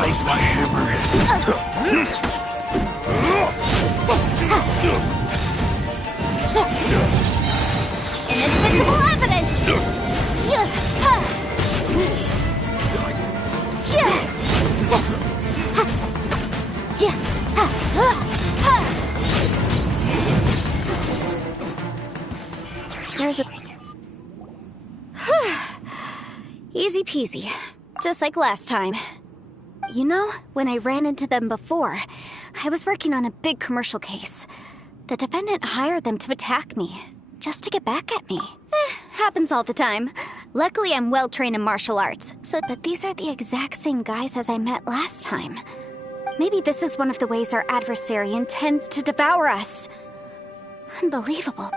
Place my hammer Inadmissible evidence! There's a... Easy peasy. Just like last time. You know, when I ran into them before, I was working on a big commercial case. The defendant hired them to attack me, just to get back at me. Happens all the time. Luckily, I'm well-trained in martial arts, but these are the exact same guys as I met last time. Maybe this is one of the ways our adversary intends to devour us. Unbelievable.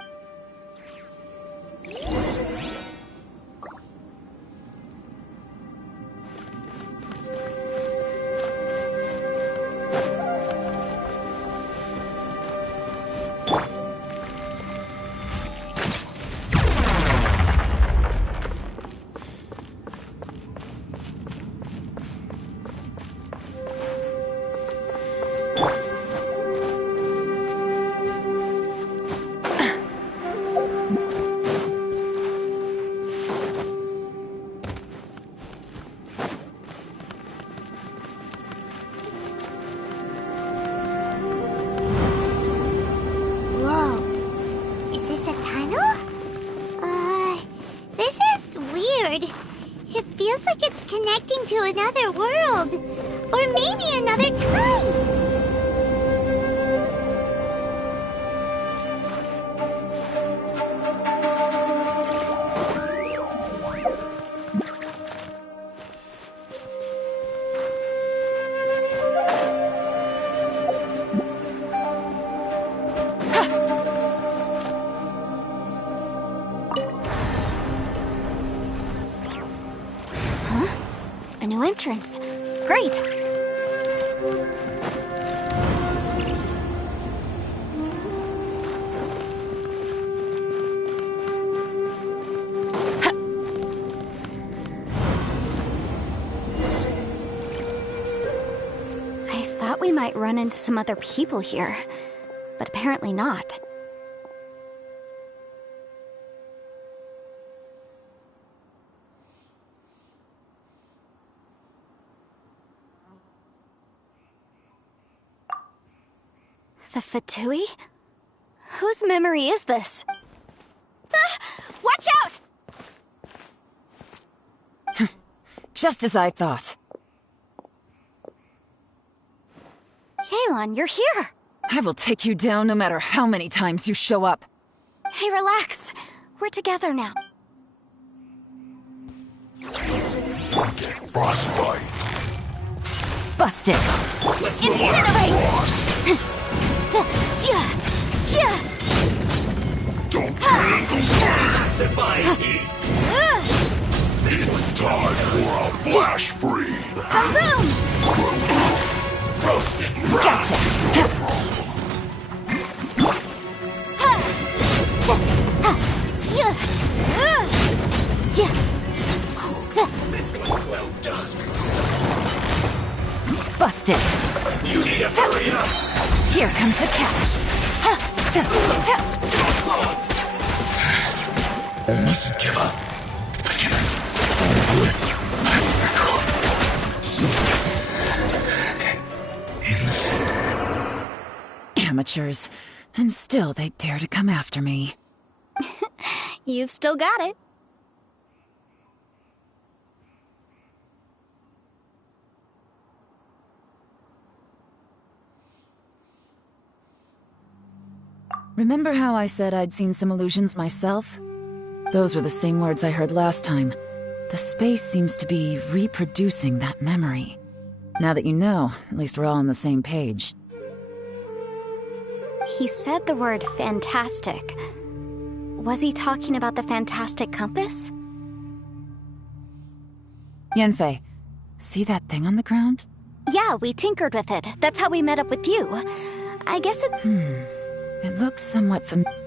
To another world, or maybe another time. A new entrance. Great! I thought we might run into some other people here, but apparently not. The Fatui? Whose memory is this? Ah! Watch out! Just as I thought. Yelan, you're here! I will take you down no matter how many times you show up. Hey, relax. We're together now. Get frostbite. Busted! Incinerate! Don't handle that! Pacifying heat! It's time for a flash free! Kaboom! Roasted! Gotcha! This was well done! Busted! You need to hurry up! Here comes the catch! I mustn't give up. I can Amateurs. And still they dare to come after me. You've still got it. Remember how I said I'd seen some illusions myself? Those were the same words I heard last time. The space seems to be reproducing that memory. Now that you know, at least we're all on the same page. He said the word fantastic. Was he talking about the fantastic compass? Yanfei, see that thing on the ground? Yeah, we tinkered with it. That's how we met up with you. I guess it... It looks somewhat familiar.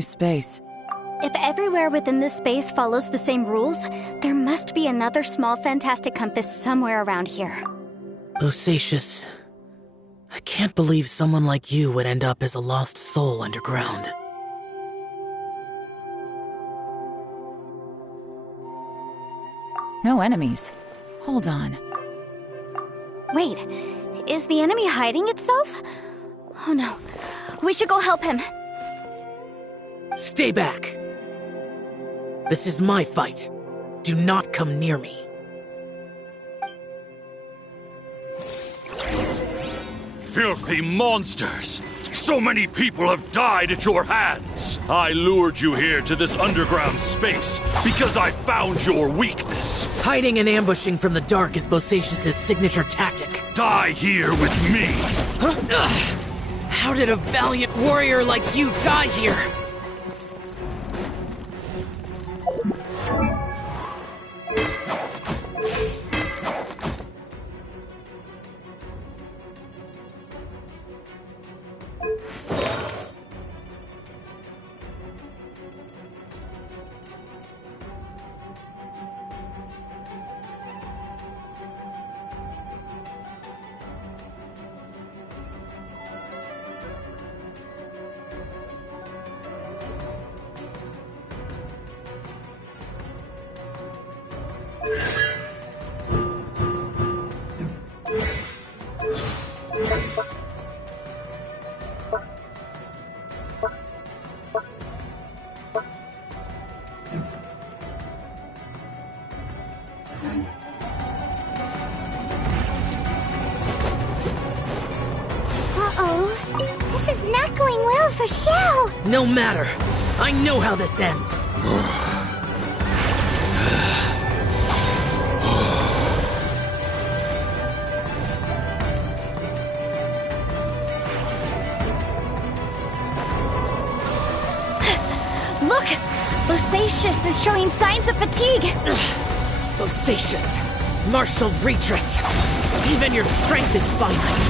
new space. If everywhere within this space follows the same rules, there must be another small fantastic compass somewhere around here. Bosacius, I can't believe someone like you would end up as a lost soul underground. No enemies. Hold on. Wait, is the enemy hiding itself? Oh no, we should go help him. Stay back! This is my fight. Do not come near me. Filthy monsters! So many people have died at your hands! I lured you here to this underground space because I found your weakness. Hiding and ambushing from the dark is Bosacius' signature tactic. Die here with me! Huh? How did a valiant warrior like you die here? Uh-oh. This is not going well for Xiao. No matter. I know how this ends. Look! Bosacius is showing signs of fatigue. Bosacius, martial Retris. Even your strength is finite.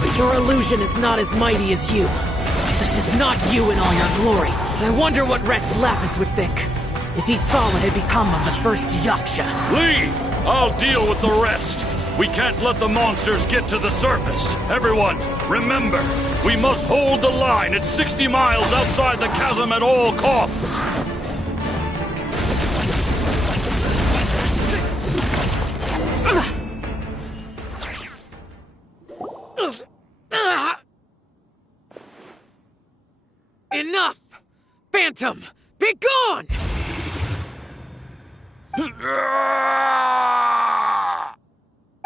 But your illusion is not as mighty as you. This is not you in all your glory. I wonder what Rex Lapis would think if he saw what had become of the first Yaksha. Leave! I'll deal with the rest. We can't let the monsters get to the surface. Everyone, remember, we must hold the line at 60 miles outside the chasm at all costs. Enough! Phantom, be gone!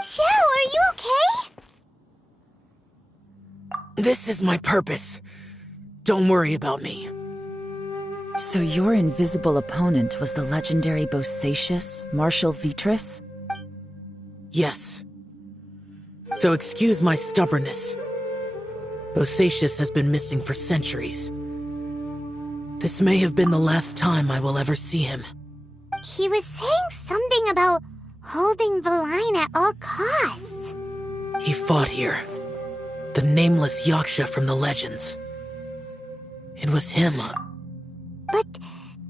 Xiao, are you okay? This is my purpose. Don't worry about me. So your invisible opponent was the legendary Bosacius, Marshal Vitris? Yes. So excuse my stubbornness. Bosacius has been missing for centuries. This may have been the last time I will ever see him. He was saying something about holding the line at all costs. He fought here. The nameless Yaksha from the legends. It was him. But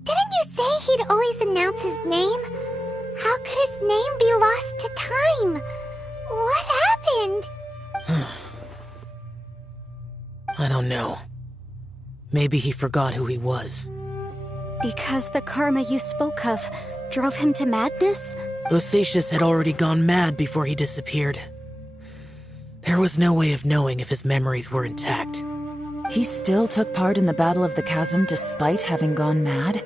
didn't you say he'd always announce his name? How could his name be lost to time? What happened? I don't know. Maybe he forgot who he was. Because the karma you spoke of drove him to madness? Bosacius had already gone mad before he disappeared. There was no way of knowing if his memories were intact. He still took part in the Battle of the Chasm despite having gone mad?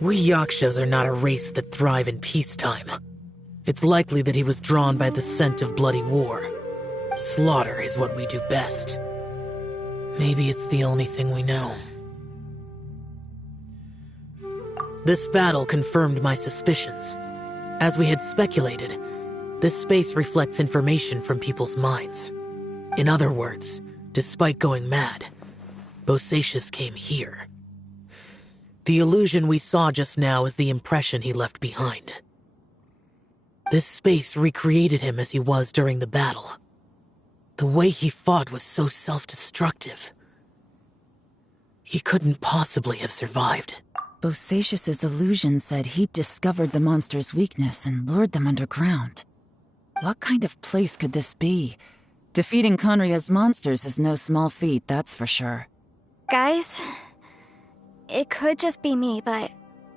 We Yakshas are not a race that thrive in peacetime. It's likely that he was drawn by the scent of bloody war. Slaughter is what we do best. Maybe it's the only thing we know. This battle confirmed my suspicions. As we had speculated, this space reflects information from people's minds. In other words, despite going mad, Bosacius came here. The illusion we saw just now is the impression he left behind. This space recreated him as he was during the battle. The way he fought was so self-destructive. He couldn't possibly have survived. Bosacius's illusion said he'd discovered the monster's weakness and lured them underground. What kind of place could this be? Defeating Conria's monsters is no small feat, that's for sure. Guys, it could just be me, but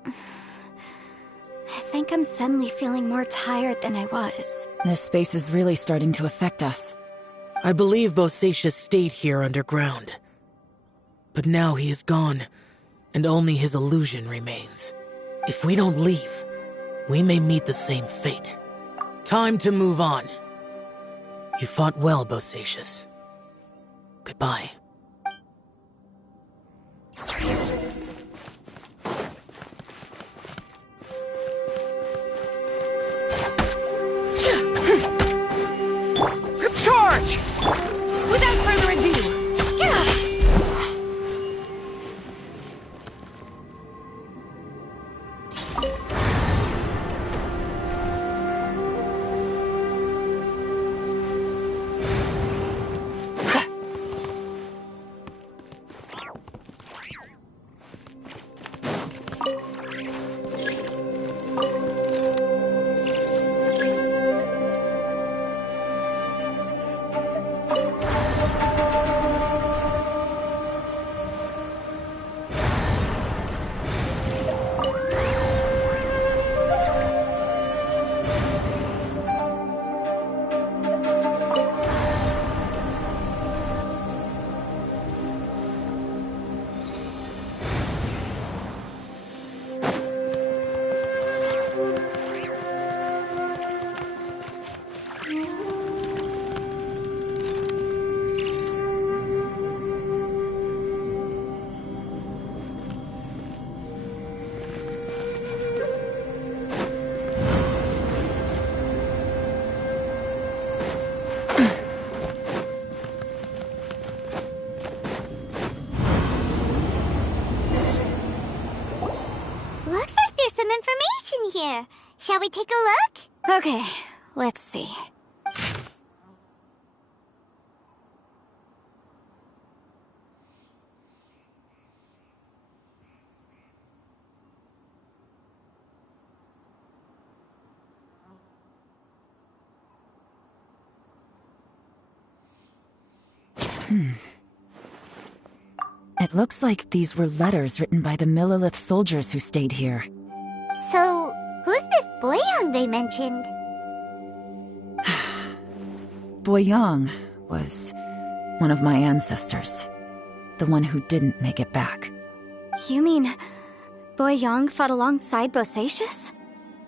I think I'm suddenly feeling more tired than I was. This space is really starting to affect us. I believe Bosacius stayed here underground. But now he is gone, and only his illusion remains. If we don't leave, we may meet the same fate. Time to move on. You fought well, Bosacius. Goodbye. Charge! Without further ado, Looks like there's some information here. Shall we take a look? okay, let's see. It looks like these were letters written by the Millilith soldiers who stayed here. So, who's this Boyang they mentioned? Boyang was one of my ancestors. The one who didn't make it back. You mean Boyang fought alongside Bosacius?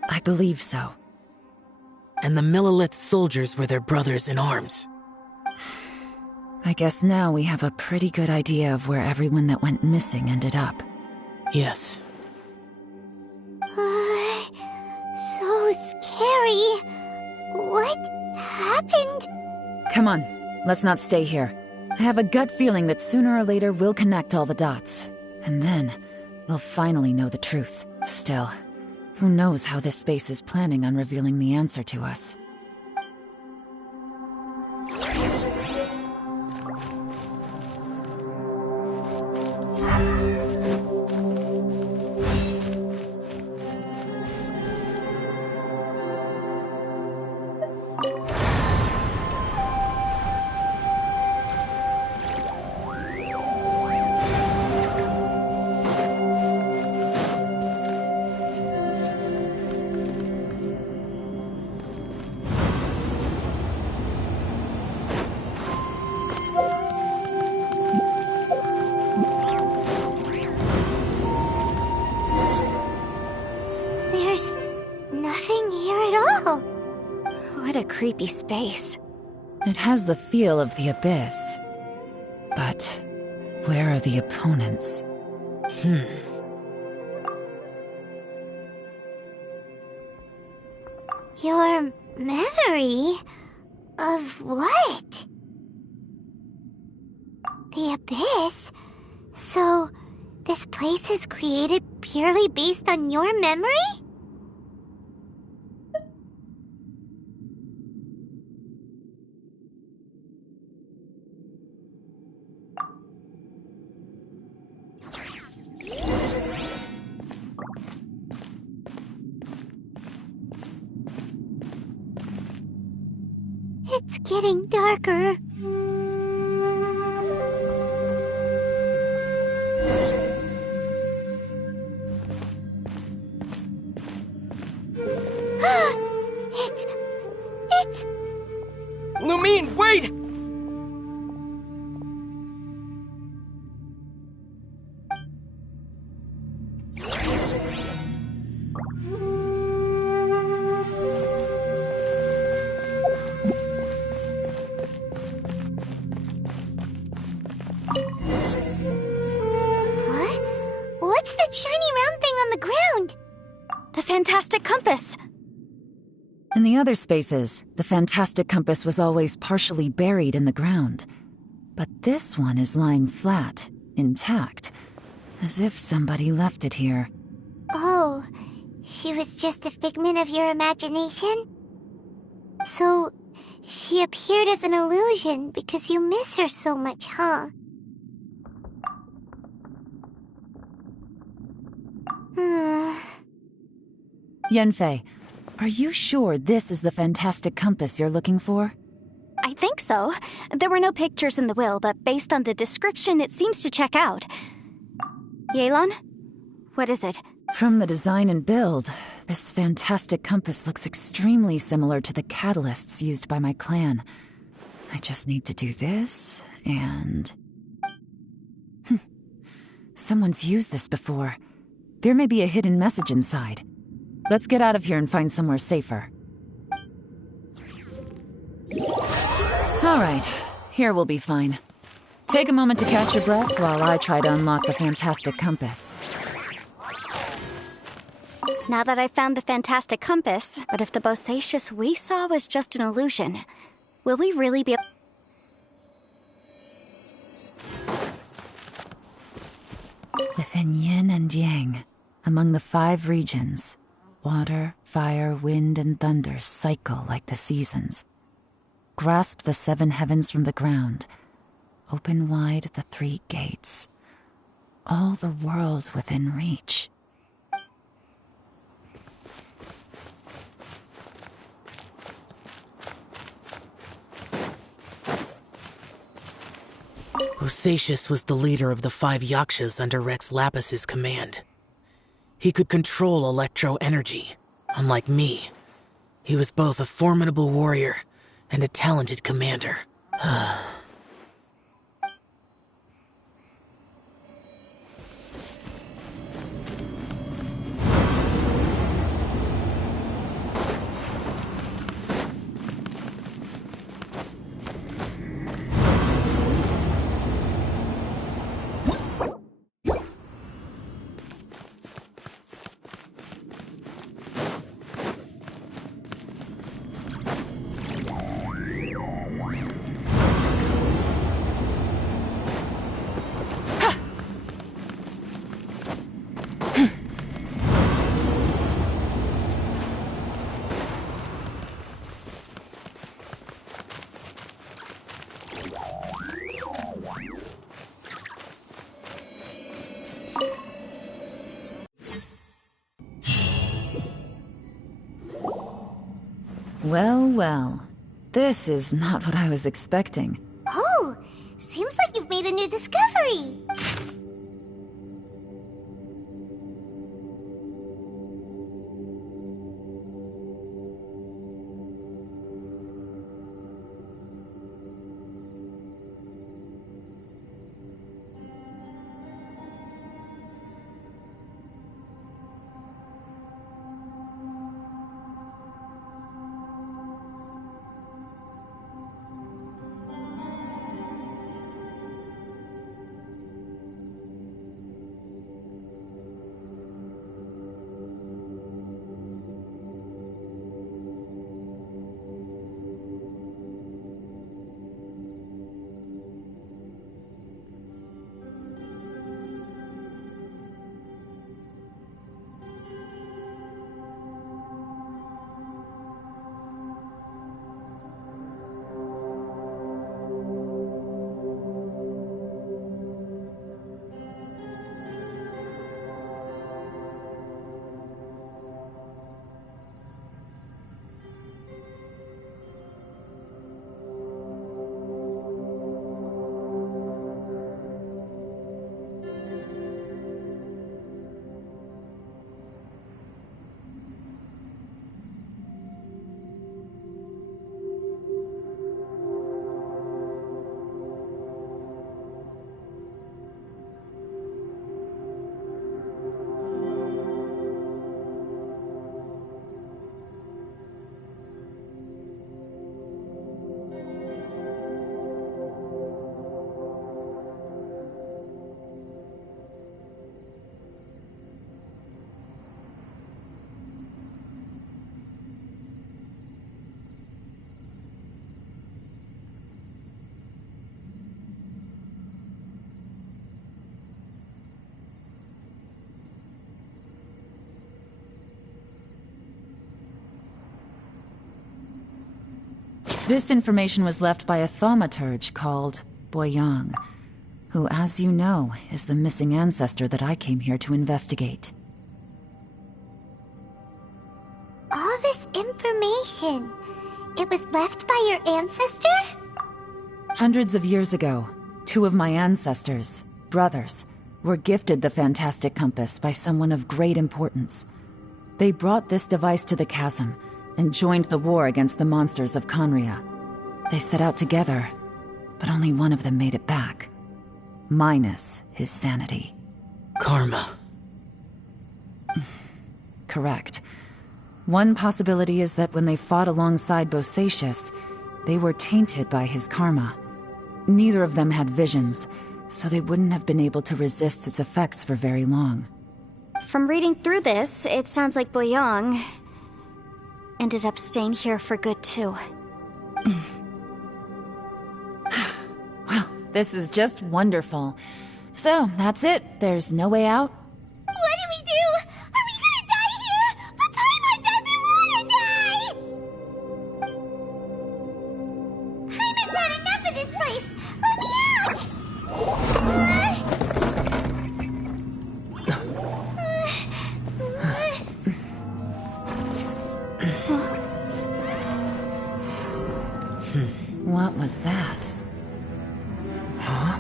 I believe so. And the Millilith soldiers were their brothers in arms. I guess now we have a pretty good idea of where everyone that went missing ended up. Yes. So scary. What happened? Come on, let's not stay here. I have a gut feeling that sooner or later we'll connect all the dots. And then, we'll finally know the truth. Still, who knows how this space is planning on revealing the answer to us. There's nothing here at all. What a creepy space. It has the feel of the abyss. But where are the opponents? Your memory of what? The abyss? So, this place is created purely based on your memory? It's getting darker. It's... Lumine, wait! What? What's that shiny round thing on the ground? The fantastic compass! In the other spaces, the fantastic compass was always partially buried in the ground. But this one is lying flat, intact, as if somebody left it here. Oh, she was just a figment of your imagination? So, she appeared as an illusion because you miss her so much, huh? Yanfei, are you sure this is the fantastic compass you're looking for? I think so. There were no pictures in the will, but based on the description, it seems to check out. Yelan? What is it? From the design and build, this fantastic compass looks extremely similar to the catalysts used by my clan. I just need to do this, and... Someone's used this before. There may be a hidden message inside. Let's get out of here and find somewhere safer. All right, here we'll be fine. Take a moment to catch your breath while I try to unlock the fantastic compass. Now that I've found the fantastic compass, but if the Bosacius we saw was just an illusion, will we really be... Within yin and yang, among the 5 regions, water, fire, wind, and thunder cycle like the seasons. Grasp the 7 heavens from the ground. Open wide the 3 gates. All the world within reach. Bosacius was the leader of the 5 Yakshas under Rex Lapis's command. He could control electro-energy. Unlike me, he was both a formidable warrior and a talented commander. Well, well. This is not what I was expecting. Oh, seems like you've made a new discovery. This information was left by a thaumaturge called Boyang, who, as you know, is the missing ancestor that I came here to investigate. All this information, it was left by your ancestor? Hundreds of years ago, two of my ancestors, brothers, were gifted the fantastic compass by someone of great importance. They brought this device to the chasm and joined the war against the monsters of Conria. They set out together, but only one of them made it back. Minus his sanity. Karma. Correct. One possibility is that when they fought alongside Bosacius, they were tainted by his karma. Neither of them had visions, so they wouldn't have been able to resist its effects for very long. From reading through this, it sounds like Boyang ended up staying here for good too. Well, this is just wonderful. So, that's it. There's no way out? What do we do? Are we gonna die here? But Paimon doesn't wanna die! Paimon's had enough of this place! Let me out! What was that? Huh?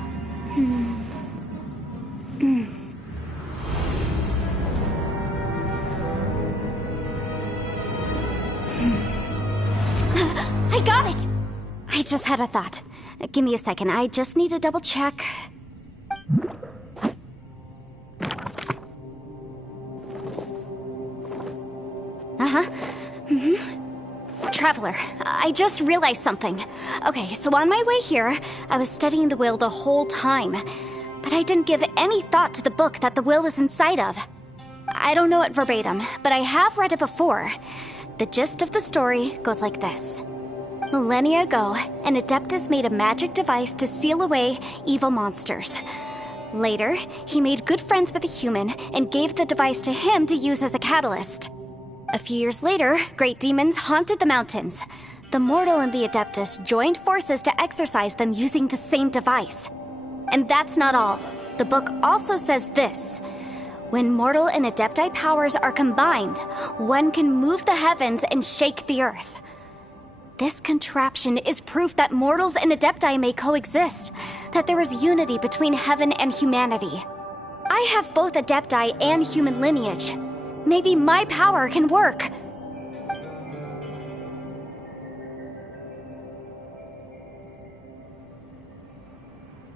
I got it! I just had a thought. Give me a second, I just need to double check. Traveler, I just realized something. Okay, so on my way here, I was studying the will the whole time. But I didn't give any thought to the book that the will was inside of. I don't know it verbatim, but I have read it before. The gist of the story goes like this. Millennia ago, an Adeptus made a magic device to seal away evil monsters. Later, he made good friends with a human and gave the device to him to use as a catalyst. A few years later, great demons haunted the mountains. The mortal and the Adeptus joined forces to exorcise them using the same device. And that's not all. The book also says this. When mortal and Adepti powers are combined, one can move the heavens and shake the earth. This contraption is proof that mortals and Adepti may coexist, that there is unity between heaven and humanity. I have both Adepti and human lineage. Maybe my power can work.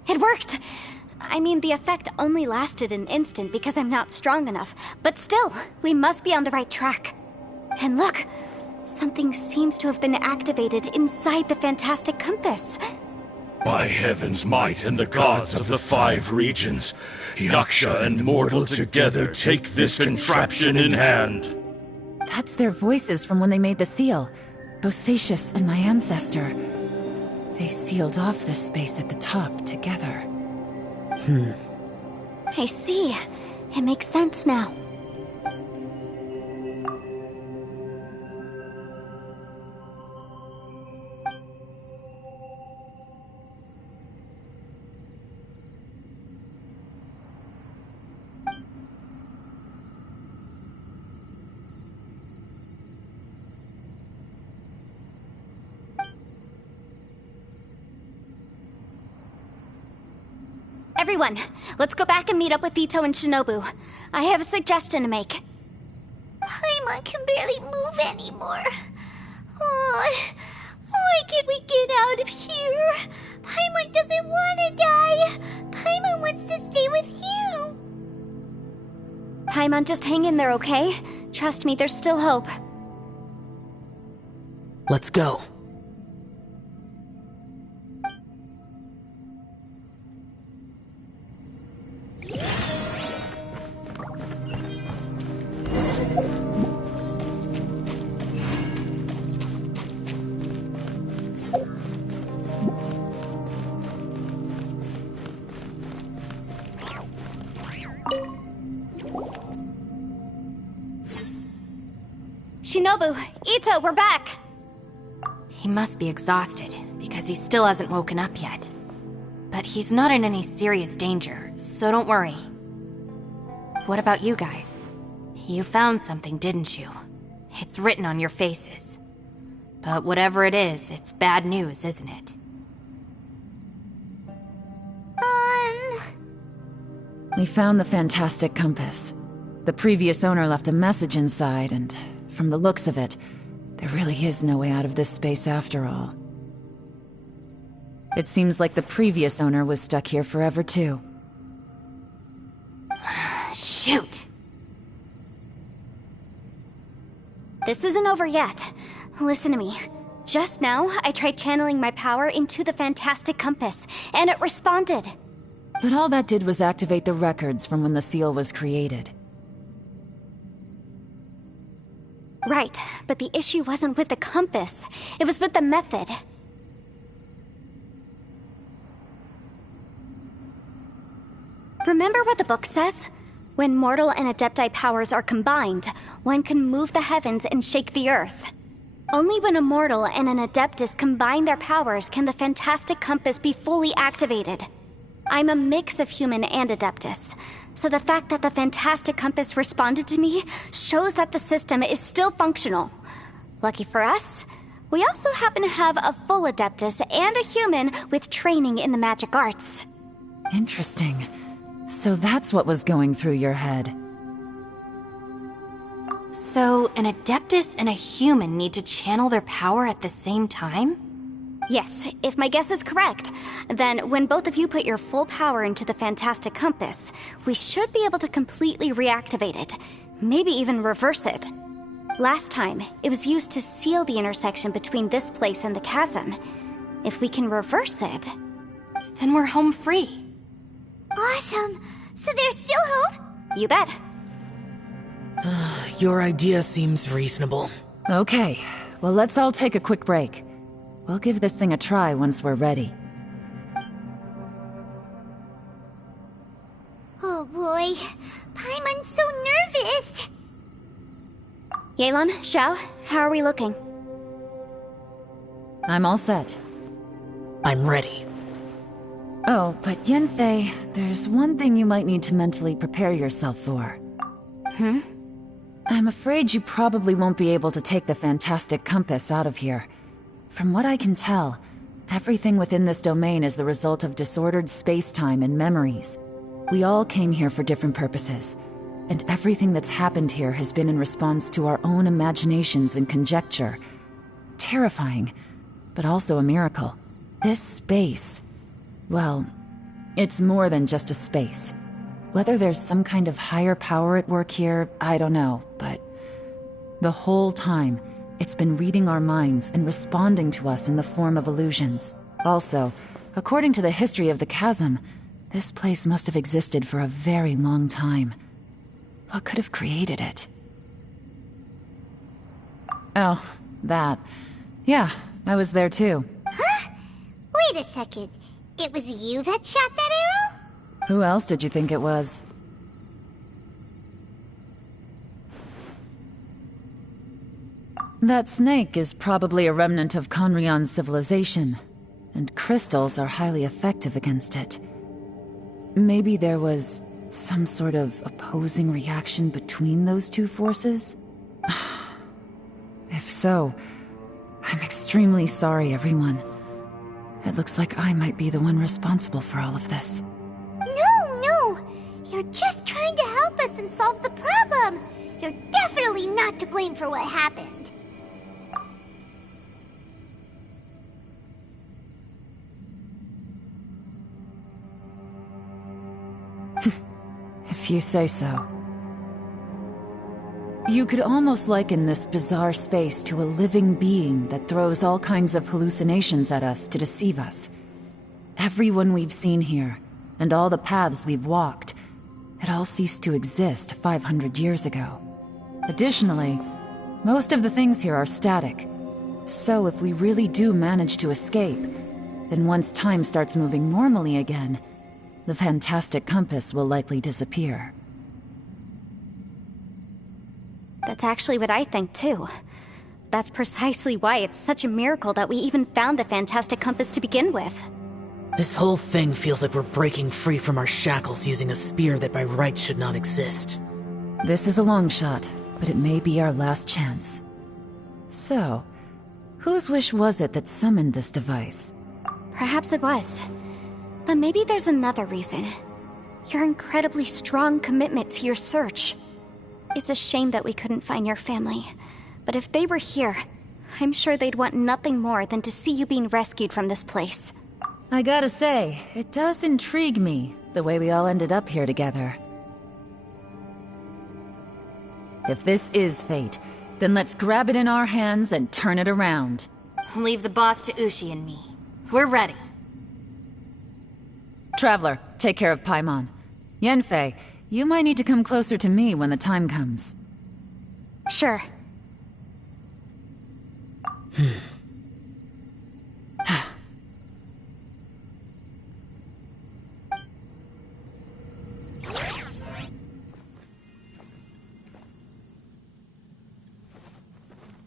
It worked! I mean, the effect only lasted an instant because I'm not strong enough, but still, we must be on the right track. And look, something seems to have been activated inside the fantastic compass. By heaven's might and the gods of the 5 regions, Yaksha and mortal together take this contraption in hand. That's their voices from when they made the seal. Bosacius and my ancestor. They sealed off this space at the top together. I see. It makes sense now. Everyone, let's go back and meet up with Ito and Shinobu. I have a suggestion to make. Paimon can barely move anymore. Oh, why can't we get out of here? Paimon doesn't want to die. Paimon wants to stay with you. Paimon, just hang in there, okay? Trust me, there's still hope. Let's go. Shinobu, Ito, we're back! He must be exhausted, because he still hasn't woken up yet. But he's not in any serious danger, so don't worry. What about you guys? You found something, didn't you? It's written on your faces. But whatever it is, it's bad news, isn't it? We found the fantastic compass. The previous owner left a message inside, and from the looks of it, there really is no way out of this space after all. It seems like the previous owner was stuck here forever too. Shoot! This isn't over yet. Listen to me. Just now, I tried channeling my power into the fantastic compass, and it responded. But all that did was activate the records from when the seal was created. Right, but the issue wasn't with the compass. It was with the method. Remember what the book says? When mortal and adepti powers are combined, one can move the heavens and shake the earth. Only when a mortal and an adeptus combine their powers can the fantastic compass be fully activated. I'm a mix of human and adeptus, so the fact that the fantastic compass responded to me shows that the system is still functional. Lucky for us, we also happen to have a full adeptus and a human with training in the magic arts. Interesting. So that's what was going through your head. So, an adeptus and a human need to channel their power at the same time? Yes, if my guess is correct, then when both of you put your full power into the fantastic compass, we should be able to completely reactivate it, maybe even reverse it. Last time, it was used to seal the intersection between this place and the chasm. If we can reverse it, Then we're home free. Awesome! So there's still hope? you bet. Your idea seems reasonable. Okay, well let's all take a quick break. We'll give this thing a try once we're ready. Oh boy, Paimon's so nervous! Yelan, Xiao, how are we looking? I'm all set. I'm ready. Oh, but Yanfei, there's one thing you might need to mentally prepare yourself for. I'm afraid you probably won't be able to take the fantastic compass out of here. From what I can tell, everything within this domain is the result of disordered space-time and memories. We all came here for different purposes, and everything that's happened here has been in response to our own imaginations and conjecture. Terrifying, but also a miracle. This space, well, it's more than just a space. Whether there's some kind of higher power at work here, I don't know, but the whole time, it's been reading our minds and responding to us in the form of illusions. Also, according to the history of the chasm, this place must have existed for a very long time. What could have created it? Oh, that. Yeah, I was there too. Huh? Wait a second. It was you that shot that arrow? Who else did you think it was? That snake is probably a remnant of Conrion's civilization, and crystals are highly effective against it. Maybe there was some sort of opposing reaction between those two forces? If so, I'm extremely sorry, everyone. It looks like I might be the one responsible for all of this. No! You're just trying to help us and solve the problem! You're definitely not to blame for what happened. If you say so. You could almost liken this bizarre space to a living being that throws all kinds of hallucinations at us to deceive us. Everyone we've seen here, and all the paths we've walked, it all ceased to exist 500 years ago. Additionally, most of the things here are static. So if we really do manage to escape, then once time starts moving normally again, the fantastic compass will likely disappear. That's actually what I think too. That's precisely why it's such a miracle that we even found the fantastic compass to begin with. This whole thing feels like we're breaking free from our shackles using a spear that by rights should not exist. This is a long shot, but it may be our last chance. So, whose wish was it that summoned this device? Perhaps it was. But maybe there's another reason. Your incredibly strong commitment to your search. It's a shame that we couldn't find your family. But if they were here, I'm sure they'd want nothing more than to see you being rescued from this place. I gotta say, it does intrigue me, the way we all ended up here together. If this is fate, then let's grab it in our hands and turn it around. Leave the boss to Ushi and me. We're ready. Traveler, take care of Paimon. Yanfei, you might need to come closer to me when the time comes. Sure.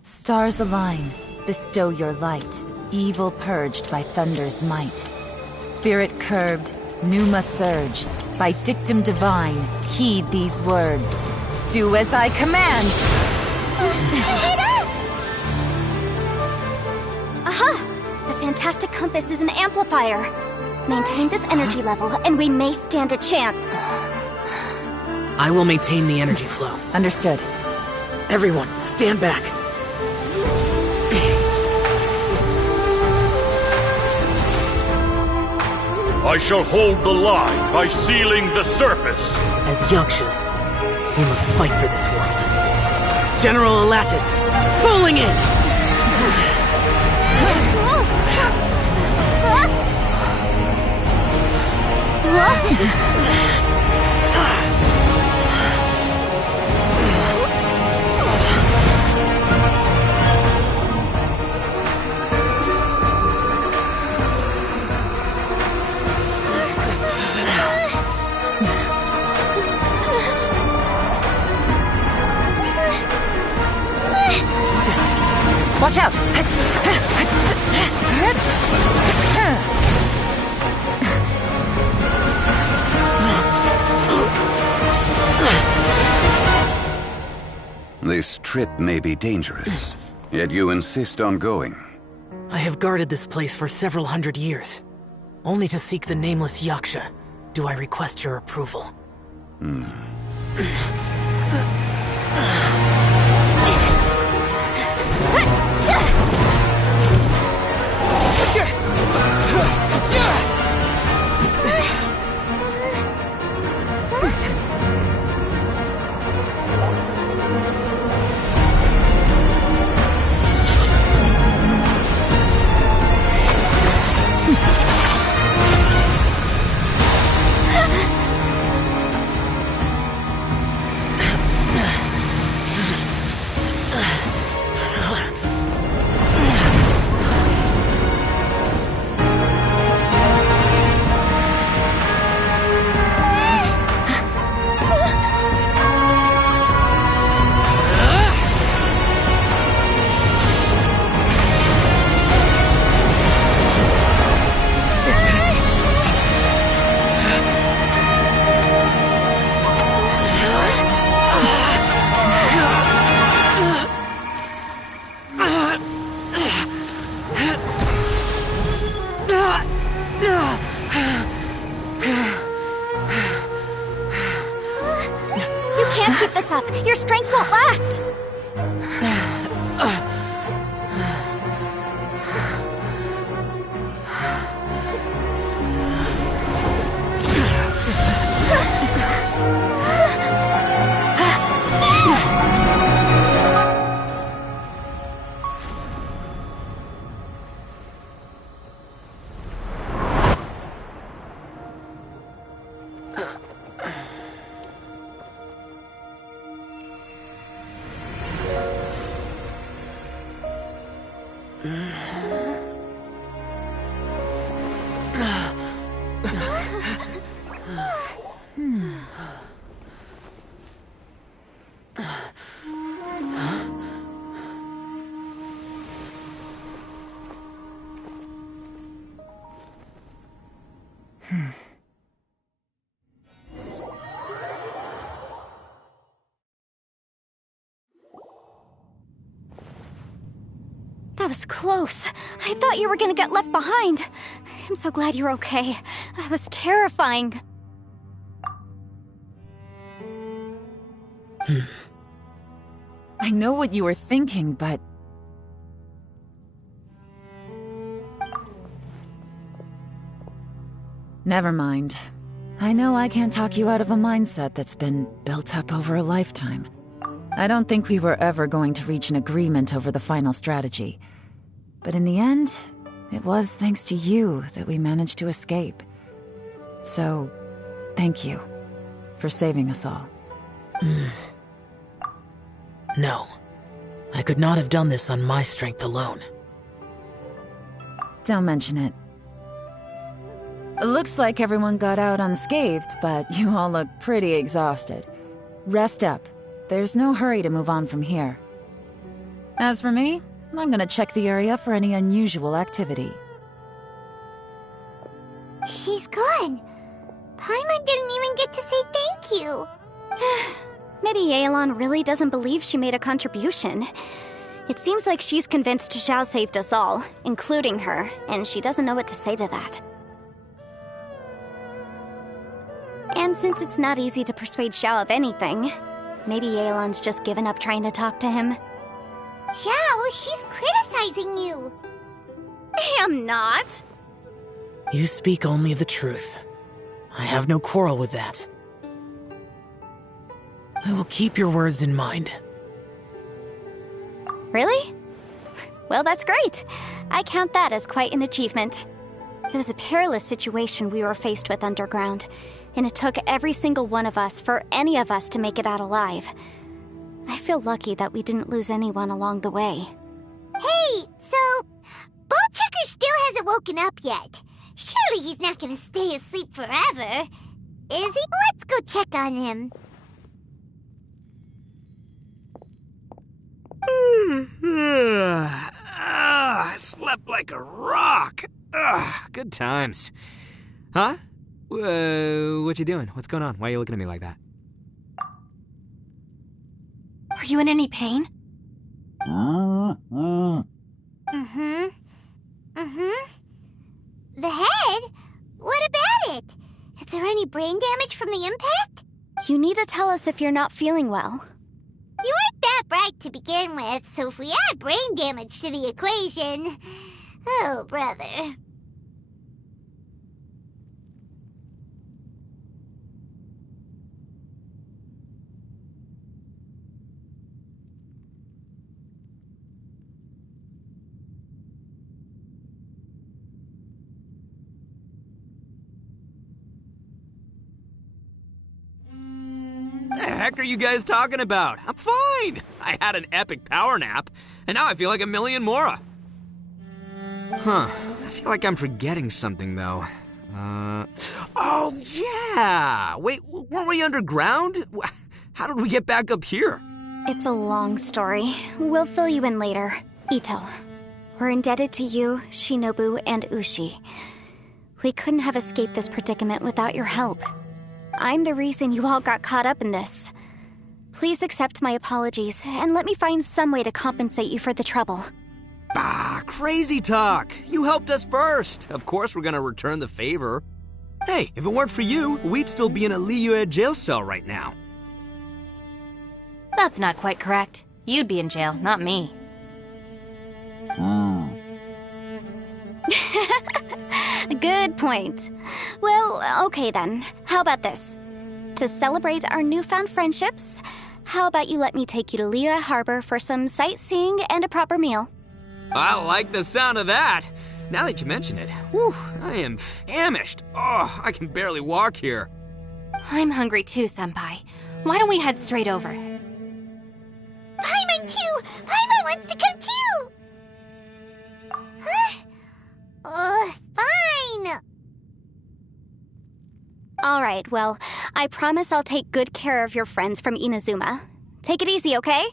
Stars align, bestow your light, evil purged by thunder's might. Spirit curbed, pneuma surge, by dictum divine, heed these words. Do as I command! Aha! The fantastic compass is an amplifier. Maintain this energy level, and we may stand a chance. I will maintain the energy flow. Understood. Everyone, stand back. I shall hold the line by sealing the surface. As Yakshas, we must fight for this world. General Elatus, falling in! Watch out! This trip may be dangerous, yet you insist on going. I have guarded this place for several hundred years. Only to seek the nameless Yaksha do I request your approval. Can't keep this up. Your strength won't last. That was close. I thought you were gonna get left behind. I'm so glad you're okay. That was terrifying. I know what you were thinking, but... Never mind. I know I can't talk you out of a mindset that's been built up over a lifetime. I don't think we were ever going to reach an agreement over the final strategy. But in the end, it was thanks to you that we managed to escape. So, thank you for saving us all. No. I could not have done this on my strength alone. Don't mention it. It looks like everyone got out unscathed, but you all look pretty exhausted. Rest up. There's no hurry to move on from here. As for me, I'm gonna check the area for any unusual activity. She's gone. Paimon didn't even get to say thank you. Maybe Yelan really doesn't believe she made a contribution. It seems like she's convinced Xiao saved us all, including her, and she doesn't know what to say to that. And since it's not easy to persuade Xiao of anything, maybe Yelan's just given up trying to talk to him. Xiao, she's criticizing you. I'm not. You speak only the truth. I have no quarrel with that. I will keep your words in mind. Really? Well, that's great. I count that as quite an achievement. It was a perilous situation we were faced with underground, and it took every single one of us for any of us to make it out alive. I feel lucky that we didn't lose anyone along the way. Hey, so Ballchecker still hasn't woken up yet. Surely he's not gonna stay asleep forever, is he? Let's go check on him. I slept like a rock. Good times. Huh? What you doing? What's going on? Why are you looking at me like that? Are you in any pain? The head? What about it? Is there any brain damage from the impact? You need to tell us if you're not feeling well. You weren't that bright to begin with, so if we add brain damage to the equation... Oh, brother. The heck are you guys talking about? I'm fine. I had an epic power nap, and now I feel like a million more. Huh. I feel like I'm forgetting something, though. Oh, yeah! Wait, weren't we underground? How did we get back up here? It's a long story. We'll fill you in later. Ito, we're indebted to you, Shinobu, and Ushi. We couldn't have escaped this predicament without your help. I'm the reason you all got caught up in this. Please accept my apologies, and let me find some way to compensate you for the trouble. Bah, crazy talk. You helped us first. Of course we're gonna return the favor. Hey, if it weren't for you, we'd still be in a Liyue jail cell right now. That's not quite correct. You'd be in jail, not me. Good point. Well, okay then. How about this? To celebrate our newfound friendships, how about you let me take you to Liyue Harbor for some sightseeing and a proper meal? I like the sound of that. Now that you mention it, whew, I am famished. Oh, I can barely walk here. I'm hungry too, Senpai. Why don't we head straight over? Paimon too! Paimon wants to come too! Huh? Fine! Alright, well, I promise I'll take good care of your friends from Inazuma. Take it easy, okay?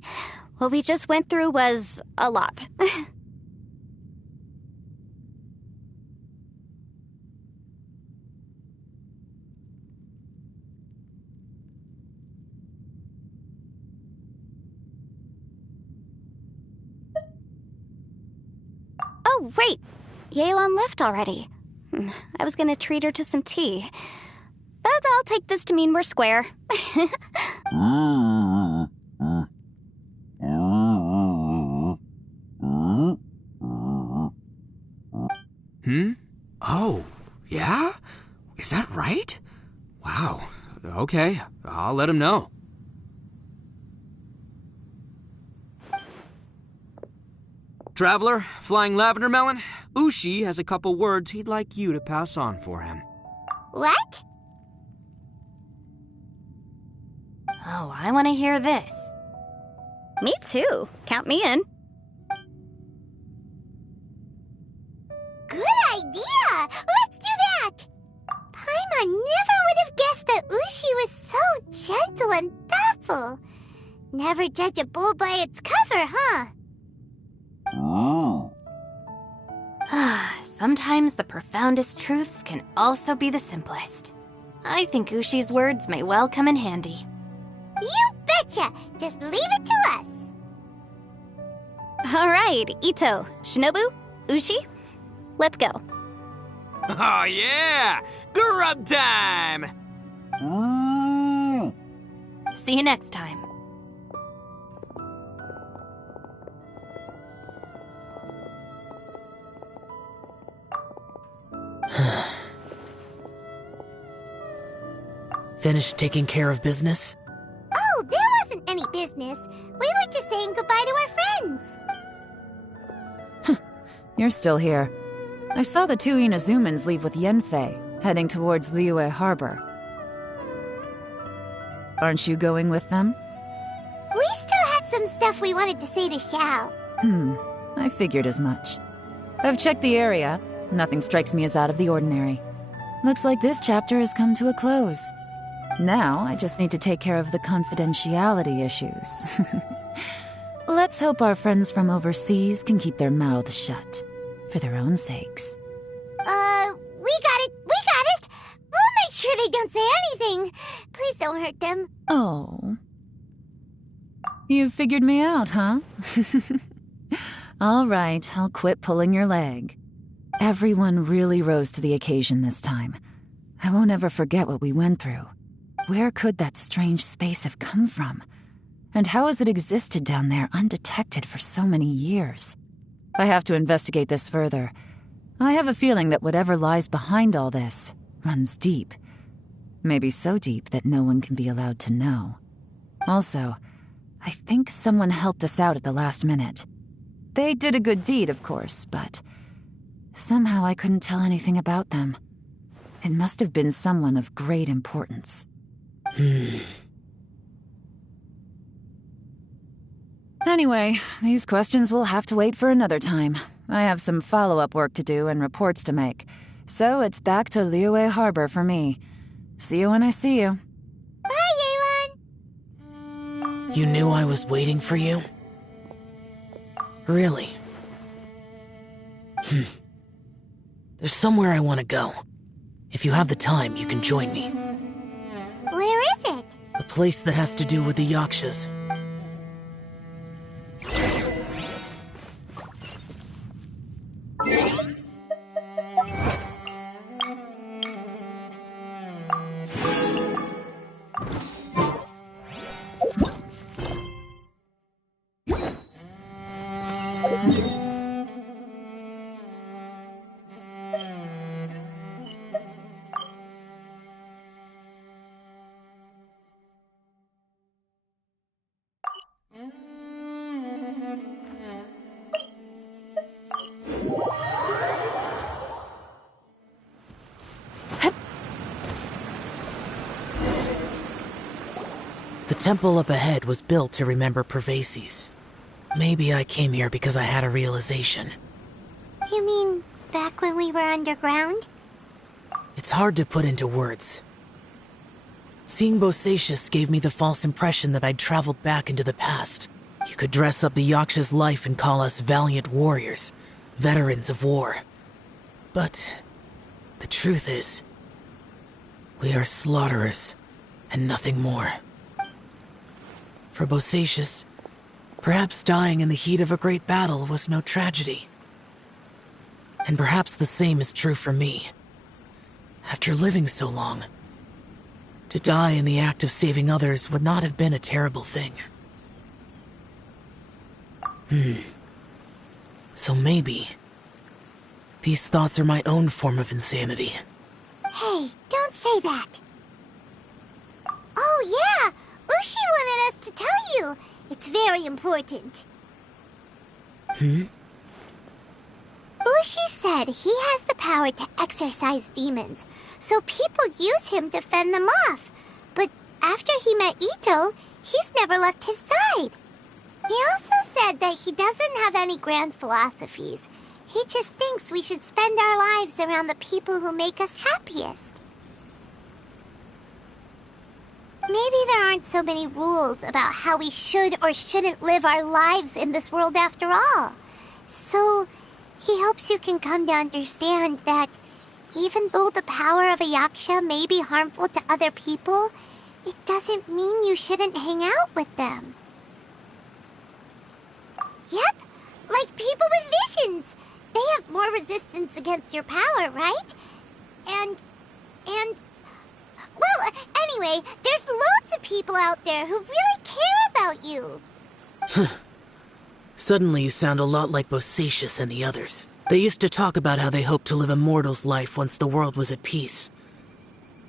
What we just went through was a lot. Oh, right. Yelan left already. I was gonna treat her to some tea. But I'll take this to mean we're square. Oh, yeah? Is that right? Wow. Okay, I'll let him know. Traveler, Flying Lavender Melon, Ushi has a couple words he'd like you to pass on for him. What? Oh, I want to hear this. Me too. Count me in. Good idea! Let's do that! Paimon never would have guessed that Ushi was so gentle and thoughtful. Never judge a bull by its cover, huh? Sometimes the profoundest truths can also be the simplest. I think Ushi's words may well come in handy. You betcha! Just leave it to us! All right, Ito, Shinobu, Ushi, let's go. Oh yeah! Grub time! See you next time. Finished taking care of business? Oh, there wasn't any business. We were just saying goodbye to our friends. You're still here. I saw the two Inazumans leave with Yenfei, heading towards Liyue Harbor. Aren't you going with them? We still had some stuff we wanted to say to Xiao. I figured as much. I've checked the area. Nothing strikes me as out of the ordinary. Looks like this chapter has come to a close. Now, I just need to take care of the confidentiality issues. Let's hope our friends from overseas can keep their mouths shut. For their own sakes. We got it! We'll make sure they don't say anything. Please don't hurt them. Oh. You figured me out, huh? All right, I'll quit pulling your leg. Everyone really rose to the occasion this time. I won't ever forget what we went through. Where could that strange space have come from? And how has it existed down there undetected for so many years? I have to investigate this further. I have a feeling that whatever lies behind all this runs deep. Maybe so deep that no one can be allowed to know. Also, I think someone helped us out at the last minute. They did a good deed, of course, but somehow I couldn't tell anything about them. It must have been someone of great importance. Anyway, these questions will have to wait for another time. I have some follow-up work to do and reports to make. So it's back to Liyue Harbor for me. See you when I see you. Bye, Yelan! You knew I was waiting for you? Really? There's somewhere I want to go. If you have the time, you can join me. Where is it? A place that has to do with the Yakshas. The temple up ahead was built to remember Pervases. Maybe I came here because I had a realization. You mean back when we were underground? It's hard to put into words. Seeing Bosacius gave me the false impression that I'd traveled back into the past. You could dress up the Yaksha's life and call us valiant warriors, veterans of war. But the truth is, we are slaughterers and nothing more. For Bosacius, perhaps dying in the heat of a great battle was no tragedy. And perhaps the same is true for me. After living so long, to die in the act of saving others would not have been a terrible thing. So maybe these thoughts are my own form of insanity. Hey, don't say that. Oh yeah, Ushi wanted us to tell you. It's very important. Ushi said he has the power to exorcise demons, so people use him to fend them off. But after he met Ito, he's never left his side. He also said that he doesn't have any grand philosophies. He just thinks we should spend our lives around the people who make us happiest. Maybe there aren't so many rules about how we should or shouldn't live our lives in this world after all. So, he hopes you can come to understand that even though the power of a yaksha may be harmful to other people, it doesn't mean you shouldn't hang out with them. Yep, like people with visions. They have more resistance against your power, right? And... Well, anyway, there's loads of people out there who really care about you. Suddenly you sound a lot like Bosacius and the others. They used to talk about how they hoped to live a mortal's life once the world was at peace.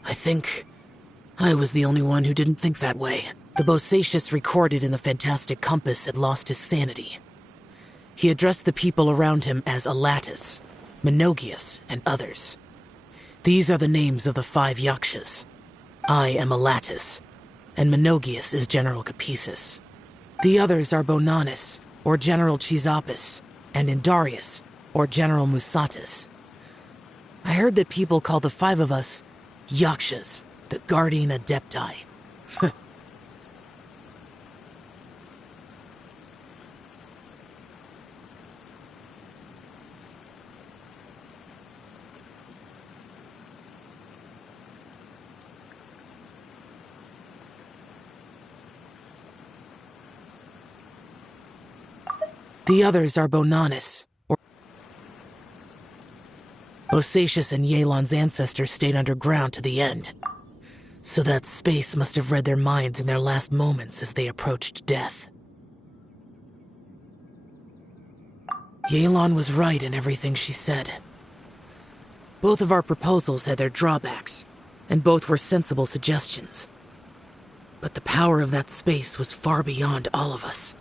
I think I was the only one who didn't think that way. The Bosacius recorded in the Fantastic Compass had lost his sanity. He addressed the people around him as Alatus, Menogius, and others. These are the names of the 5 yakshas. I am Alatus, and Menogius is General Capisis. The others are Bonanis, or General Chisapis, and Indarius, or General Musatus. I heard that people call the 5 of us yakshas, the Guardian Adepti. The others are Bonanis, or... Bosacius and Yelan's ancestors stayed underground to the end. So that space must have read their minds in their last moments as they approached death. Yelan was right in everything she said. Both of our proposals had their drawbacks, and both were sensible suggestions. But the power of that space was far beyond all of us.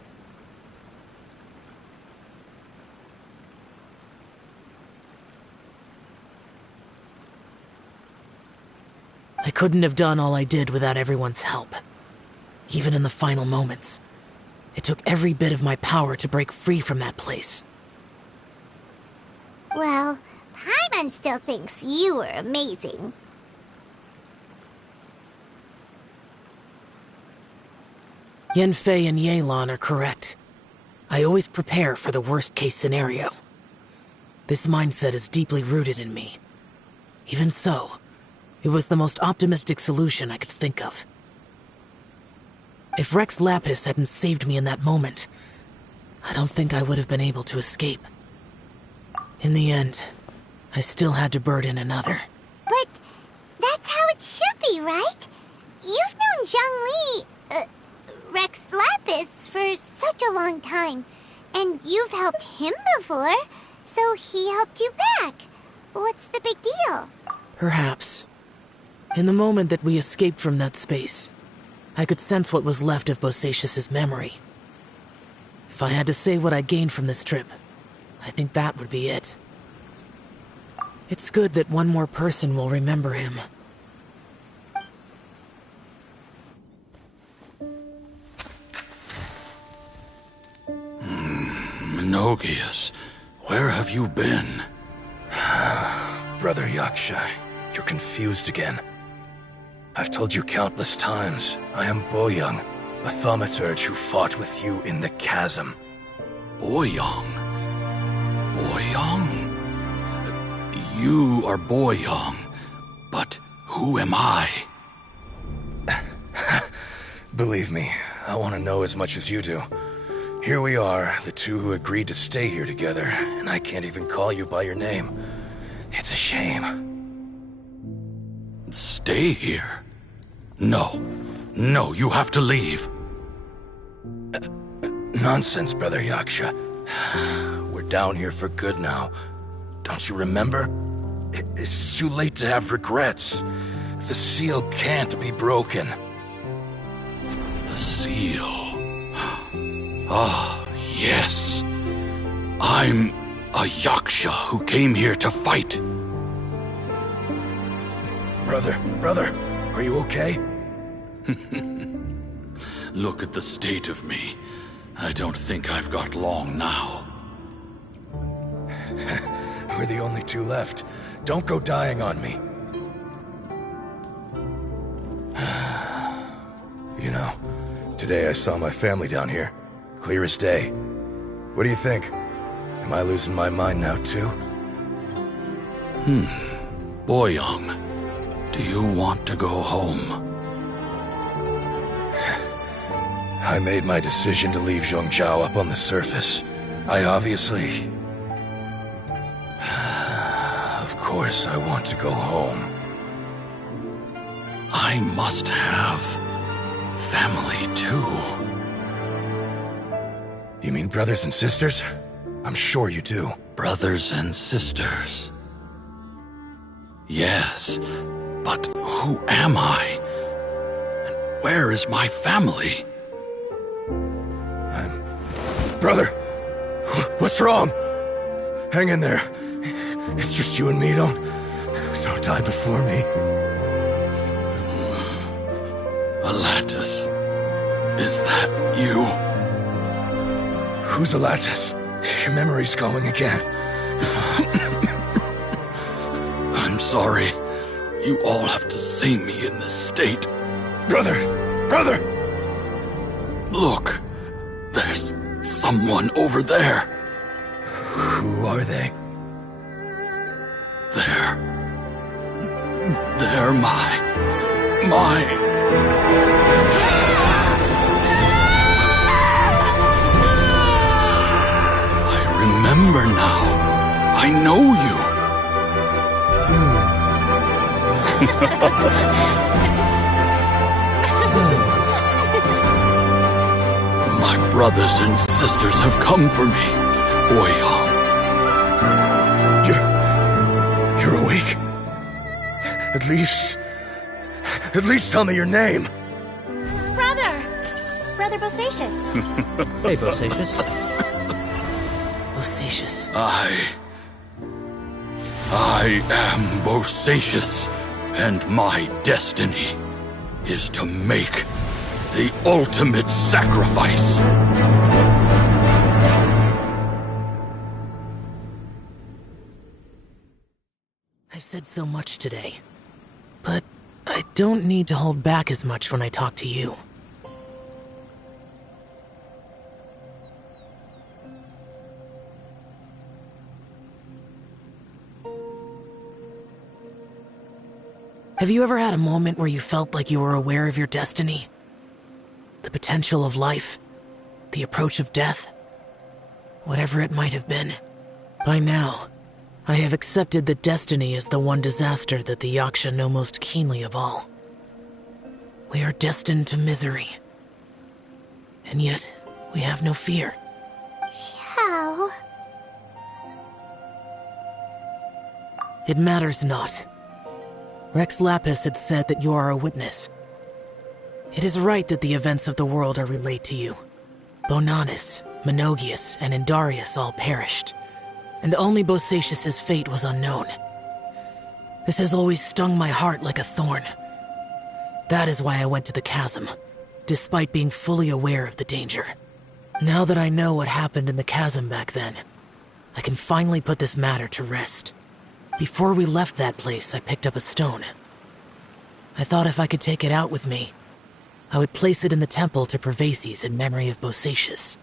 I couldn't have done all I did without everyone's help. Even in the final moments, it took every bit of my power to break free from that place. Well, Paimon still thinks you were amazing. Yanfei and Yelan are correct. I always prepare for the worst-case scenario. This mindset is deeply rooted in me. Even so, it was the most optimistic solution I could think of. If Rex Lapis hadn't saved me in that moment, I don't think I would have been able to escape. In the end, I still had to burden another. But that's how it should be, right? You've known Zhongli, Rex Lapis, for such a long time. And you've helped him before, so he helped you back. What's the big deal? Perhaps. In the moment that we escaped from that space, I could sense what was left of Bosacius's memory. If I had to say what I gained from this trip, I think that would be it. It's good that one more person will remember him. Menogius, where have you been? Brother Yaksha, you're confused again. I've told you countless times, I am Boyoung, a thaumaturge who fought with you in the chasm. Boyoung? Boyoung? You are Boyoung, but who am I? Believe me, I want to know as much as you do. Here we are, the two who agreed to stay here together, and I can't even call you by your name. It's a shame. Stay here? No. No, you have to leave. Nonsense, Brother Yaksha. We're down here for good now. Don't you remember? It's too late to have regrets. The seal can't be broken. The seal. Ah, yes. I'm a Yaksha who came here to fight. Brother, are you okay? Look at the state of me. I don't think I've got long now. We're the only two left. Don't go dying on me. You know, today I saw my family down here. Clear as day. What do you think? Am I losing my mind now, too? Boyoung, do you want to go home? I made my decision to leave Zhongzhou up on the surface. I obviously... Of course I want to go home. I must have family, too. You mean brothers and sisters? I'm sure you do. Brothers and sisters. Yes, but who am I? And where is my family? Brother! What's wrong? Hang in there. It's just you and me, don't die before me. Alatus, is that you? Who's Alatus? Your memory's going again. I'm sorry. You all have to see me in this state. Brother! Look, there's someone over there. Who are they? They're my... I remember now. I know you. My brothers and sisters have come for me, Boyoung. You're awake? At least tell me your name. Brother Bosacius. Hey, Bosacius. Bosacius. I am Bosacius, and my destiny is to make the ultimate sacrifice. I've said so much today, but I don't need to hold back as much when I talk to you. Have you ever had a moment where you felt like you were aware of your destiny? The potential of life? The approach of death? Whatever it might have been. By now, I have accepted that destiny is the one disaster that the Yaksha know most keenly of all. We are destined to misery. And yet, we have no fear. How? It matters not. Rex Lapis had said that you are a witness. It is right that the events of the world are relayed to you. Bonanis, Menogius, and Indarius all perished, and only Bosacius's fate was unknown. This has always stung my heart like a thorn. That is why I went to the chasm, despite being fully aware of the danger. Now that I know what happened in the chasm back then, I can finally put this matter to rest. Before we left that place, I picked up a stone. I thought if I could take it out with me, I would place it in the temple to Pervases in memory of Bosacius.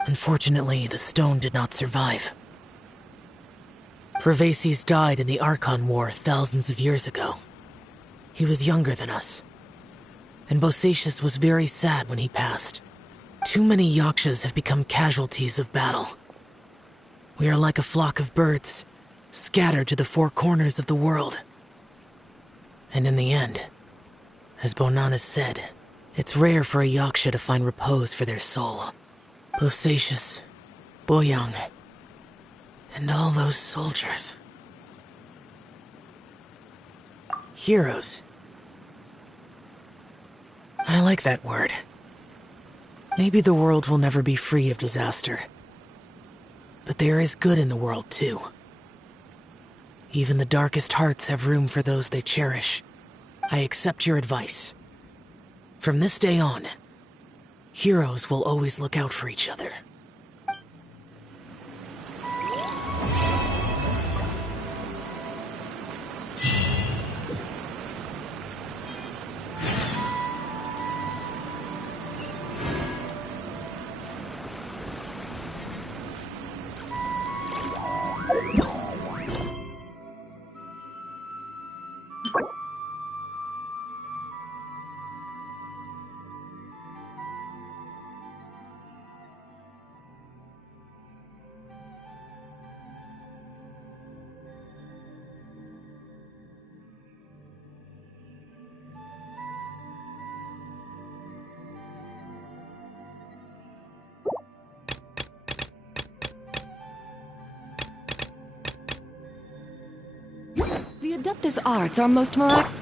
Unfortunately, the stone did not survive. Pervases died in the Archon War thousands of years ago. He was younger than us, and Bosacius was very sad when he passed. Too many Yakshas have become casualties of battle. We are like a flock of birds, scattered to the four corners of the world. And in the end, as Bonanas said, it's rare for a Yaksha to find repose for their soul. Bosacius, Boyang, and all those soldiers. Heroes. I like that word. Maybe the world will never be free of disaster. But there is good in the world, too. Even the darkest hearts have room for those they cherish. I accept your advice. From this day on, heroes will always look out for each other. The Adeptus arts are most miraculous.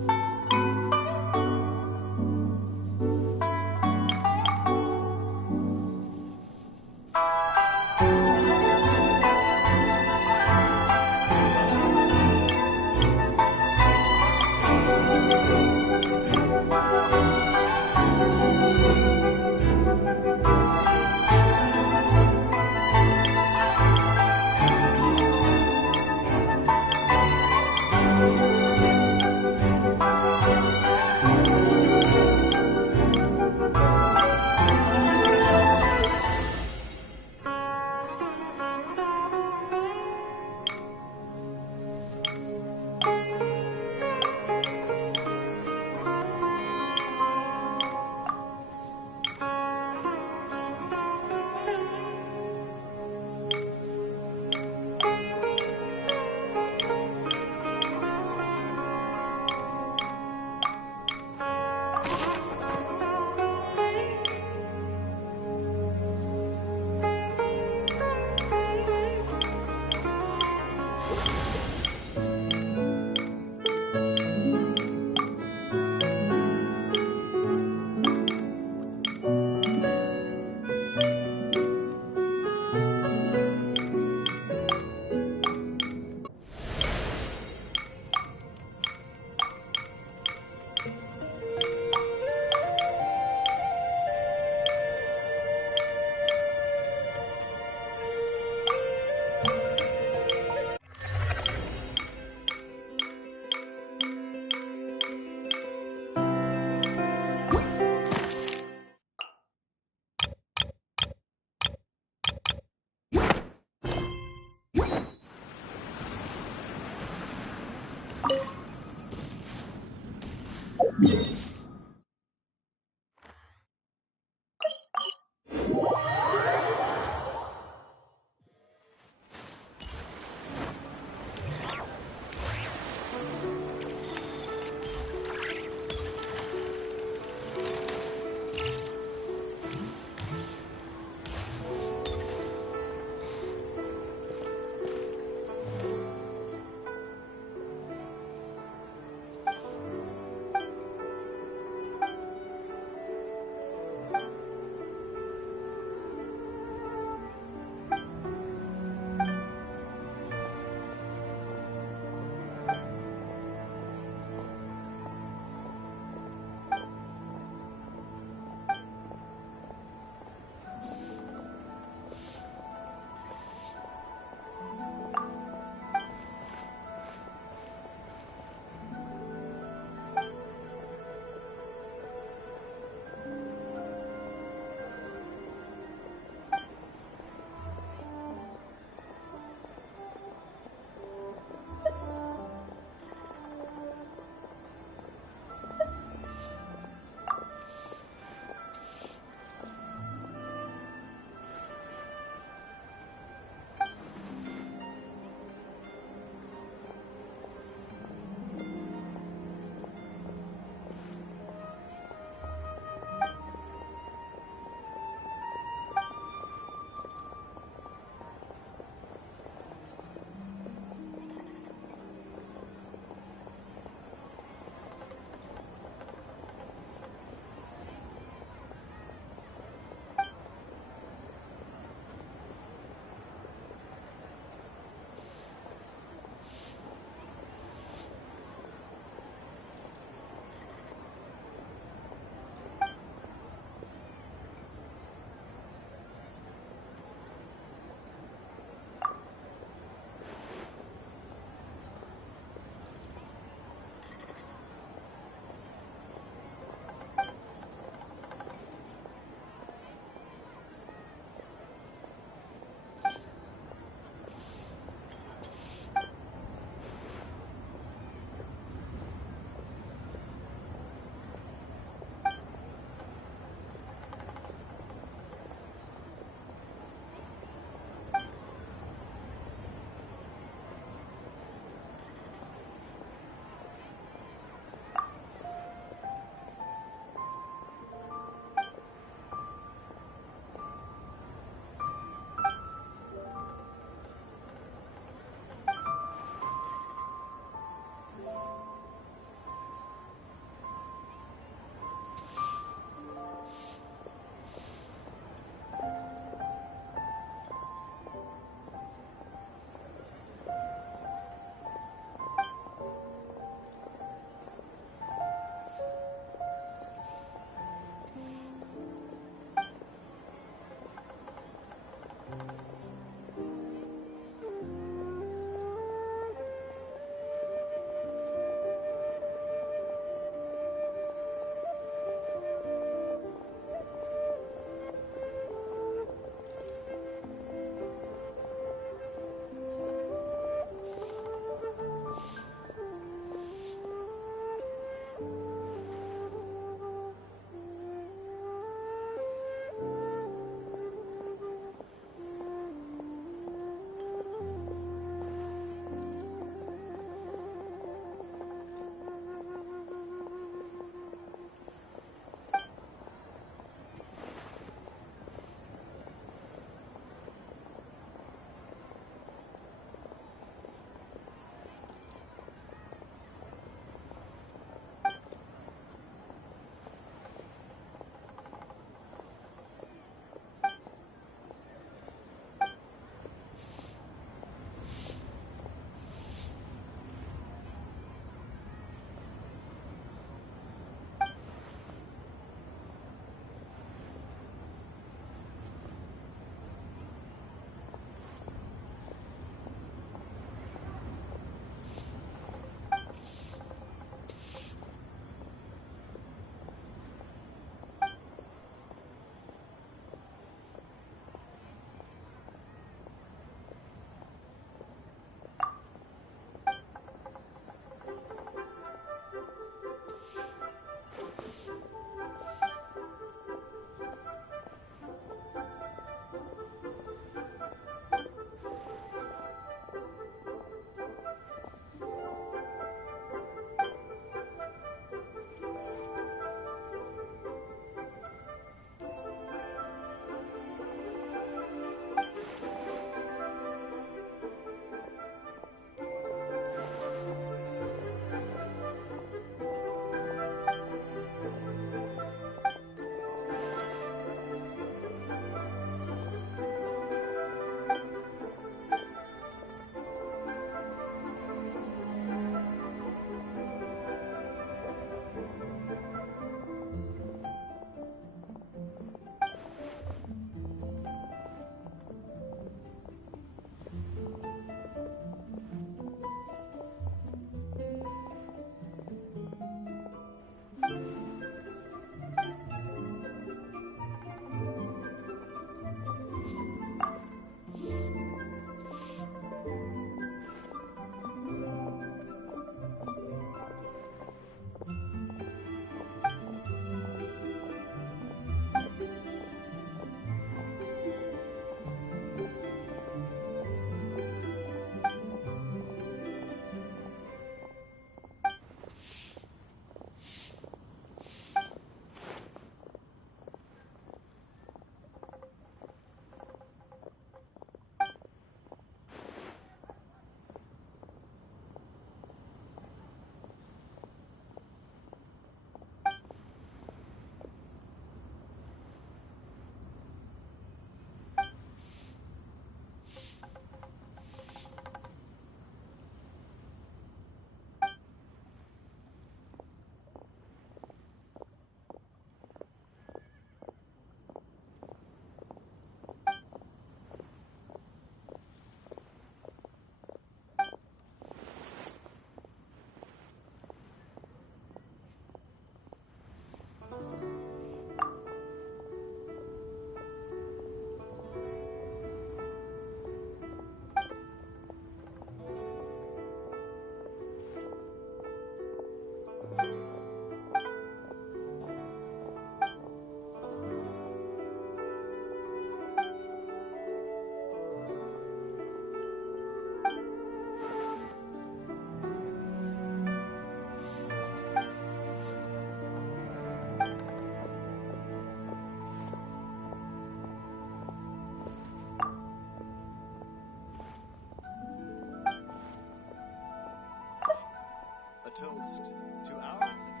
toast to our success.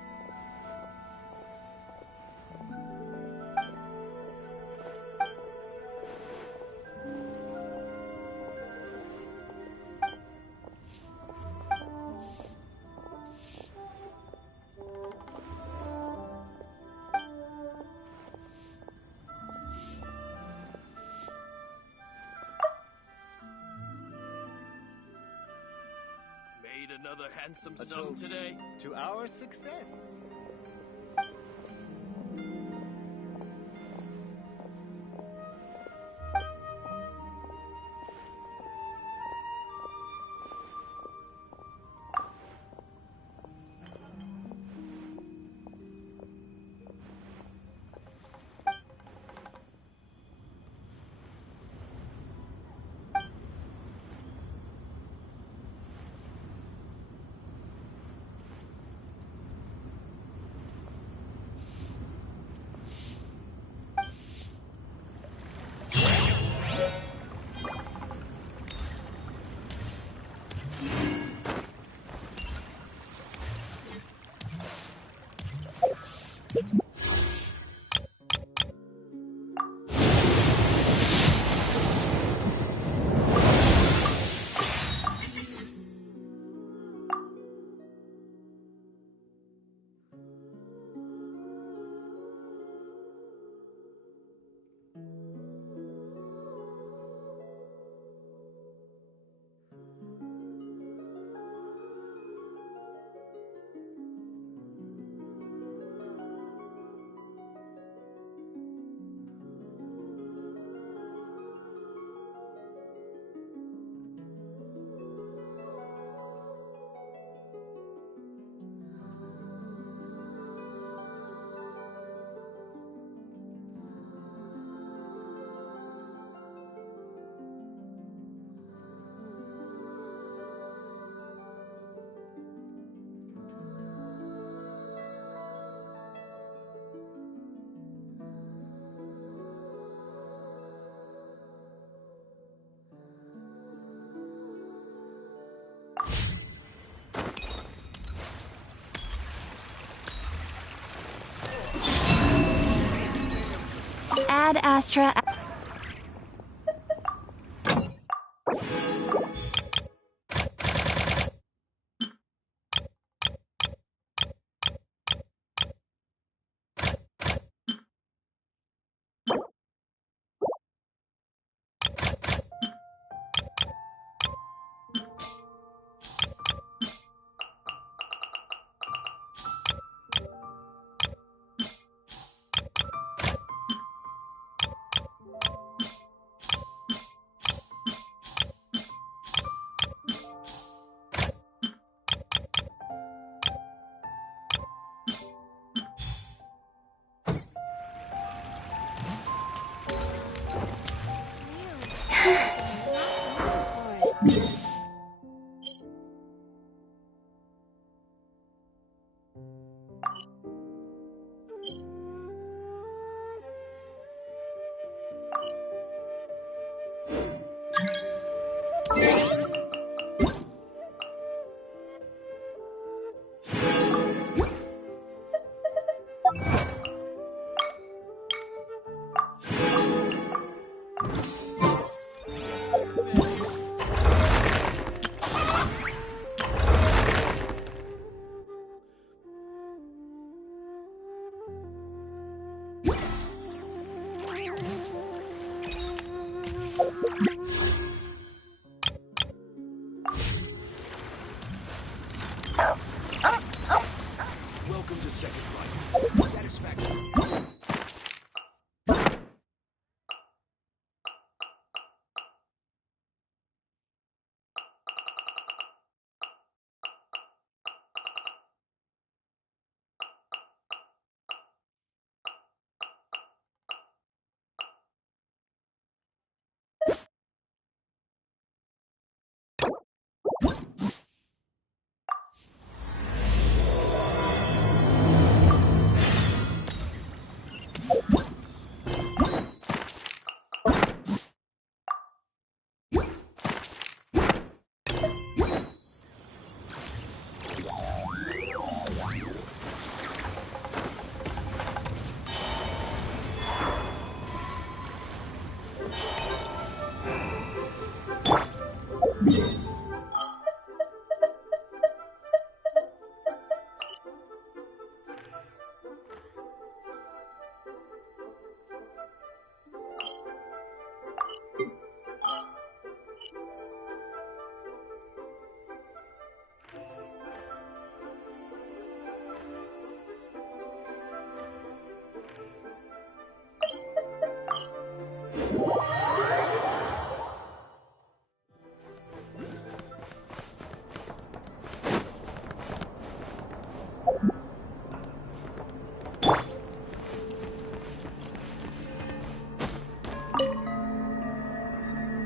Made another handsome A sum toast today. to our success. Ad Astra. Welcome to Second Life. Satisfaction.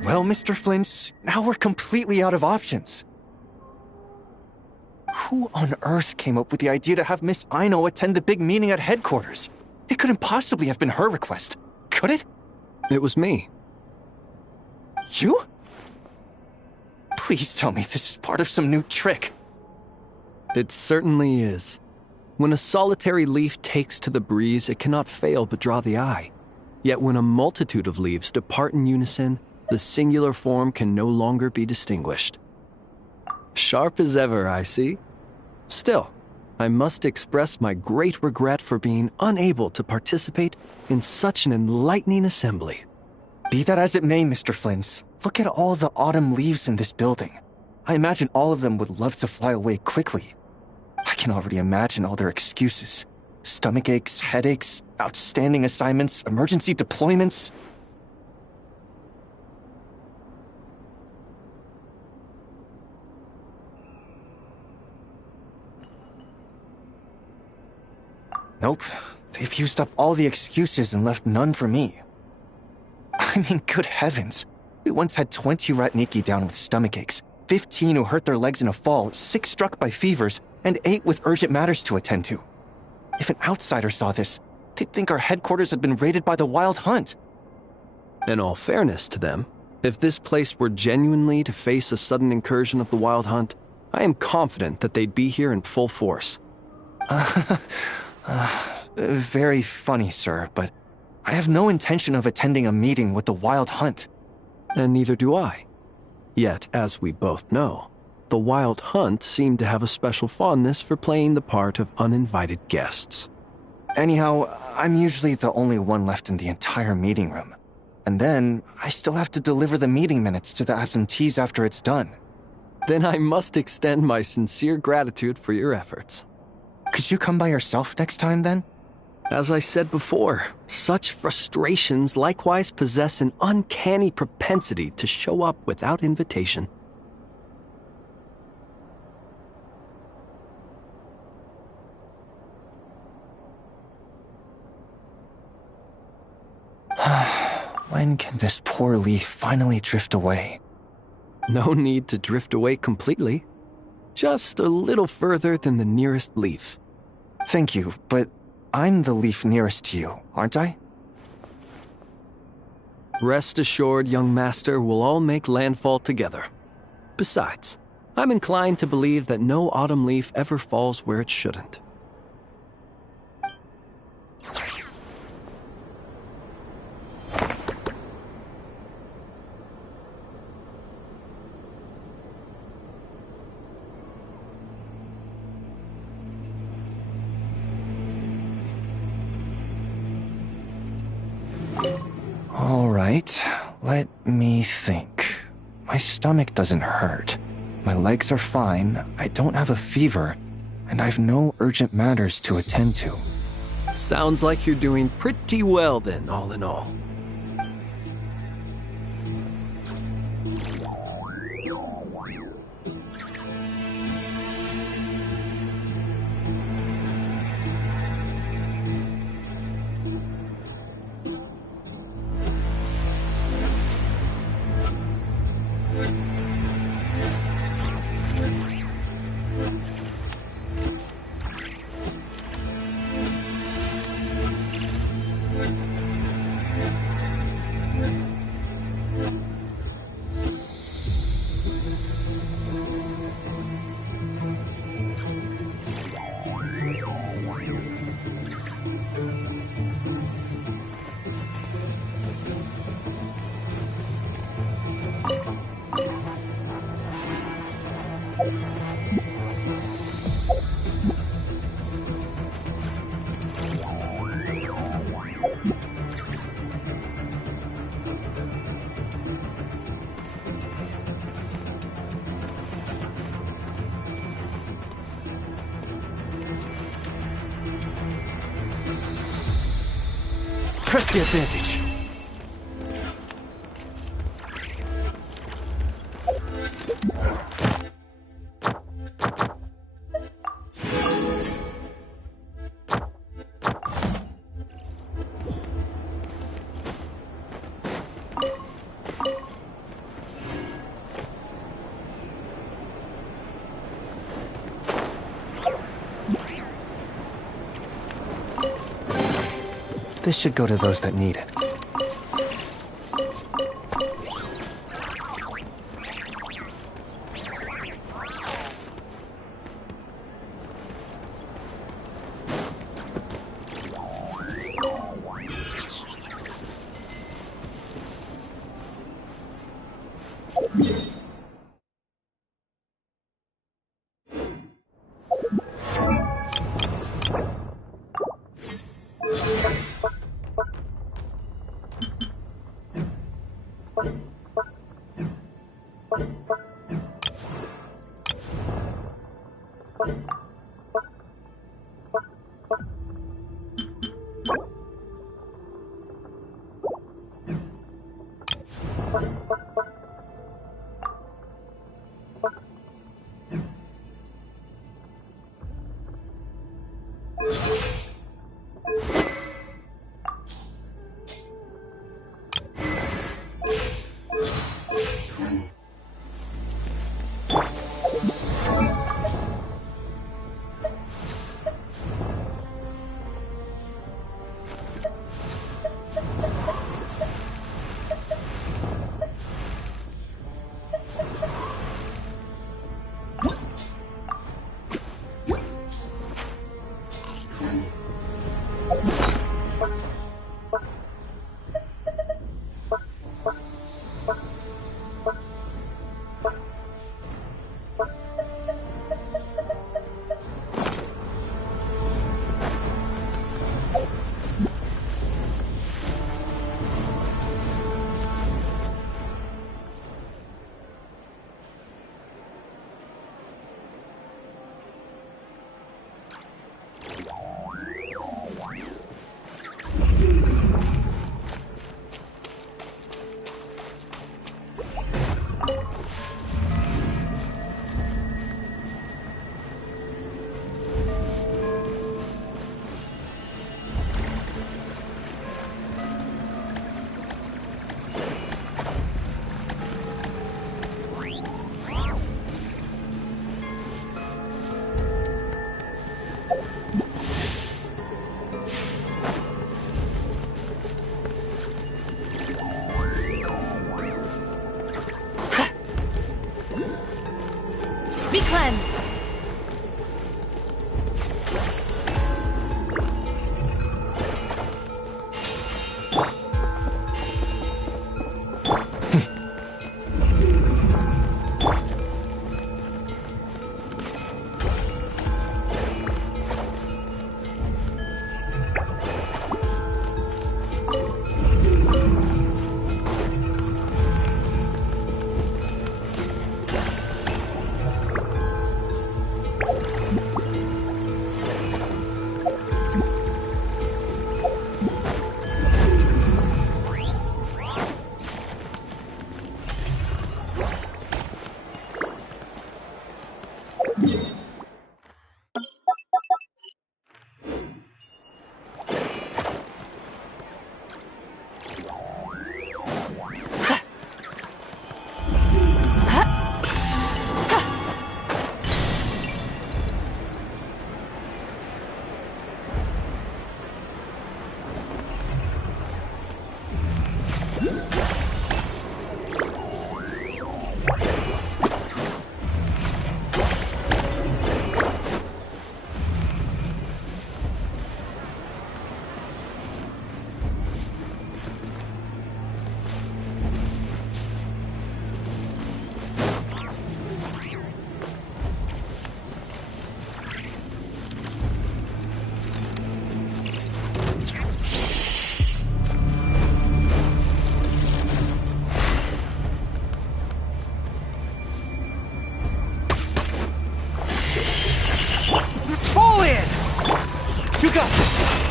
Well, Mr. Flint, now we're completely out of options. Who on earth came up with the idea to have Miss Aino attend the big meeting at headquarters? It couldn't possibly have been her request, could it? It was me. You? Please tell me this is part of some new trick. It certainly is. When a solitary leaf takes to the breeze, it cannot fail but draw the eye. Yet when a multitude of leaves depart in unison, the singular form can no longer be distinguished. Sharp as ever, I see. Still, I must express my great regret for being unable to participate in such an enlightening assembly. Be that as it may, Mr. Flint, look at all the autumn leaves in this building. I imagine all of them would love to fly away quickly. I can already imagine all their excuses. Stomach aches, headaches, outstanding assignments, emergency deployments. Nope. They've used up all the excuses and left none for me. I mean, good heavens. We once had 20 Ratniki down with stomach aches, 15 who hurt their legs in a fall, 6 struck by fevers, and 8 with urgent matters to attend to. If an outsider saw this, they'd think our headquarters had been raided by the Wild Hunt. In all fairness to them, if this place were genuinely to face a sudden incursion of the Wild Hunt, I am confident that they'd be here in full force. Very funny, sir, but I have no intention of attending a meeting with the Wild Hunt. And neither do I. Yet, as we both know, the Wild Hunt seem to have a special fondness for playing the part of uninvited guests. Anyhow, I'm usually the only one left in the entire meeting room. And then, I still have to deliver the meeting minutes to the absentees after it's done. Then I must extend my sincere gratitude for your efforts. Could you come by yourself next time, then? As I said before, such frustrations likewise possess an uncanny propensity to show up without invitation. When can this poor leaf finally drift away? No need to drift away completely. Just a little further than the nearest leaf. Thank you, but I'm the leaf nearest to you, aren't I? Rest assured, young master, we'll all make landfall together. Besides, I'm inclined to believe that no autumn leaf ever falls where it shouldn't. All right, let me think. My stomach doesn't hurt. My legs are fine, I don't have a fever, and I've no urgent matters to attend to. Sounds like you're doing pretty well then, all in all. press the advantage. This should go to those that need it.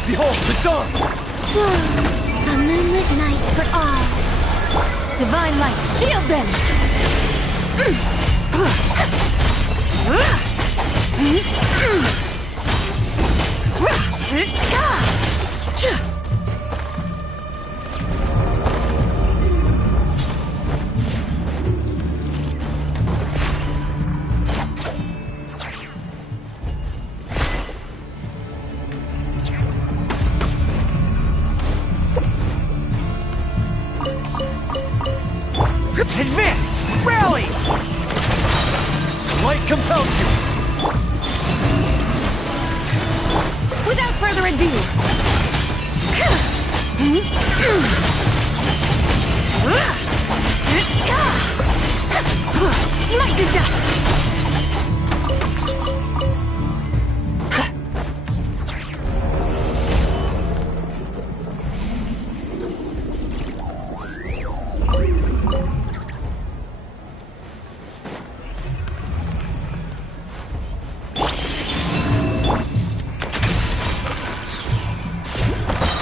Behold, the dawn! Moonlit night for all. Divine light, shield them! Advance! Rally! Light compels you! Without further ado! Light to dust!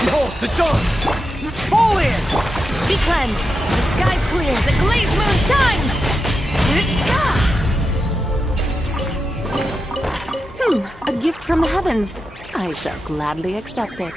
Behold the dawn! Fall in! Be cleansed! The sky's clear! The glazed moon shines! A gift from the heavens. I shall gladly accept it.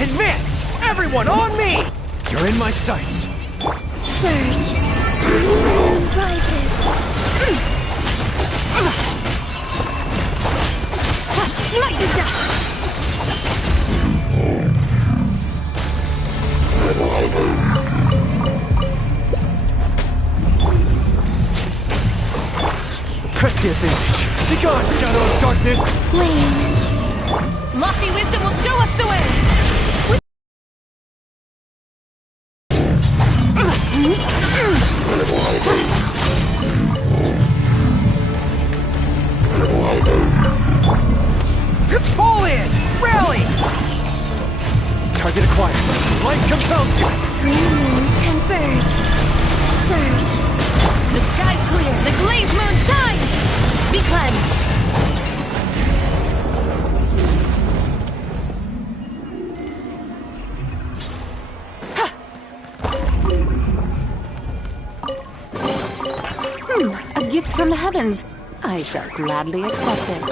Advance! Everyone on me! You're in my sights. Surge. Rises. Light the dust! Press the advantage. Be gone, shadow of darkness! Flame. Lofty wisdom will show us the way! Fall in! Rally! Target acquired. Light compels you! New moons converge. Surge. The sky's clear! The glazed moon shines! Be cleansed! A gift from the heavens. I shall gladly accept it.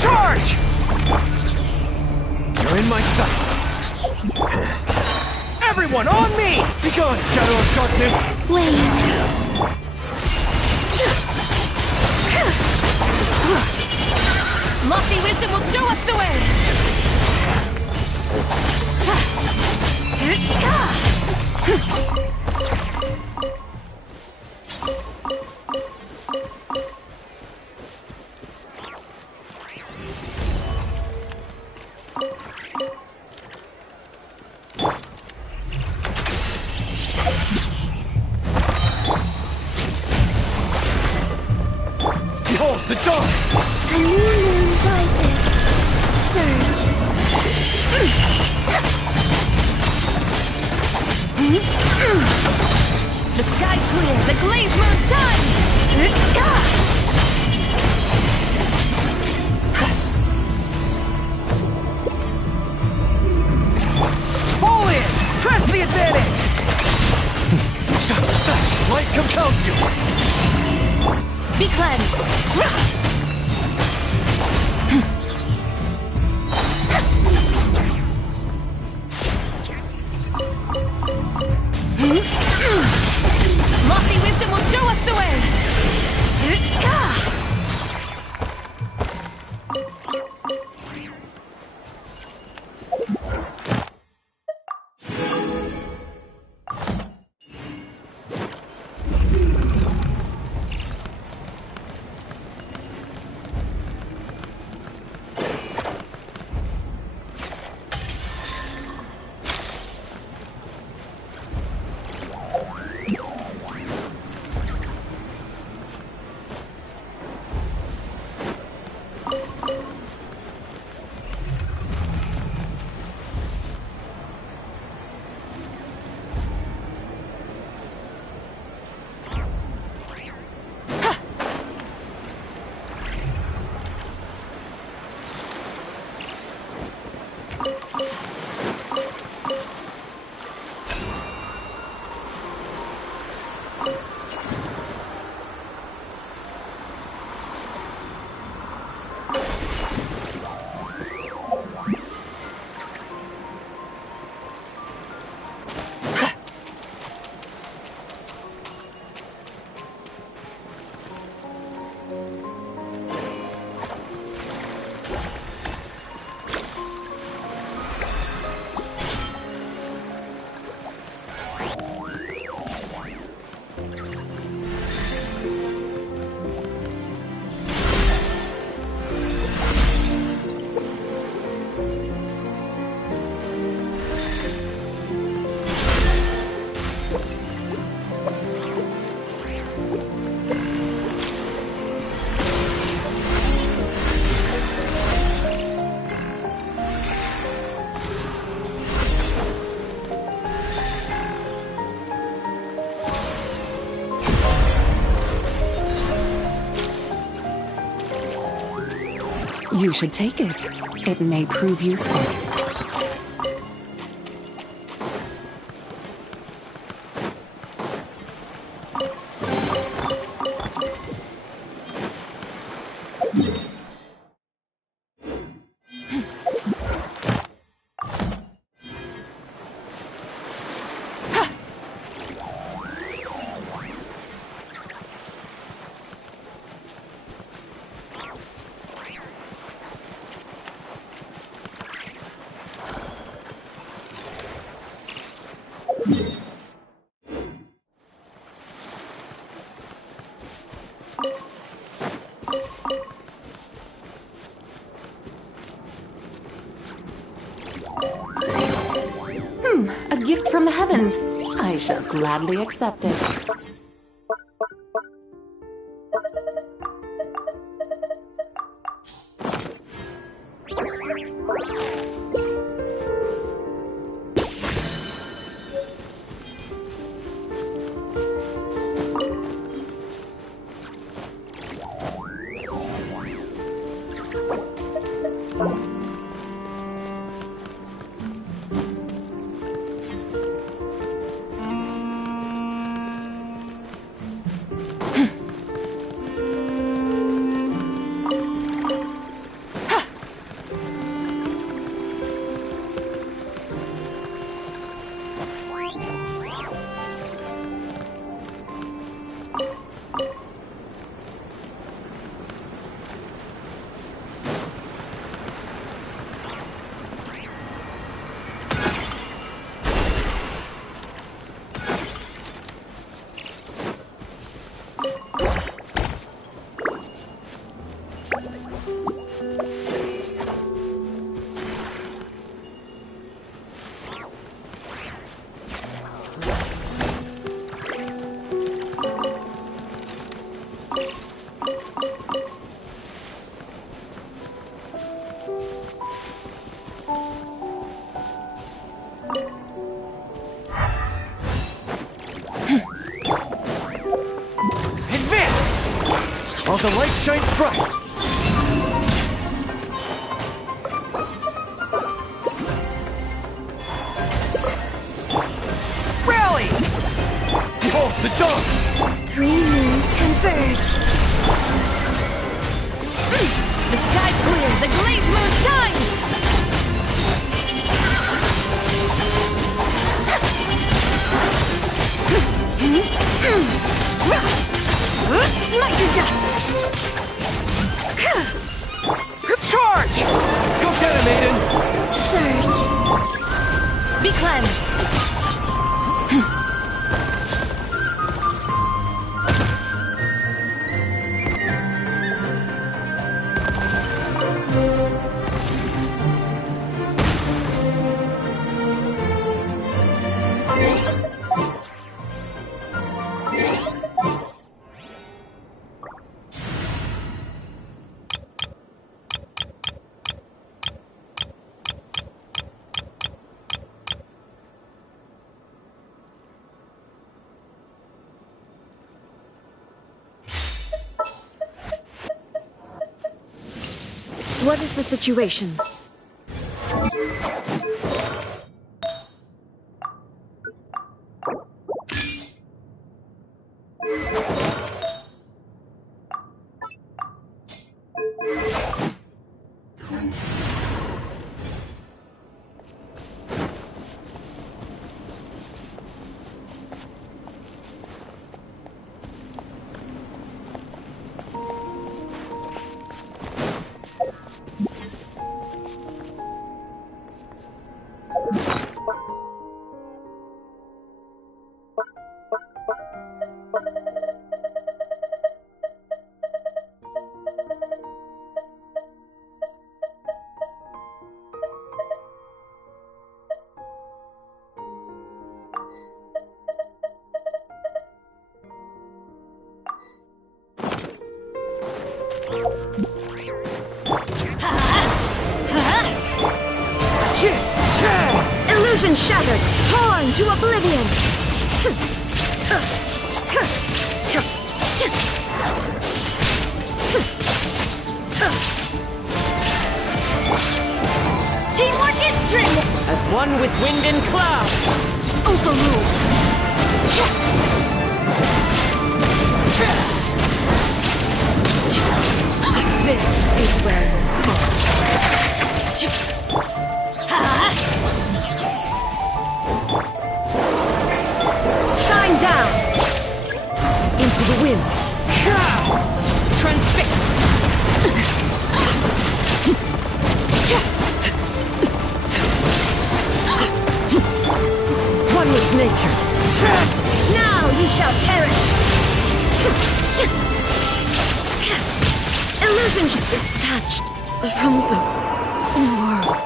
Charge! You're in my sights. Everyone on me! Be gone, shadow of darkness! Lofty wisdom will show us the way! Behold, the dawn! A new moon rises. Surge. The sky's clear, the glazed moon shines! Pull in! Press the advantage! Light compels you! Be cleansed! Lofty wisdom will show us the way! You should take it. It may prove useful. A gift from the heavens. I shall gladly accept it. while the light shines bright. Rally! Behold the dawn! 3 moons converge. The sky's clear, the glazed moon shines! Smite to dust! Charge! Go get him, Aiden! Surge! Be cleansed! What is the situation? Illusion shattered, torn to oblivion. Teamwork is strength! As one with wind and cloud! Overruled. This is where you fall. Shine down. Into the wind! Transfixed! One with nature! Now you shall perish. Illusion detached from the world.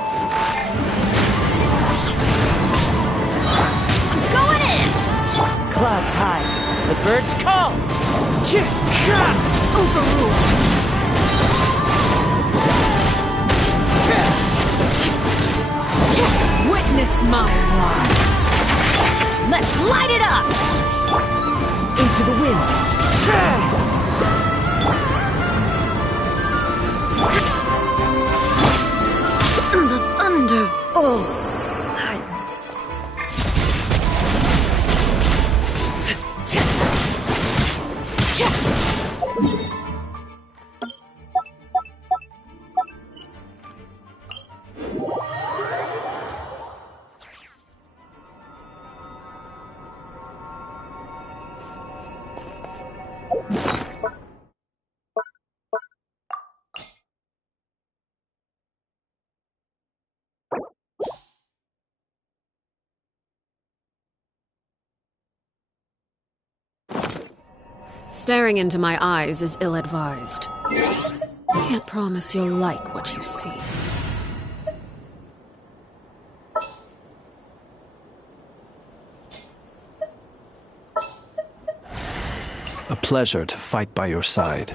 I'm going in! Clouds hide, the birds call! Overruled. Witness my rise! Let's light it up! Into the wind! The thunder falls silent. Staring into my eyes is ill-advised. Can't promise you'll like what you see. A pleasure to fight by your side.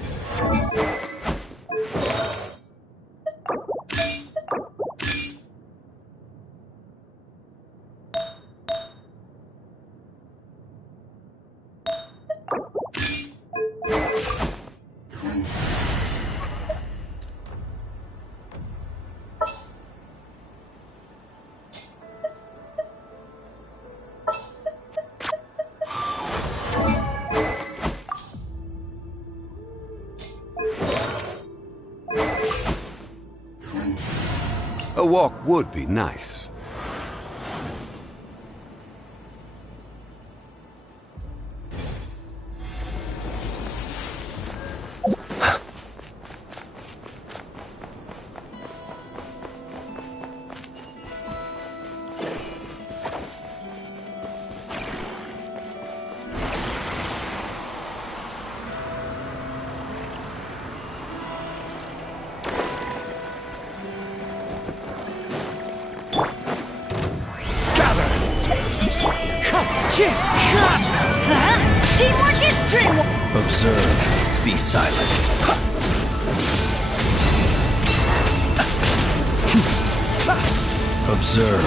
A walk would be nice. Teamwork is dreamwork! Observe. Be silent. Observe.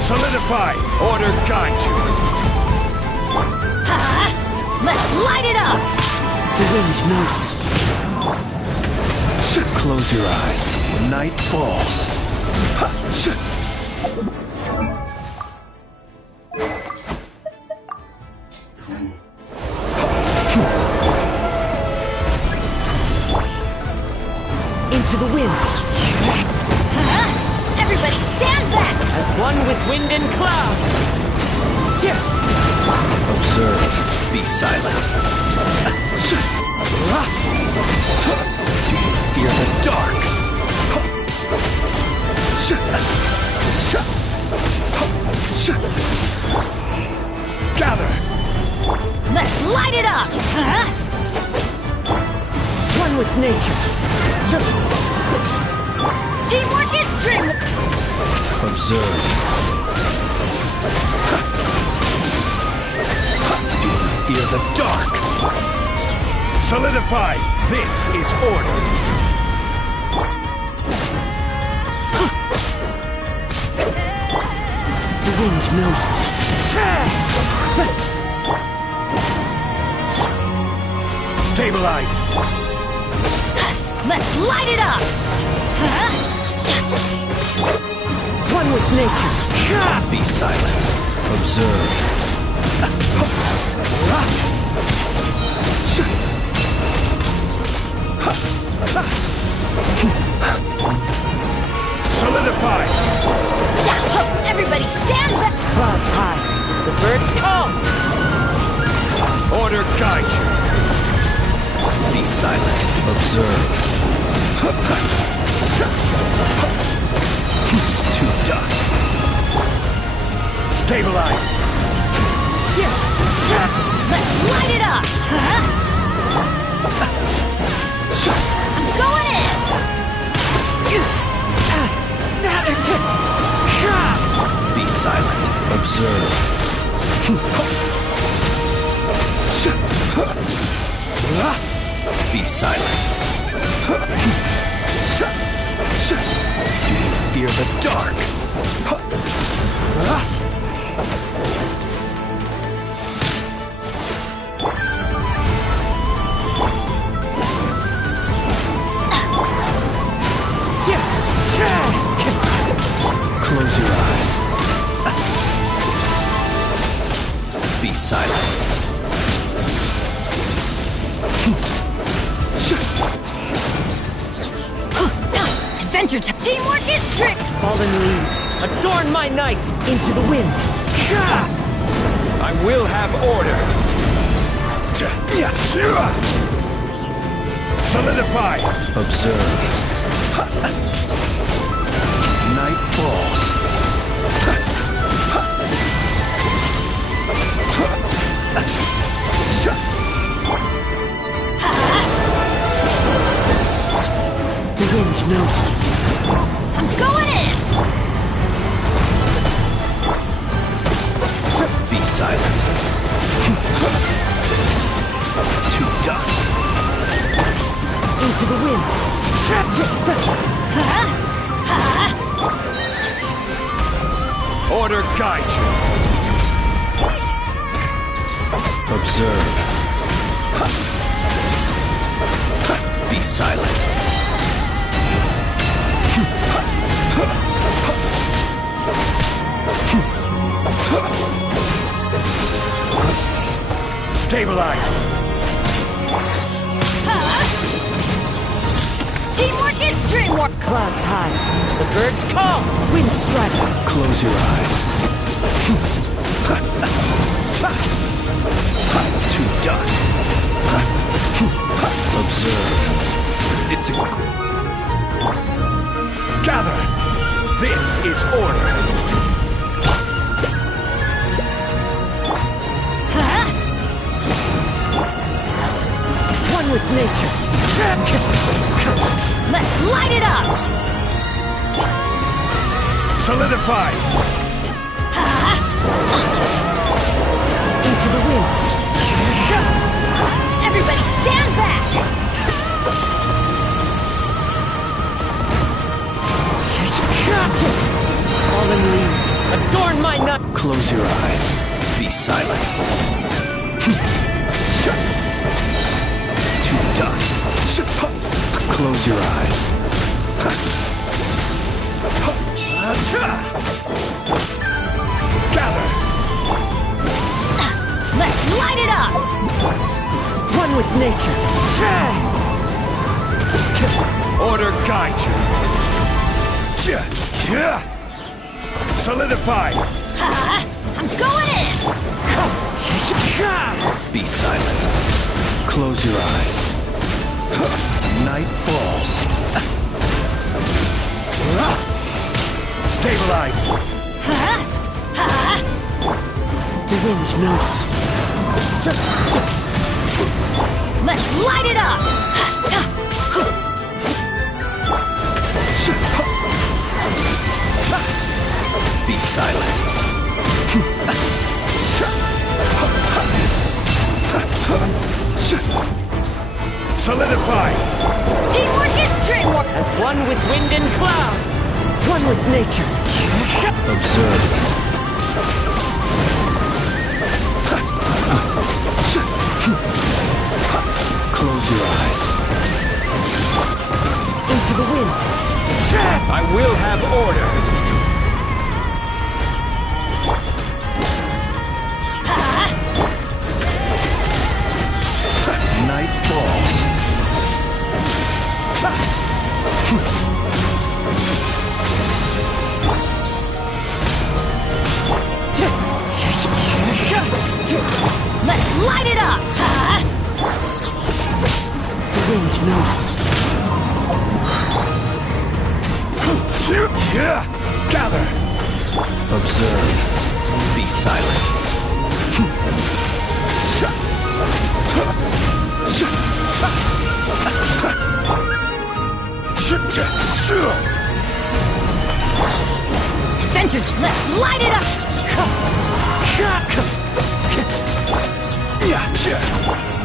Solidify! Order guide you! Let's light it up! The wind knows me. Close your eyes. Night falls. Into the wind. Everybody stand back! As one with wind and cloud. Observe. Be silent. Fear the dark. Gather! Let's light it up! One with nature. Teamwork is dreamwork! Observe. Fear the dark. Solidify! This is order! The wind knows me. Stabilize! Let's light it up! One with nature. Be silent. Observe. Solidify! Everybody stand back! Clouds high. The birds come. Order guide you! Be silent. Observe. To dust. Stabilize! Let's light it up! I'm going in! Be silent. Observe. Be silent. Fear the dark. Close your eyes. Be silent. Adventure time! Teamwork is strict! Fallen leaves. Adorn my night. Into the wind. I will have order! Solidify! Observe. Night falls. The wind knows me. I'm going in! Be silent. To dust. Into the wind. Order guide you! Observe. Be silent. Stabilize! Dream War. Clouds high. The birds call. Wind strike. Close your eyes. To dust. Observe. It's a... Gather. This is order. One with nature. Let's light it up. Solidify. Into the wind. Everybody stand back. Fallen leaves. Adorn my nut. Close your eyes. Be silent. To dust. Close your eyes. Gather. Let's light it up. One with nature. Order guide you. Solidify. I'm going in. Be silent. Close your eyes. Night falls. Stabilize. The wind knows. Let's light it up. Be silent. Solidify. Teamwork is Dream War. As one with wind and cloud. One with nature. Observe. Close your eyes. Into the wind. I will have order. Night falls. Let's light it up. The wind knows. Gather. Observe. Be silent. Adventures, let's light it up.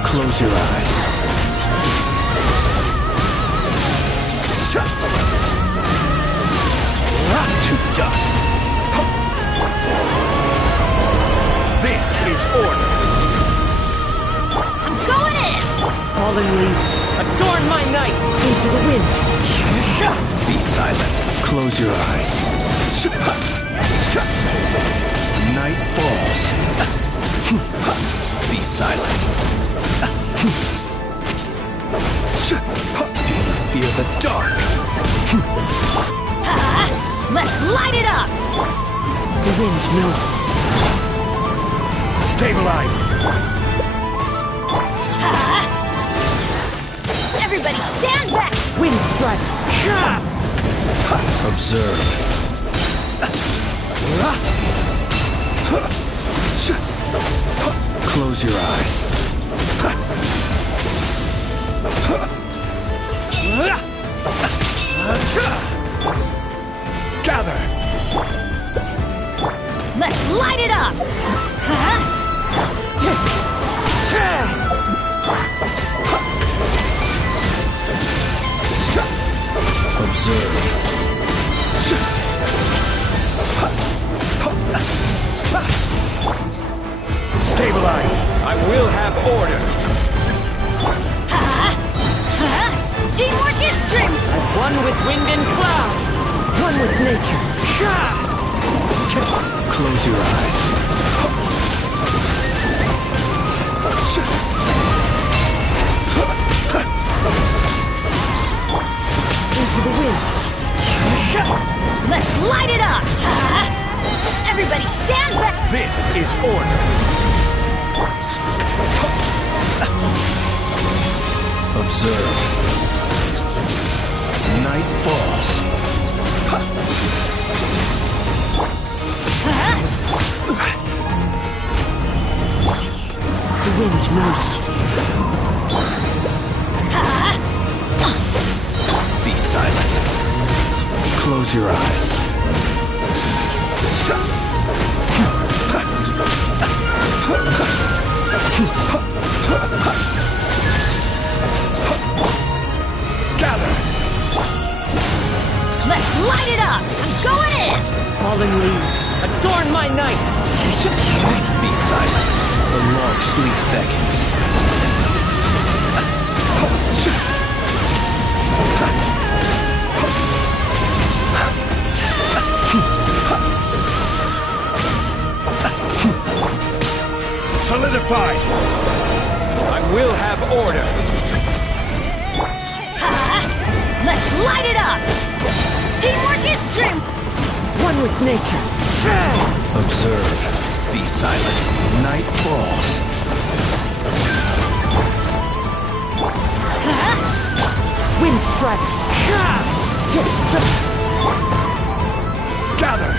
Close your eyes. To dust. This is order. I'm going in. Fallen leaves. Adorn my night. Into the wind. Be silent. Close your eyes. Night falls. Be silent. Do you fear the dark? Let's light it up. The wind knows. Stabilize. Everybody stand back. Wind strike. Observe. Close your eyes. Gather. Let's light it up. Observe. Stabilize. I will have order. Teamwork is Dream. As one with wind and cloud. One with nature. Close your eyes. Into the wind. wind. Let's light it up! Everybody stand back! This is order. Observe. Night falls. The wind knows me. Be silent. Close your eyes. Gather. Let's light it up! I'm going in! Fallen leaves, adorn my night. Be silent. The long sleep beckons. Solidified. I will have order. Let's light it up! Teamwork is strength! One with nature. Observe. Be silent. Night falls. Wind strike. Gather.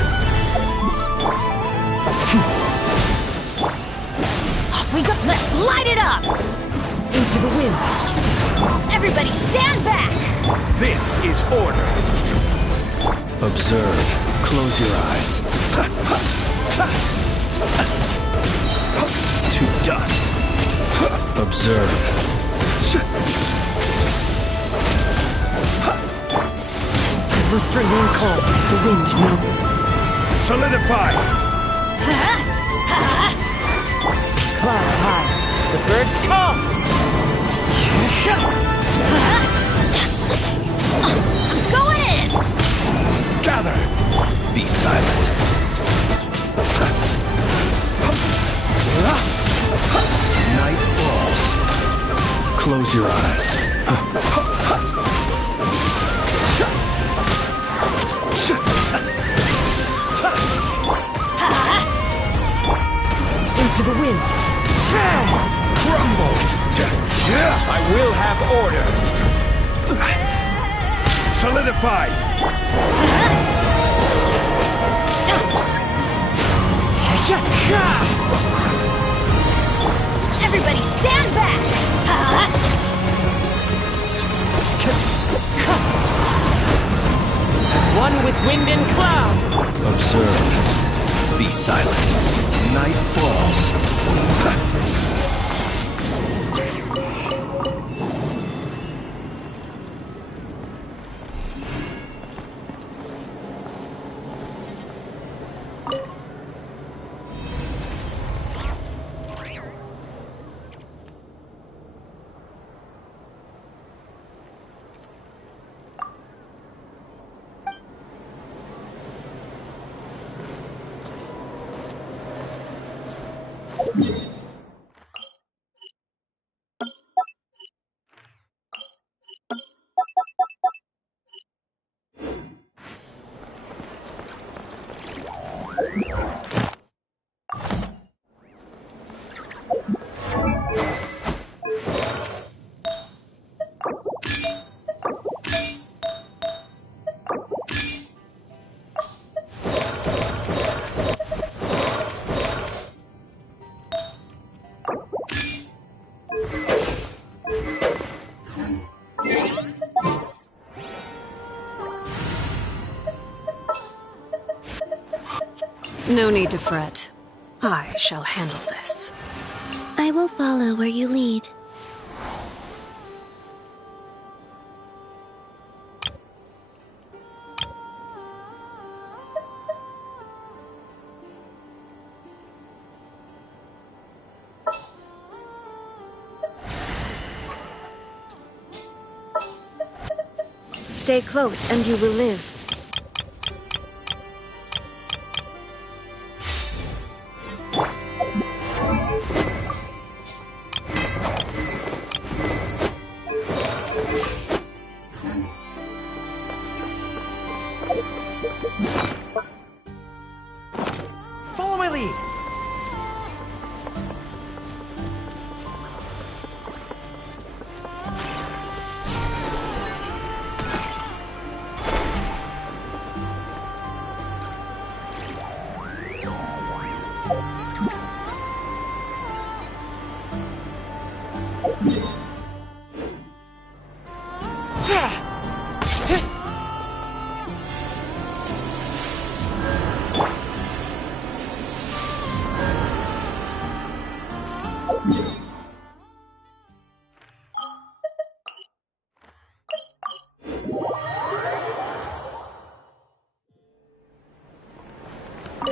We go! Let's light it up! Into the wind. Everybody stand back! This is order. Observe. Close your eyes. To dust. Observe. I must remain calm. The wind knows. Solidify. Clouds high. The birds come. I'm going in! Gather. Be silent. Night falls. Close your eyes. Into the wind. Crumble. I will have order. Solidified. Everybody stand back! As one with wind and cloud. Observe. Be silent. Night falls. No need to fret. I shall handle this. I will follow where you lead. Stay close and you will live.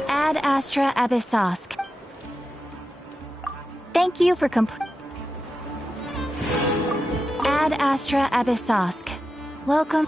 Ad Astra Abyssosk. Thank you for Ad Astra Abyssosk. Welcome.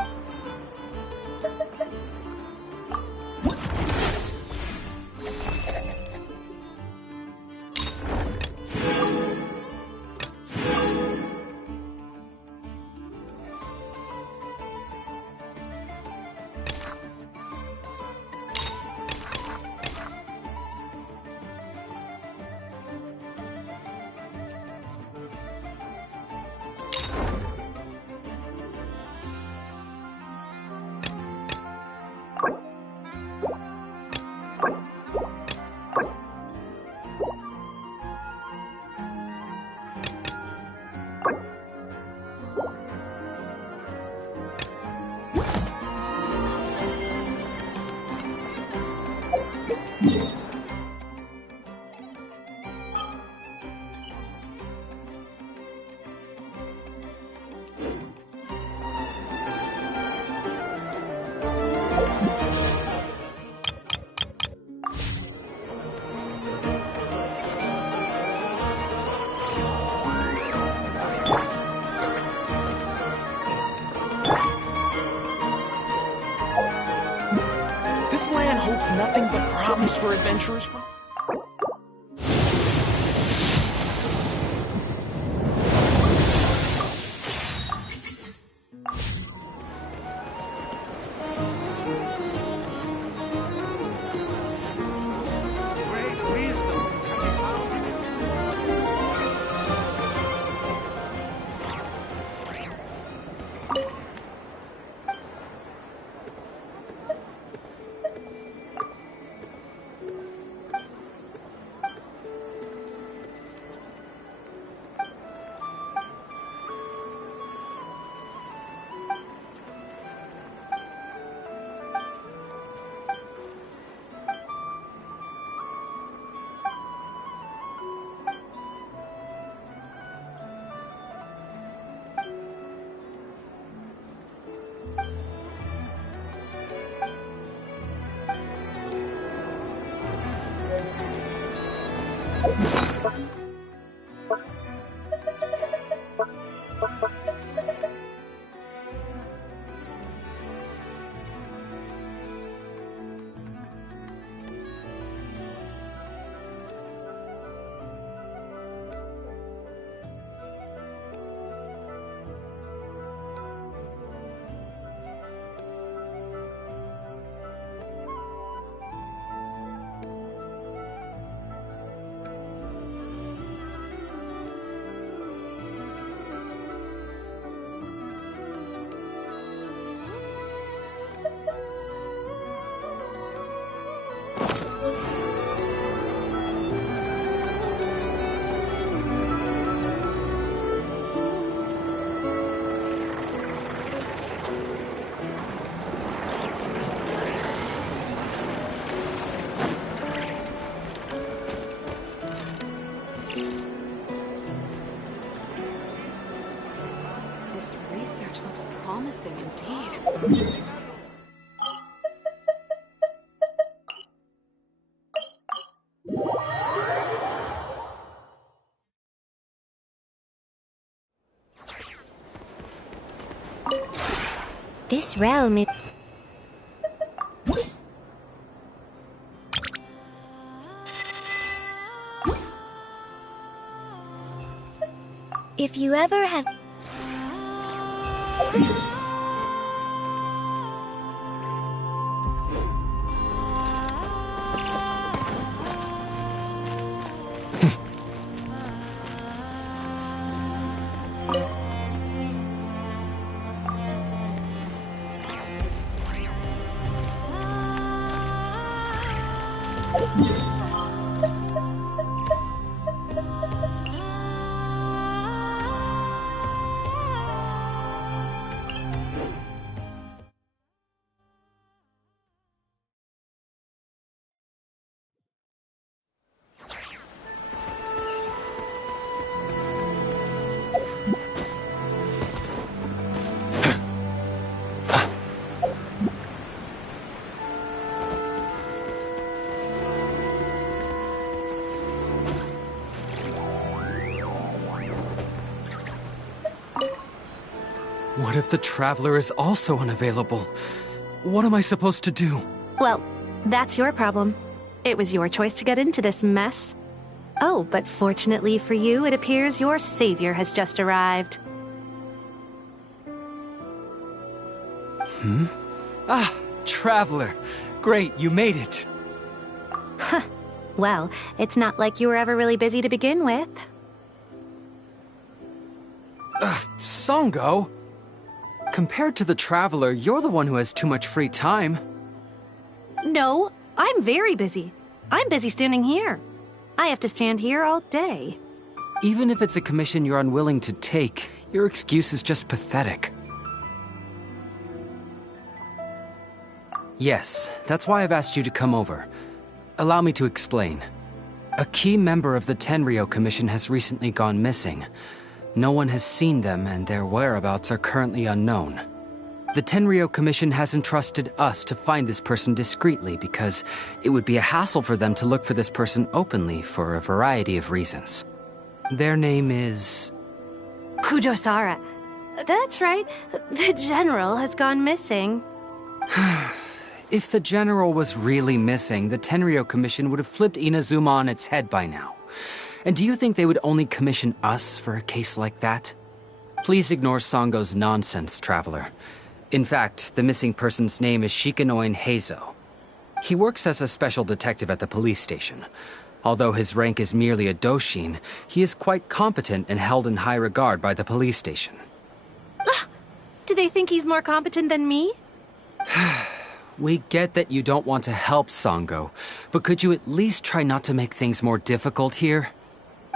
This land holds nothing but promise for adventurers from... This research looks promising indeed. This realm is... If you ever have... What if the Traveler is also unavailable? What am I supposed to do? Well, that's your problem. It was your choice to get into this mess. Oh, but fortunately for you, it appears your savior has just arrived. Ah, Traveler. Great, you made it. Well, it's not like you were ever really busy to begin with. Songo? Compared to the Traveler, you're the one who has too much free time. No, I'm very busy. I'm busy standing here. I have to stand here all day. Even if it's a commission you're unwilling to take, your excuse is just pathetic. Yes, that's why I've asked you to come over. Allow me to explain. A key member of the Tenryo Commission has recently gone missing. No one has seen them, and their whereabouts are currently unknown. The Tenryo Commission has entrusted us to find this person discreetly because it would be a hassle for them to look for this person openly for a variety of reasons. Their name is... Kujosara. That's right. The General has gone missing. If the General was really missing, the Tenryo Commission would have flipped Inazuma on its head by now. And do you think they would only commission us for a case like that? Please ignore Songo's nonsense, Traveler. In fact, the missing person's name is Shikanoin Heizo. He works as a special detective at the police station. Although his rank is merely a doshin, he is quite competent and held in high regard by the police station. Do they think he's more competent than me? We get that you don't want to help Songo, but could you at least try not to make things more difficult here?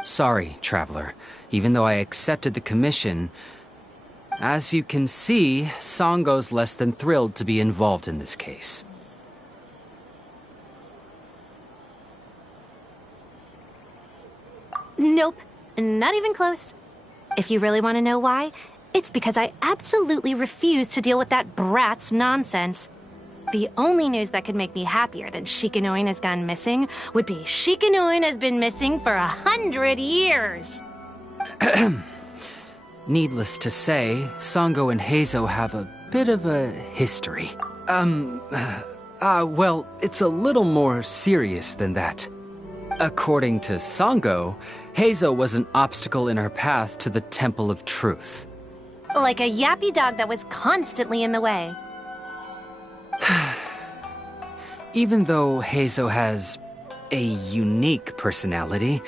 Sorry, Traveler. Even though I accepted the commission, as you can see, Songo's less than thrilled to be involved in this case. Nope, not even close. If you really want to know why, it's because I absolutely refuse to deal with that brat's nonsense. The only news that could make me happier than Shikanoin has gone missing would be Shikanoin has been missing for 100 years. Needless to say, Songo and Heizo have a bit of a history. Well, it's a little more serious than that. According to Songo, Heizo was an obstacle in her path to the Temple of Truth. Like a yappy dog that was constantly in the way. Even though Heizo has a unique personality,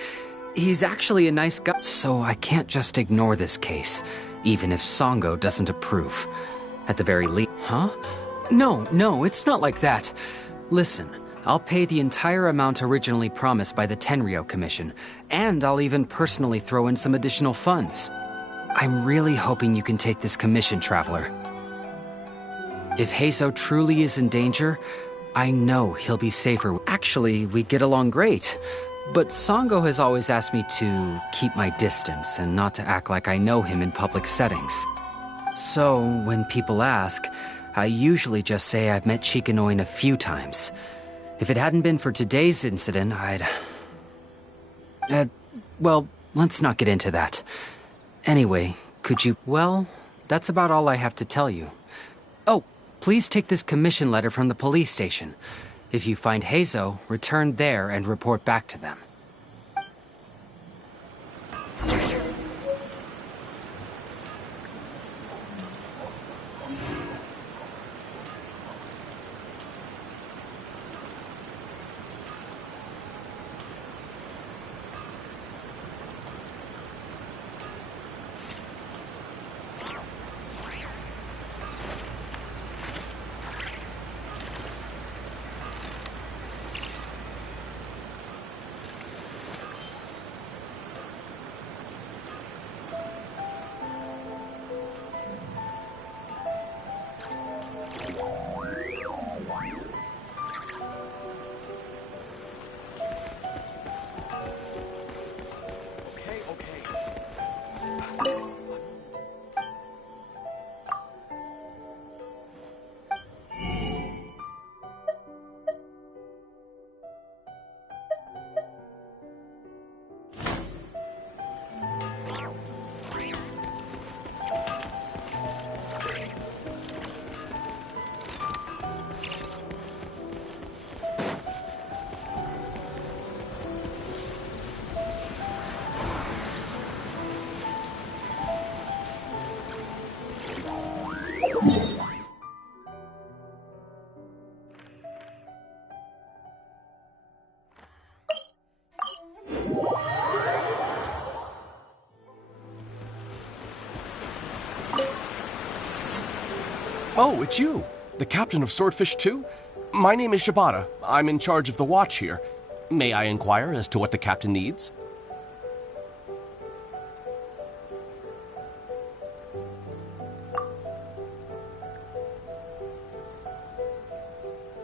he's actually a nice guy, so I can't just ignore this case, even if Songo doesn't approve. At the very least... Huh? No, it's not like that. Listen, I'll pay the entire amount originally promised by the Tenryo Commission, and I'll even personally throw in some additional funds. I'm really hoping you can take this commission, Traveler. If Heizo truly is in danger, I know he'll be safer. Actually, we get along great. But Songo has always asked me to keep my distance and not to act like I know him in public settings. So, when people ask, I usually just say I've met Shikanoin a few times. If it hadn't been for today's incident, well, let's not get into that. Anyway, could you... Well, that's about all I have to tell you. Oh, please take this commission letter from the police station. If you find Heizo, return there and report back to them. Oh, it's you. The captain of Swordfish 2? My name is Shibata. I'm in charge of the watch here. May I inquire as to what the captain needs?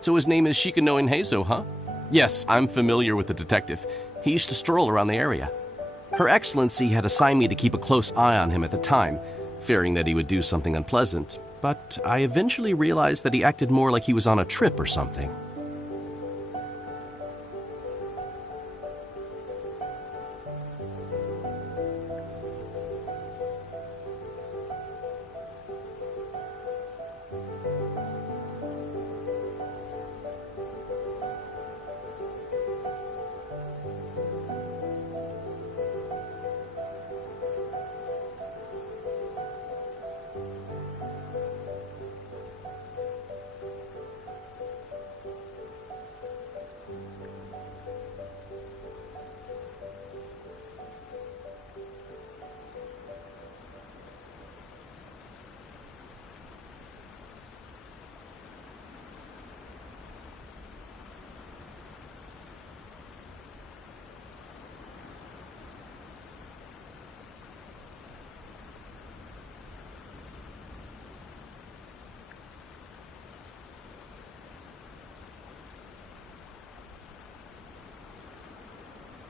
So his name is Shikano Heizo, huh? Yes, I'm familiar with the detective. He used to stroll around the area. Her Excellency had assigned me to keep a close eye on him at the time, fearing that he would do something unpleasant, but I eventually realized that he acted more like he was on a trip or something.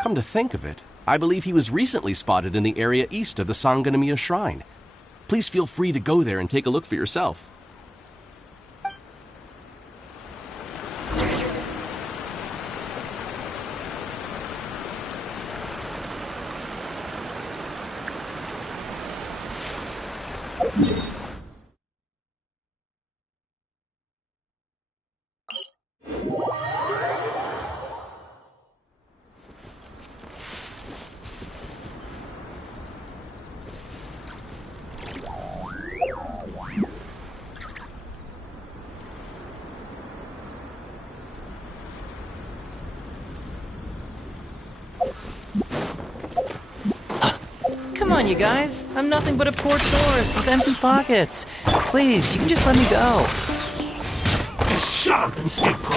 Come to think of it, I believe he was recently spotted in the area east of the Sangonomiya Shrine. Please feel free to go there and take a look for yourself. Come on, you guys. I'm nothing but a poor tourist with empty pockets. Please, you can just let me go. Just shut up and stay put.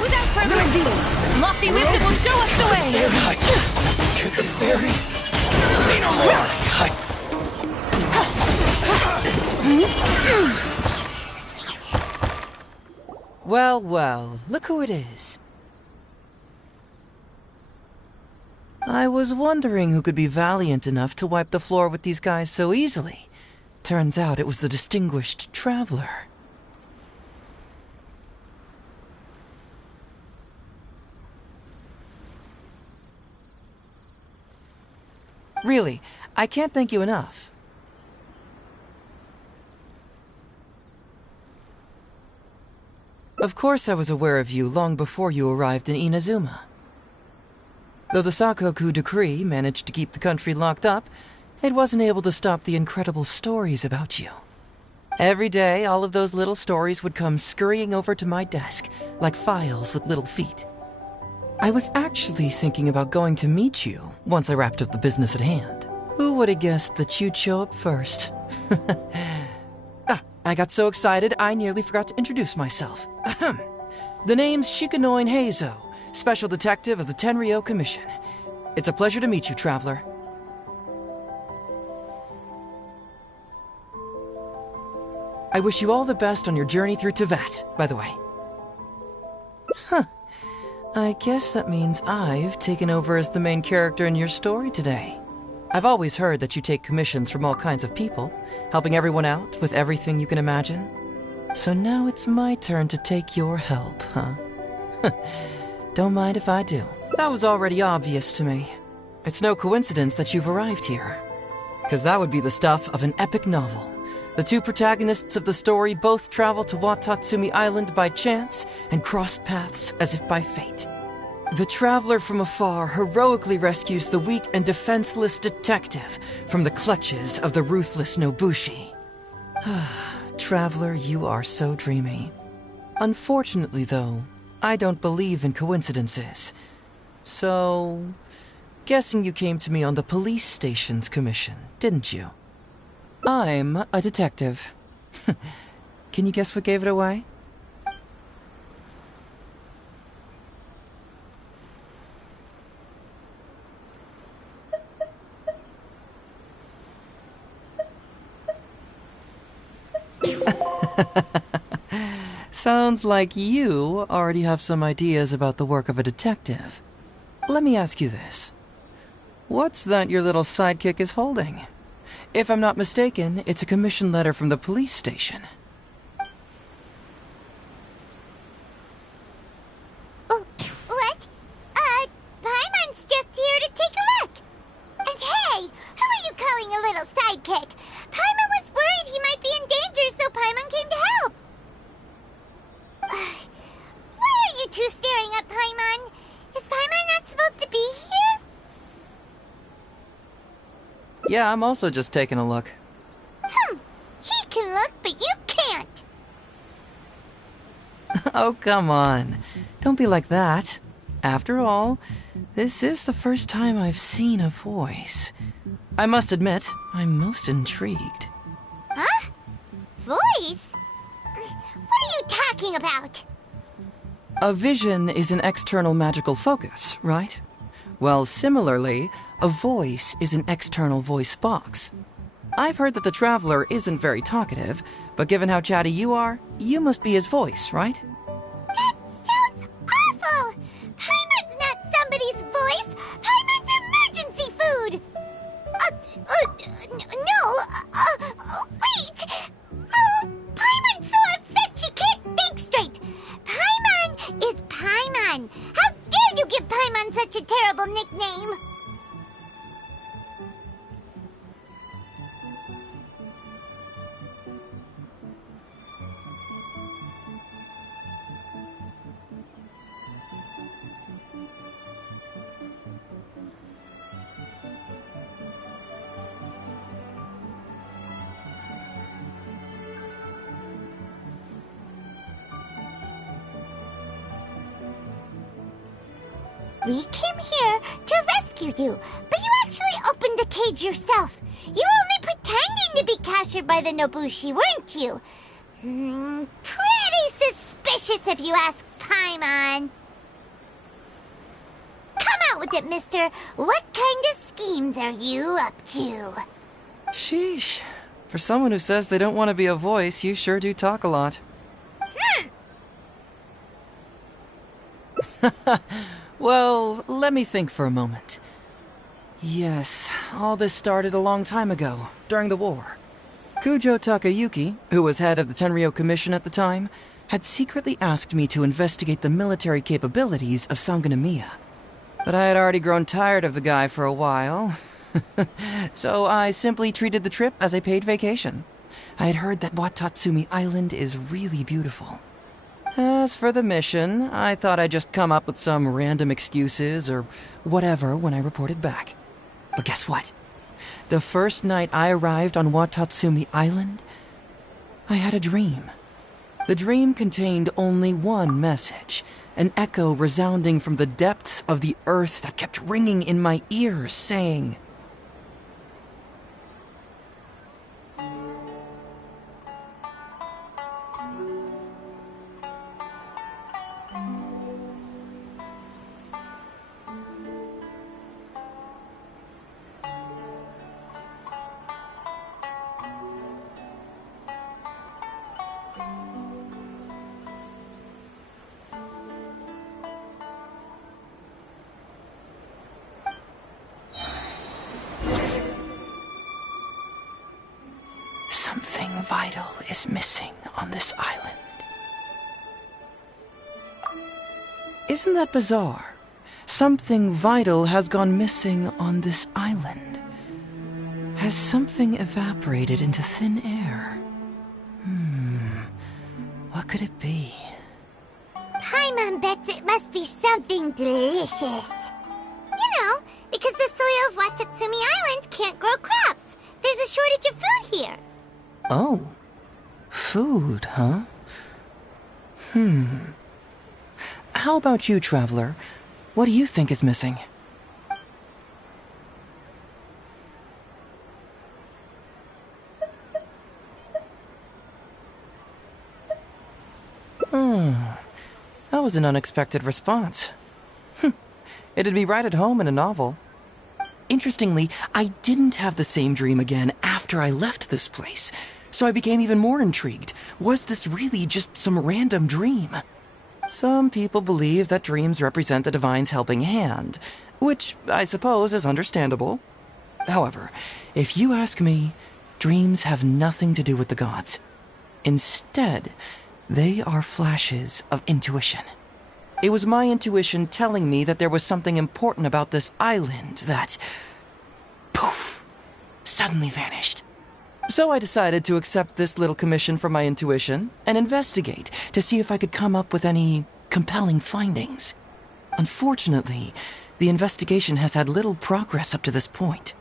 Without further ado, lofty wisdom will show us the way. Say no more. Well, well, look who it is. I was wondering who could be valiant enough to wipe the floor with these guys so easily. Turns out it was the distinguished traveler. Really, I can't thank you enough. Of course I was aware of you long before you arrived in Inazuma. Though the Sakoku decree managed to keep the country locked up, it wasn't able to stop the incredible stories about you. Every day, all of those little stories would come scurrying over to my desk, like files with little feet. I was actually thinking about going to meet you once I wrapped up the business at hand. Who would have guessed that you'd show up first? I got so excited I nearly forgot to introduce myself. The name's Shikano Heizo, Special Detective of the Tenryou Commission. It's a pleasure to meet you, Traveler. I wish you all the best on your journey through Teyvat, by the way. Huh. I guess that means I've taken over as the main character in your story today. I've always heard that you take commissions from all kinds of people, helping everyone out with everything you can imagine. So now it's my turn to take your help, huh? Don't mind if I do. That was already obvious to me. It's no coincidence that you've arrived here. Because that would be the stuff of an epic novel. The two protagonists of the story both travel to Watatsumi Island by chance and cross paths as if by fate. The traveler from afar heroically rescues the weak and defenseless detective from the clutches of the ruthless Nobushi. Traveler, you are so dreamy. Unfortunately, though, I don't believe in coincidences. So, guessing you came to me on the police station's commission, didn't you? I'm a detective. Can you guess what gave it away? Sounds like you already have some ideas about the work of a detective. Let me ask you this. What's that your little sidekick is holding? If I'm not mistaken, it's a commission letter from the police station. What? Paimon's just here to take a look. And hey, who are you calling a little sidekick? Paimon was worried he might be in danger, so Paimon came to help. Why are you two staring at Paimon? Is Paimon not supposed to be here? Yeah, I'm also just taking a look. He can look, but you can't. Oh, come on. Don't be like that. After all, this is the first time I've seen a voice. I must admit, I'm most intrigued. Huh? Voice? What are you talking about? A vision is an external magical focus, right? Well, similarly, a voice is an external voice box. I've heard that the Traveler isn't very talkative, but given how chatty you are, you must be his voice, right? That sounds awful! Paimon's not somebody's voice! Paimon's emergency food! Wait! Oh, Paimon's so upset she can't think straight! Paimon is Paimon! How dare you give Paimon such a terrible nickname? We came here to rescue you, but you actually opened the cage yourself. You were only pretending to be captured by the Nobushi, weren't you? Pretty suspicious if you ask Paimon. Come out with it, mister. What kind of schemes are you up to? Sheesh. For someone who says they don't want to be a voice, you sure do talk a lot. Well, let me think for a moment. Yes, all this started a long time ago, during the war. Kujo Takayuki, who was head of the Tenryo Commission at the time, had secretly asked me to investigate the military capabilities of Sangonomiya. But I had already grown tired of the guy for a while, so I simply treated the trip as a paid vacation. I had heard that Watatsumi Island is really beautiful. As for the mission, I thought I'd just come up with some random excuses or whatever when I reported back. But guess what? The first night I arrived on Watatsumi Island, I had a dream. The dream contained only one message, an echo resounding from the depths of the earth that kept ringing in my ears, saying, "Something vital is missing on this island." Isn't that bizarre? Something vital has gone missing on this island. Has something evaporated into thin air? What could it be? Paimon bets it must be something delicious. You know, because the soil of Watatsumi Island can't grow crops. There's a shortage of food here. Oh. Food, huh? How about you, Traveler? What do you think is missing? was an unexpected response. It'd be right at home in a novel. Interestingly, I didn't have the same dream again after I left this place, so I became even more intrigued. Was this really just some random dream? Some people believe that dreams represent the divine's helping hand, which I suppose is understandable. However, if you ask me, dreams have nothing to do with the gods. Instead, they are flashes of intuition. It was my intuition telling me that there was something important about this island that, poof, suddenly vanished. So I decided to accept this little commission from my intuition and investigate to see if I could come up with any compelling findings. Unfortunately, the investigation has had little progress up to this point.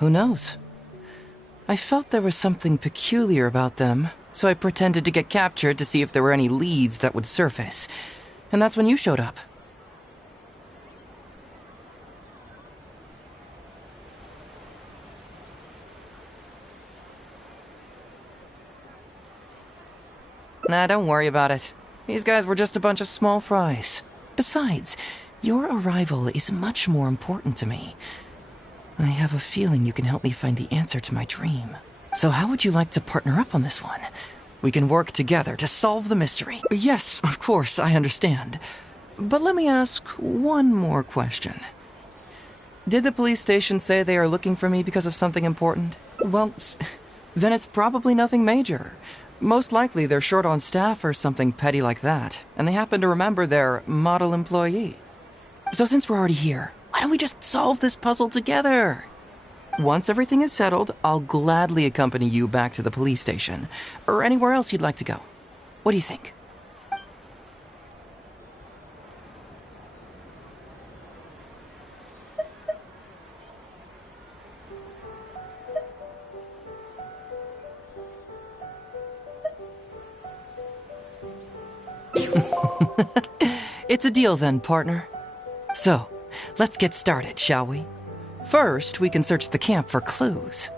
Who knows? I felt there was something peculiar about them, so I pretended to get captured to see if there were any leads that would surface. And that's when you showed up. Nah, don't worry about it. These guys were just a bunch of small fries. Besides, your arrival is much more important to me. I have a feeling you can help me find the answer to my dream. So how would you like to partner up on this one? We can work together to solve the mystery. Yes, of course, I understand. But let me ask one more question. Did the police station say they are looking for me because of something important? Well, then it's probably nothing major. Most likely they're short on staff or something petty like that, and they happen to remember their model employee. So since we're already here, why don't we just solve this puzzle together? Once everything is settled, I'll gladly accompany you back to the police station, or anywhere else you'd like to go. What do you think? It's a deal then, partner. So, let's get started, shall we? First, we can search the camp for clues.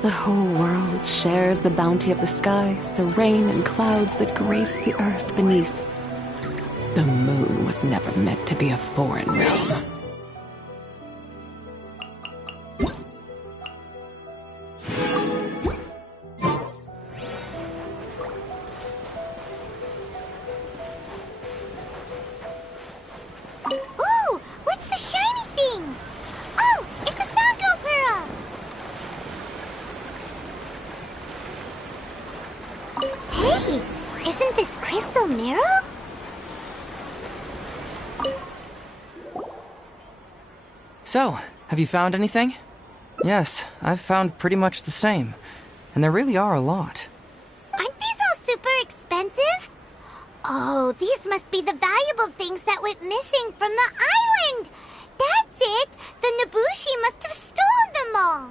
The whole world shares the bounty of the skies, the rain and clouds that grace the earth beneath. The moon was never meant to be a foreign realm. Ooh, what's the shiny thing? Oh, it's a Sango pearl! Hey, isn't this crystal mirror? So, have you found anything? Yes, I've found pretty much the same. And there really are a lot. expensive? Oh, these must be the valuable things that went missing from the island! That's it! The Nobushi must have stolen them all!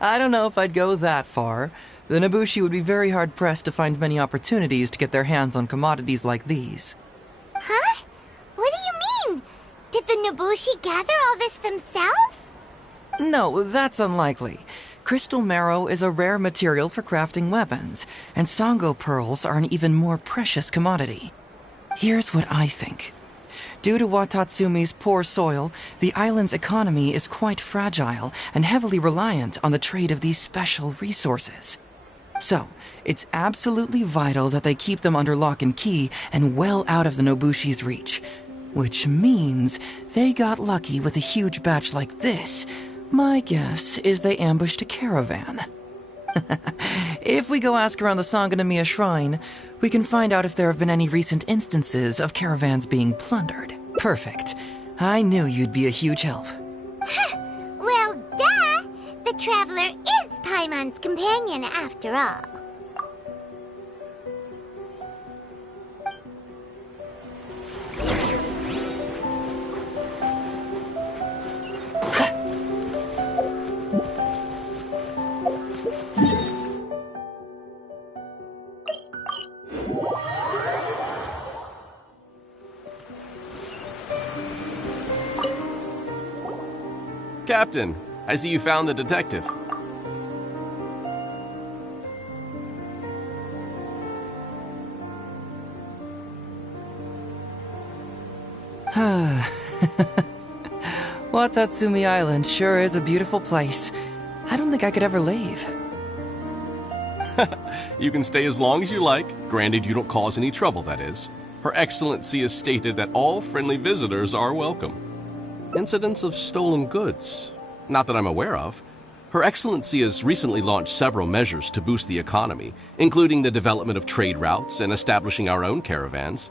I don't know if I'd go that far. The Nobushi would be very hard-pressed to find many opportunities to get their hands on commodities like these. Huh? What do you mean? Did the Nobushi gather all this themselves? No, that's unlikely. Crystal marrow is a rare material for crafting weapons, and Sango pearls are an even more precious commodity. Here's what I think. Due to Watatsumi's poor soil, the island's economy is quite fragile and heavily reliant on the trade of these special resources. So, it's absolutely vital that they keep them under lock and key and well out of the Nobushi's reach. Which means they got lucky with a huge batch like this. My guess is they ambushed a caravan. If we go ask around the Sangonomiya Shrine, we can find out if there have been any recent instances of caravans being plundered. Perfect. I knew you'd be a huge help. Well, duh! The Traveler is Paimon's companion after all. Captain, I see you found the detective. Watatsumi Island sure is a beautiful place. I don't think I could ever leave. You can stay as long as you like, granted you don't cause any trouble, that is. Her Excellency has stated that all friendly visitors are welcome. Incidents of stolen goods? Not that I'm aware of. Her Excellency has recently launched several measures to boost the economy, including the development of trade routes and establishing our own caravans.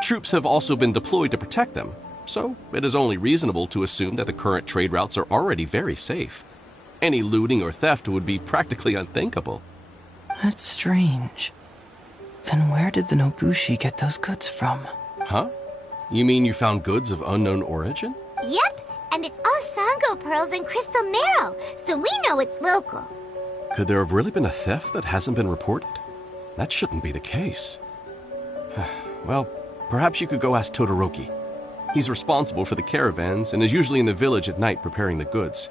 Troops have also been deployed to protect them, so it is only reasonable to assume that the current trade routes are already very safe. Any looting or theft would be practically unthinkable. That's strange. Then where did the Nobushi get those goods from? Huh? You mean you found goods of unknown origin? Yep, and it's all Sango pearls and crystal marrow, so we know it's local. Could there have really been a theft that hasn't been reported? That shouldn't be the case. Well, perhaps you could go ask Todoroki. He's responsible for the caravans and is usually in the village at night preparing the goods.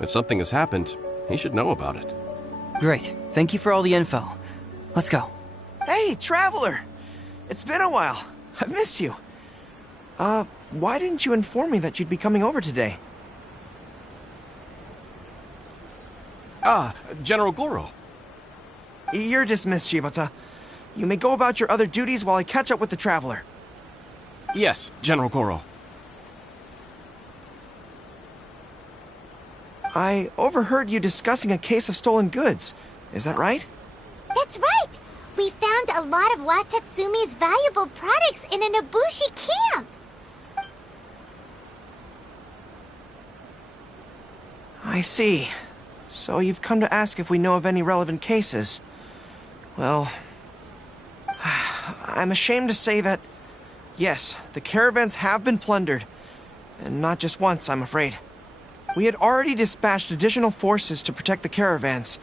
If something has happened, he should know about it. Great. Thank you for all the info. Let's go. Hey, Traveler! It's been a while. I've missed you. Why didn't you inform me that you'd be coming over today? Ah, General Goro. You're dismissed, Shibata. You may go about your other duties while I catch up with the Traveler. Yes, General Goro. I overheard you discussing a case of stolen goods. Is that right? That's right! We found a lot of Watatsumi's valuable products in a Nobushi camp! I see. So you've come to ask if we know of any relevant cases. Well, I'm ashamed to say that, yes, the caravans have been plundered. And not just once, I'm afraid. We had already dispatched additional forces to protect the caravans,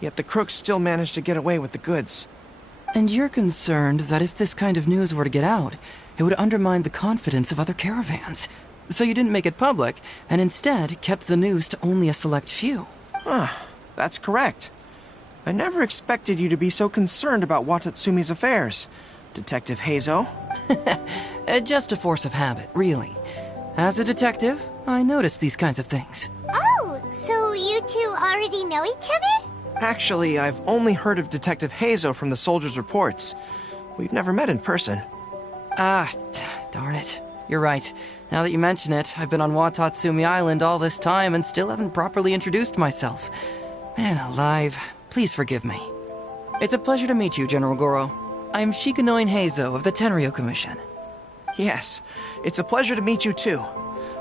yet the crooks still managed to get away with the goods. And you're concerned that if this kind of news were to get out, it would undermine the confidence of other caravans. So you didn't make it public, and instead kept the news to only a select few. That's correct. I never expected you to be so concerned about Watatsumi's affairs, Detective Heizo. Just a force of habit, really. As a detective, I notice these kinds of things. Oh, so you two already know each other? Actually, I've only heard of Detective Heizo from the soldiers' reports. We've never met in person. Darn it. You're right. Now that you mention it, I've been on Watatsumi Island all this time and still haven't properly introduced myself. Man alive, please forgive me. It's a pleasure to meet you, General Goro. I'm Shikanoin Heizo of the Tenryo Commission. Yes, it's a pleasure to meet you too.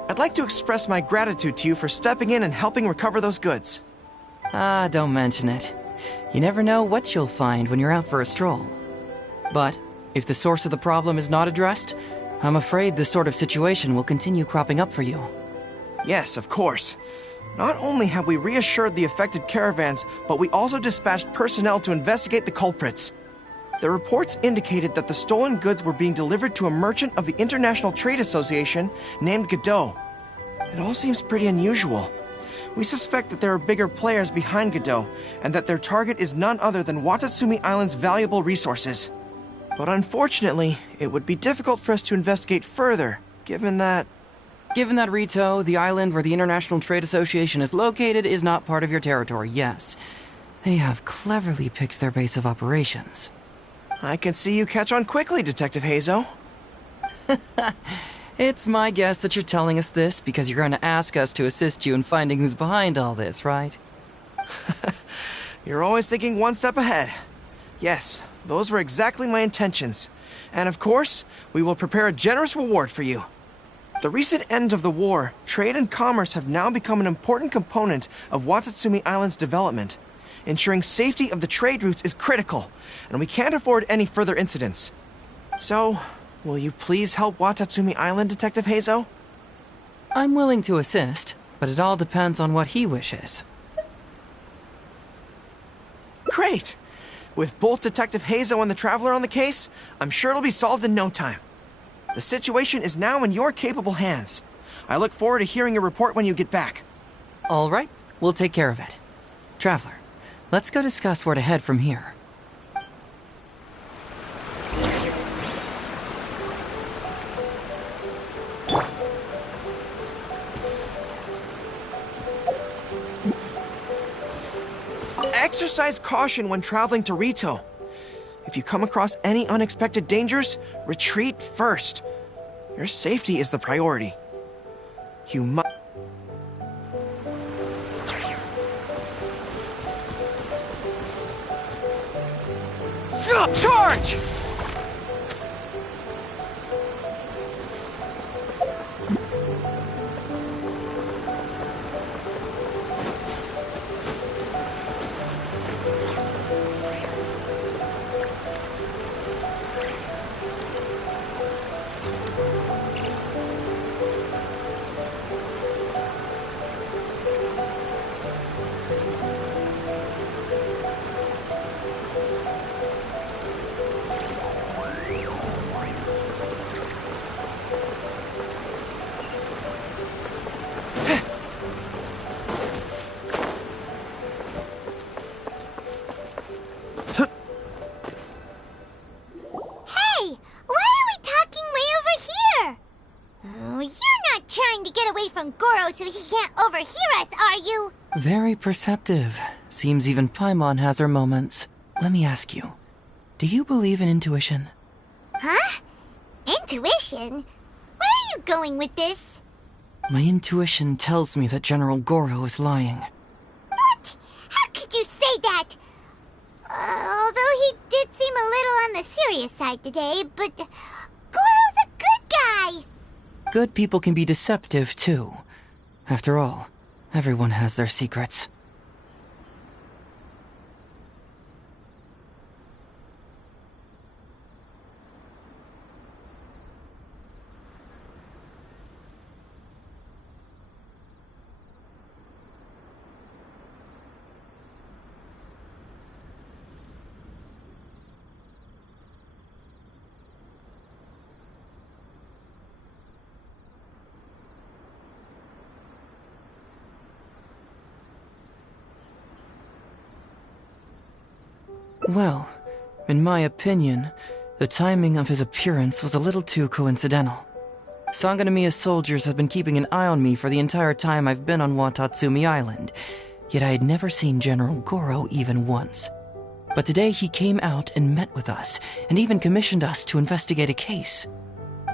I'd like to express my gratitude to you for stepping in and helping recover those goods. Don't mention it. You never know what you'll find when you're out for a stroll. But if the source of the problem is not addressed, I'm afraid this sort of situation will continue cropping up for you. Yes, of course. Not only have we reassured the affected caravans, but we also dispatched personnel to investigate the culprits. The reports indicated that the stolen goods were being delivered to a merchant of the International Trade Association named Godot. It all seems pretty unusual. We suspect that there are bigger players behind Godot, and that their target is none other than Watatsumi Island's valuable resources. But unfortunately, it would be difficult for us to investigate further, given that... Given that, Rito, the island where the International Trade Association is located is not part of your territory, yes. They have cleverly picked their base of operations. I can see you catch on quickly, Detective Hazo. It's my guess that you're telling us this because you're going to ask us to assist you in finding who's behind all this, right? You're always thinking one step ahead. Yes, those were exactly my intentions. And of course, we will prepare a generous reward for you. The recent end of the war, trade and commerce have now become an important component of Watatsumi Island's development. Ensuring safety of the trade routes is critical, and we can't afford any further incidents. So, will you please help Watatsumi Island, Detective Hazo? I'm willing to assist, but it all depends on what he wishes. Great! With both Detective Hazo and the Traveler on the case, I'm sure it'll be solved in no time. The situation is now in your capable hands. I look forward to hearing your report when you get back. All right, we'll take care of it. Traveler, let's go discuss where to head from here. Exercise caution when traveling to Rito. If you come across any unexpected dangers, retreat first. Your safety is the priority. You must... Charge! So he can't overhear us, are you? Very perceptive. Seems even Paimon has her moments. Let me ask you, do you believe in intuition? Huh? Intuition? Where are you going with this? My intuition tells me that General Goro is lying. What? How could you say that? Although he did seem a little on the serious side today, but Goro's a good guy. Good people can be deceptive, too. After all, everyone has their secrets. Well, in my opinion, the timing of his appearance was a little too coincidental. Sangonomiya's soldiers have been keeping an eye on me for the entire time I've been on Watatsumi Island, yet I had never seen General Goro even once. But today he came out and met with us, and even commissioned us to investigate a case.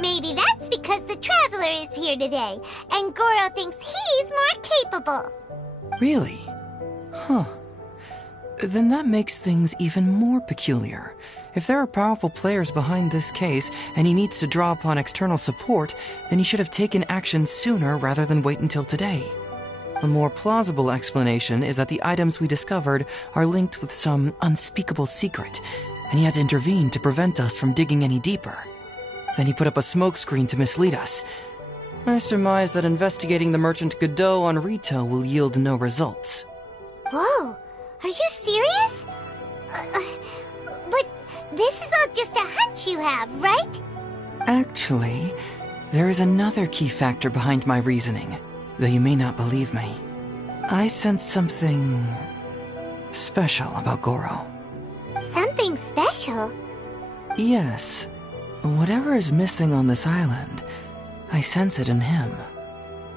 Maybe that's because the Traveler is here today, and Goro thinks he's more capable. Really? Huh. Then that makes things even more peculiar. If there are powerful players behind this case, and he needs to draw upon external support, then he should have taken action sooner rather than wait until today. A more plausible explanation is that the items we discovered are linked with some unspeakable secret, and he had to intervene to prevent us from digging any deeper. Then he put up a smokescreen to mislead us. I surmise that investigating the merchant Godot on Rito will yield no results. Whoa, are you serious? But this is all just a hunch you have, right? Actually, there is another key factor behind my reasoning, though you may not believe me. I sense something special about Goro. Something special? Yes. Whatever is missing on this island, I sense it in him.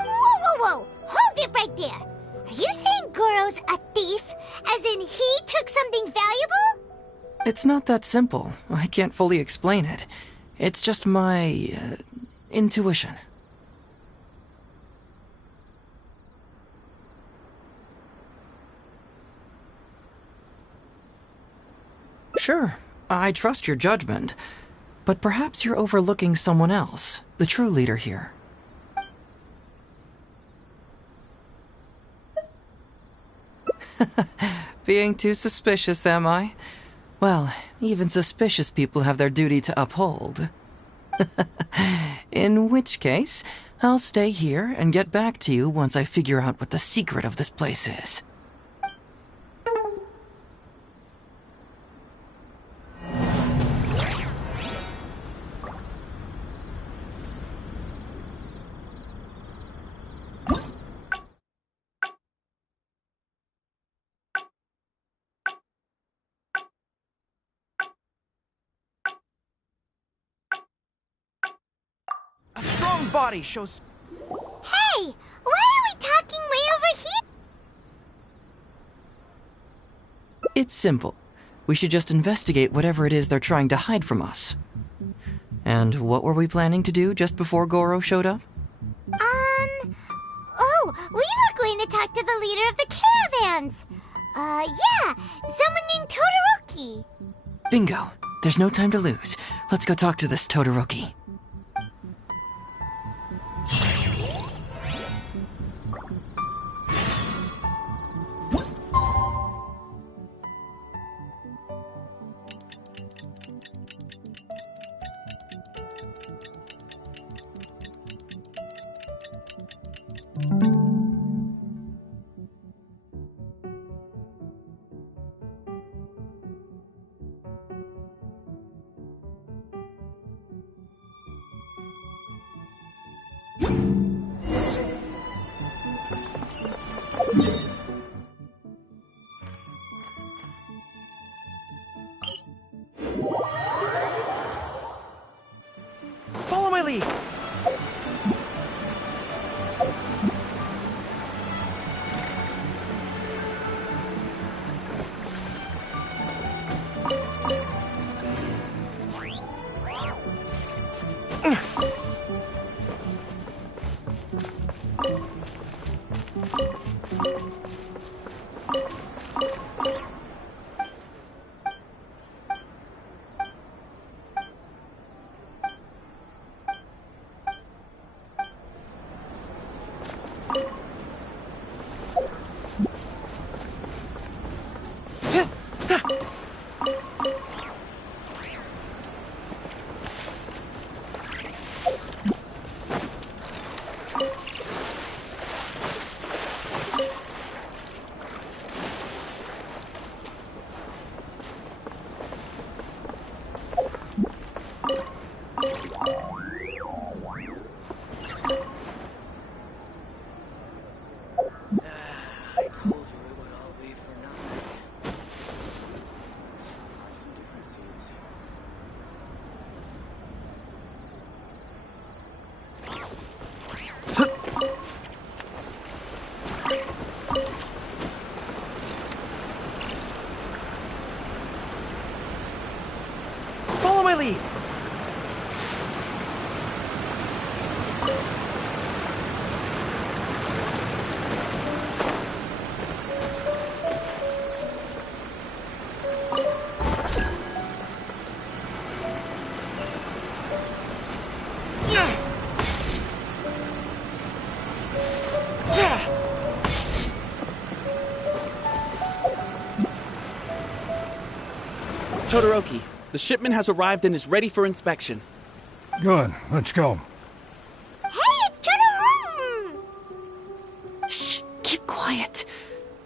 Whoa! Hold it right there! Are you saying Goro's a thief? As in he took something valuable? It's not that simple. I can't fully explain it. It's just my intuition. Sure, I trust your judgment, but perhaps you're overlooking someone else, the true leader here. Being too suspicious, am I? Well, even suspicious people have their duty to uphold. In which case, I'll stay here and get back to you once I figure out what the secret of this place is. A strong body shows... Hey! Why are we talking way over here? It's simple. We should just investigate whatever it is they're trying to hide from us. And what were we planning to do just before Goro showed up? Oh, we were going to talk to the leader of the caravans. Yeah, someone named Todoroki. Bingo. There's no time to lose. Let's go talk to this Todoroki. Follow my lead! I told you it would all be for nothing. Let's try some different seeds. Follow my lead! Todoroki. The shipment has arrived and is ready for inspection. Good. Let's go. Hey, it's Todoroki! Shh, keep quiet.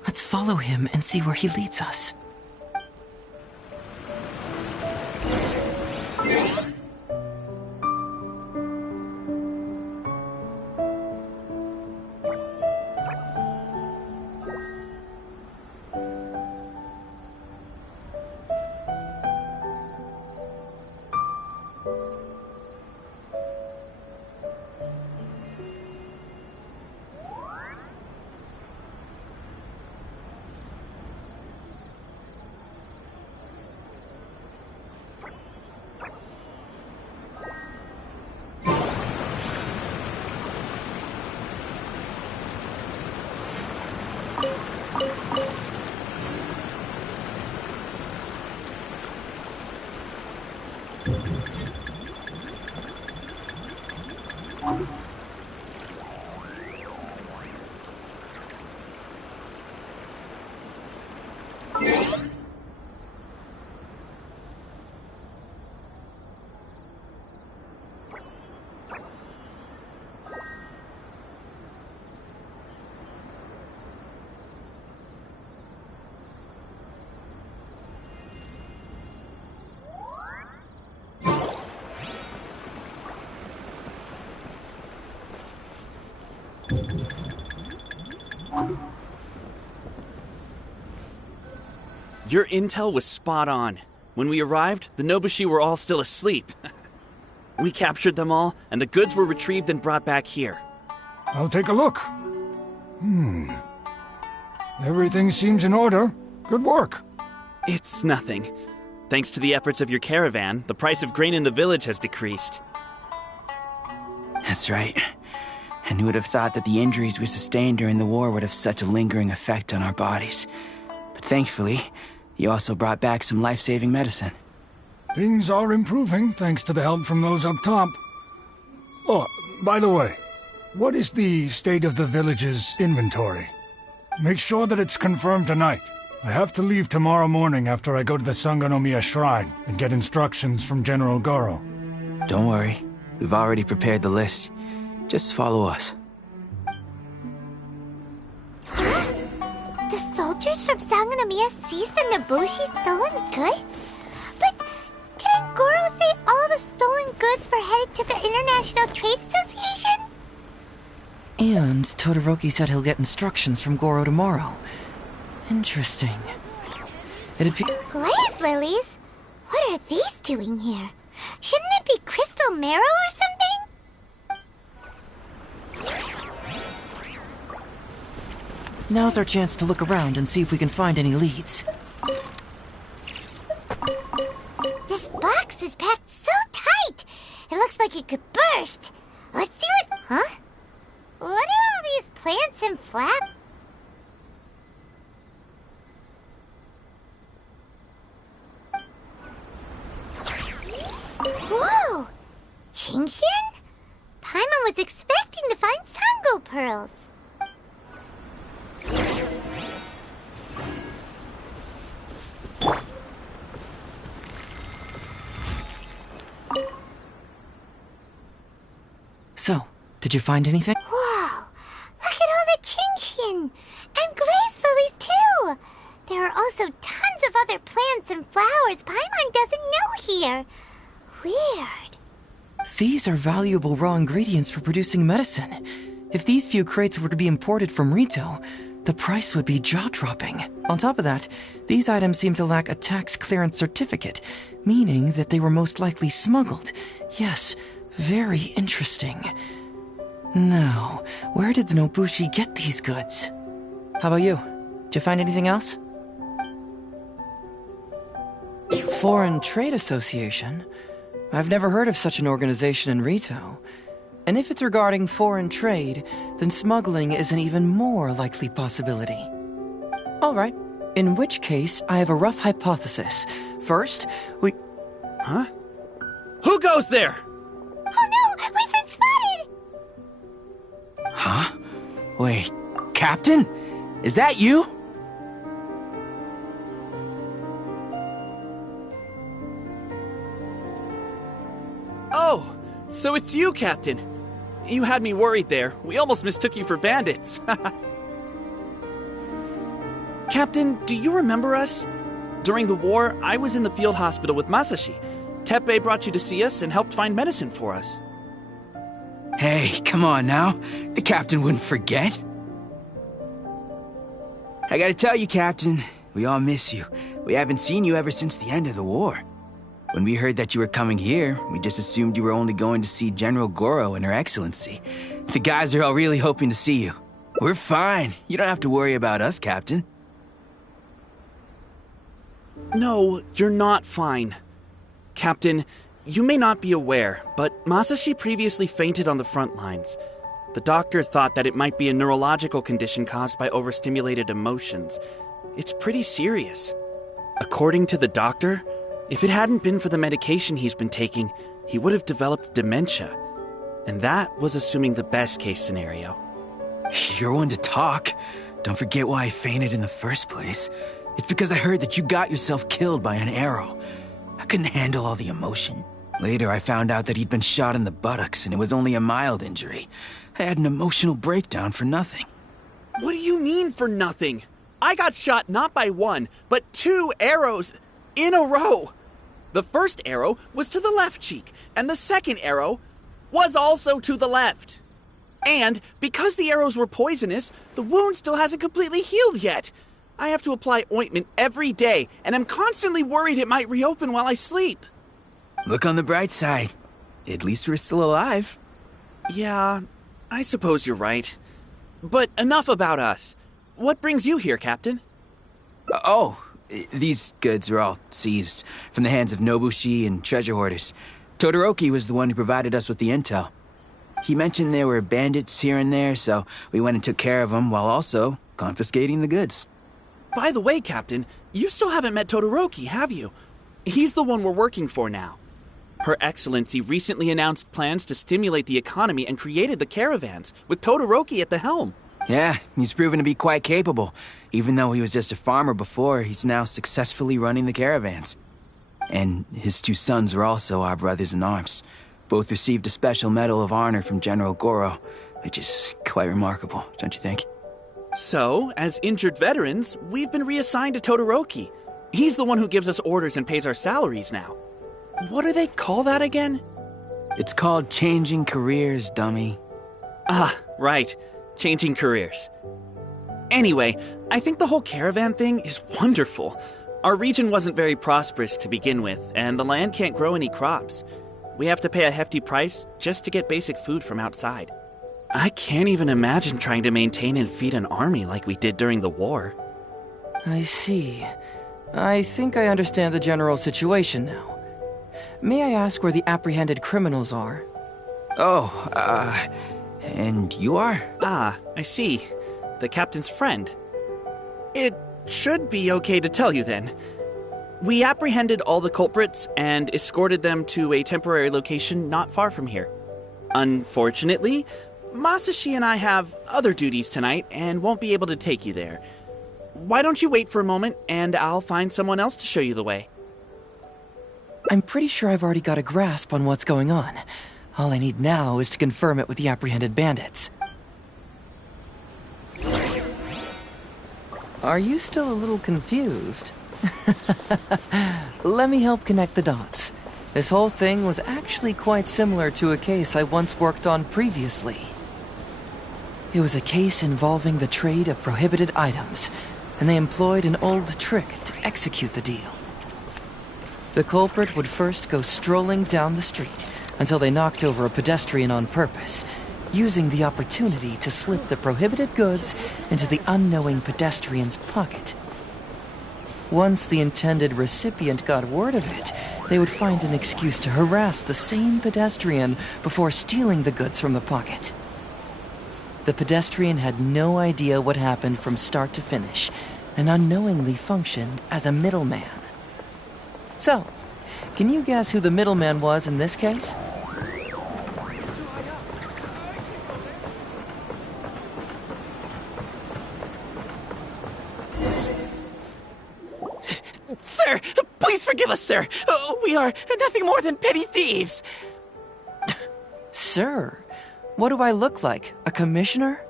Let's follow him and see where he leads us. Your intel was spot on. When we arrived, the Nobushi were all still asleep. We captured them all, and the goods were retrieved and brought back here. I'll take a look. Everything seems in order. Good work. It's nothing. Thanks to the efforts of your caravan, the price of grain in the village has decreased. That's right. And who would have thought that the injuries we sustained during the war would have such a lingering effect on our bodies? But thankfully, you also brought back some life-saving medicine. Things are improving, thanks to the help from those up top. Oh, by the way, what is the state of the village's inventory? Make sure that it's confirmed tonight. I have to leave tomorrow morning after I go to the Sangonomiya Shrine and get instructions from General Goro. Don't worry, we've already prepared the list. Just follow us. The soldiers from Sangonomiya seized the Nobushi stolen goods? But didn't Goro say all the stolen goods were headed to the International Trade Association? And Todoroki said he'll get instructions from Goro tomorrow. Interesting. It appears... Glaze lilies? What are these doing here? Shouldn't it be crystal marrow or something? Now's our chance to look around and see if we can find any leads. This box is packed so tight! It looks like it could burst! Let's see what... Huh? What are all these plants and flowers? Whoa! Genshin? Paimon was expecting to find Sango pearls. So, did you find anything? Whoa! Look at all the Genshin! And glaze lilies, too! There are also tons of other plants and flowers Paimon doesn't know here. Weird. These are valuable raw ingredients for producing medicine. If these few crates were to be imported from Rito, the price would be jaw-dropping. On top of that, these items seem to lack a tax clearance certificate, meaning that they were most likely smuggled. Yes, very interesting. Now, where did the Nobushi get these goods? How about you? Did you find anything else? Foreign Trade Association? I've never heard of such an organization in Rito. And if it's regarding foreign trade, then smuggling is an even more likely possibility. All right. In which case, I have a rough hypothesis. First, we... Huh? Who goes there? Oh no! We've been spotted! Huh? Wait, Captain? Is that you? Oh, so it's you, Captain. You had me worried there. We almost mistook you for bandits. Captain, do you remember us? During the war, I was in the field hospital with Masashi. Teppei brought you to see us and helped find medicine for us. Hey, come on now. The captain wouldn't forget. I gotta tell you, Captain, we all miss you. We haven't seen you ever since the end of the war. When we heard that you were coming here, we just assumed you were only going to see General Goro and Her Excellency. The guys are all really hoping to see you. We're fine. You don't have to worry about us, Captain. No, you're not fine. Captain, you may not be aware, but Masashi previously fainted on the front lines. The doctor thought that it might be a neurological condition caused by overstimulated emotions. It's pretty serious. According to the doctor, if it hadn't been for the medication he's been taking, he would have developed dementia. And that was assuming the best case scenario. You're one to talk. Don't forget why I fainted in the first place. It's because I heard that you got yourself killed by an arrow. I couldn't handle all the emotion. Later, I found out that he'd been shot in the buttocks and it was only a mild injury. I had an emotional breakdown for nothing. What do you mean for nothing? I got shot not by one, but 2 arrows in a row. The first arrow was to the left cheek, and the second arrow was also to the left. And because the arrows were poisonous, the wound still hasn't completely healed yet. I have to apply ointment every day, and I'm constantly worried it might reopen while I sleep. Look on the bright side. At least we're still alive. Yeah, I suppose you're right. But enough about us. What brings you here, Captain? These goods are all seized from the hands of Nobushi and treasure hoarders. Todoroki was the one who provided us with the intel. He mentioned there were bandits here and there, so we went and took care of them while also confiscating the goods. By the way, Captain, you still haven't met Todoroki, have you? He's the one we're working for now. Her Excellency recently announced plans to stimulate the economy and created the caravans, with Todoroki at the helm. Yeah, he's proven to be quite capable. Even though he was just a farmer before, he's now successfully running the caravans. And his 2 sons are also our brothers in arms. Both received a special medal of honor from General Goro, which is quite remarkable, don't you think? So, as injured veterans, we've been reassigned to Todoroki. He's the one who gives us orders and pays our salaries now. What do they call that again? It's called changing careers, dummy. Ah, right. Changing careers. Anyway, I think the whole caravan thing is wonderful. Our region wasn't very prosperous to begin with, and the land can't grow any crops. We have to pay a hefty price just to get basic food from outside. I can't even imagine trying to maintain and feed an army like we did during the war. I see. I think I understand the general situation now. May I ask where the apprehended criminals are? And you are? Ah, I see. The captain's friend. It should be okay to tell you then. We apprehended all the culprits and escorted them to a temporary location not far from here. Unfortunately, Masashi and I have other duties tonight and won't be able to take you there. Why don't you wait for a moment and I'll find someone else to show you the way. I'm pretty sure I've already got a grasp on what's going on. All I need now is to confirm it with the apprehended bandits. Are you still a little confused? Let me help connect the dots. This whole thing was actually quite similar to a case I once worked on previously. It was a case involving the trade of prohibited items, and they employed an old trick to execute the deal. The culprit would first go strolling down the street until they knocked over a pedestrian on purpose, using the opportunity to slip the prohibited goods into the unknowing pedestrian's pocket. Once the intended recipient got word of it, they would find an excuse to harass the same pedestrian before stealing the goods from the pocket. The pedestrian had no idea what happened from start to finish, and unknowingly functioned as a middleman. So, can you guess who the middleman was in this case? Sir, please forgive us, sir. We are nothing more than petty thieves. Sir, what do I look like? A commissioner?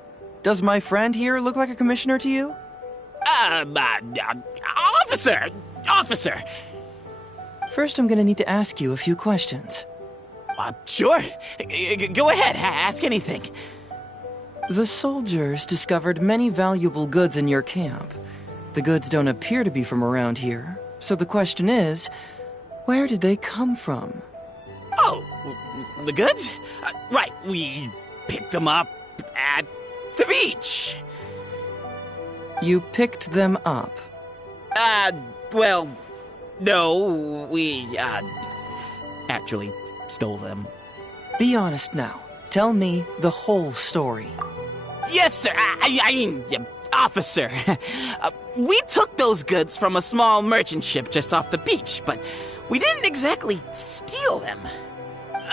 Does my friend here look like a commissioner to you? Officer! Officer! First, I'm gonna need to ask you a few questions. Sure. Go ahead, ask anything. The soldiers discovered many valuable goods in your camp. The goods don't appear to be from around here, so the question is, where did they come from? Oh, the goods? Right, we picked them up at the beach. You picked them up? Well, no, we, actually stole them. Be honest now. Tell me the whole story. Yes, sir. I mean, officer. We took those goods from a small merchant ship just off the beach, but we didn't exactly steal them.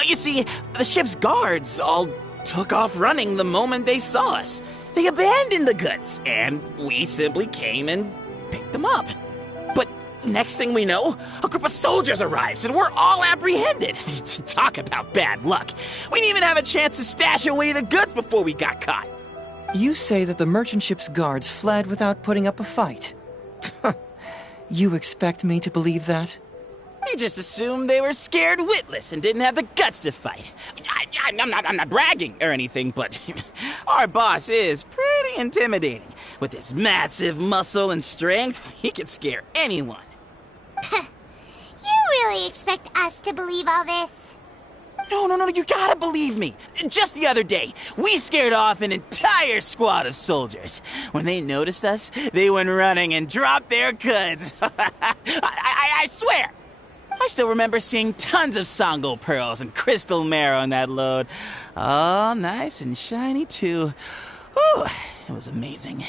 You see, the ship's guards all took off running the moment they saw us. They abandoned the goods, and we simply came and picked them up. But next thing we know, a group of soldiers arrives, and we're all apprehended. Talk about bad luck. We didn't even have a chance to stash away the goods before we got caught. You say that the merchant ship's guards fled without putting up a fight. You expect me to believe that? We just assumed they were scared witless and didn't have the guts to fight. I'm not bragging or anything, but our boss is pretty intimidating. With his massive muscle and strength, he could scare anyone. You really expect us to believe all this? No, you gotta believe me. Just the other day, we scared off an entire squad of soldiers. When they noticed us, they went running and dropped their goods. I swear. I still remember seeing tons of Songo pearls and crystal marrow in that load. All nice and shiny, too. Whew, it was amazing.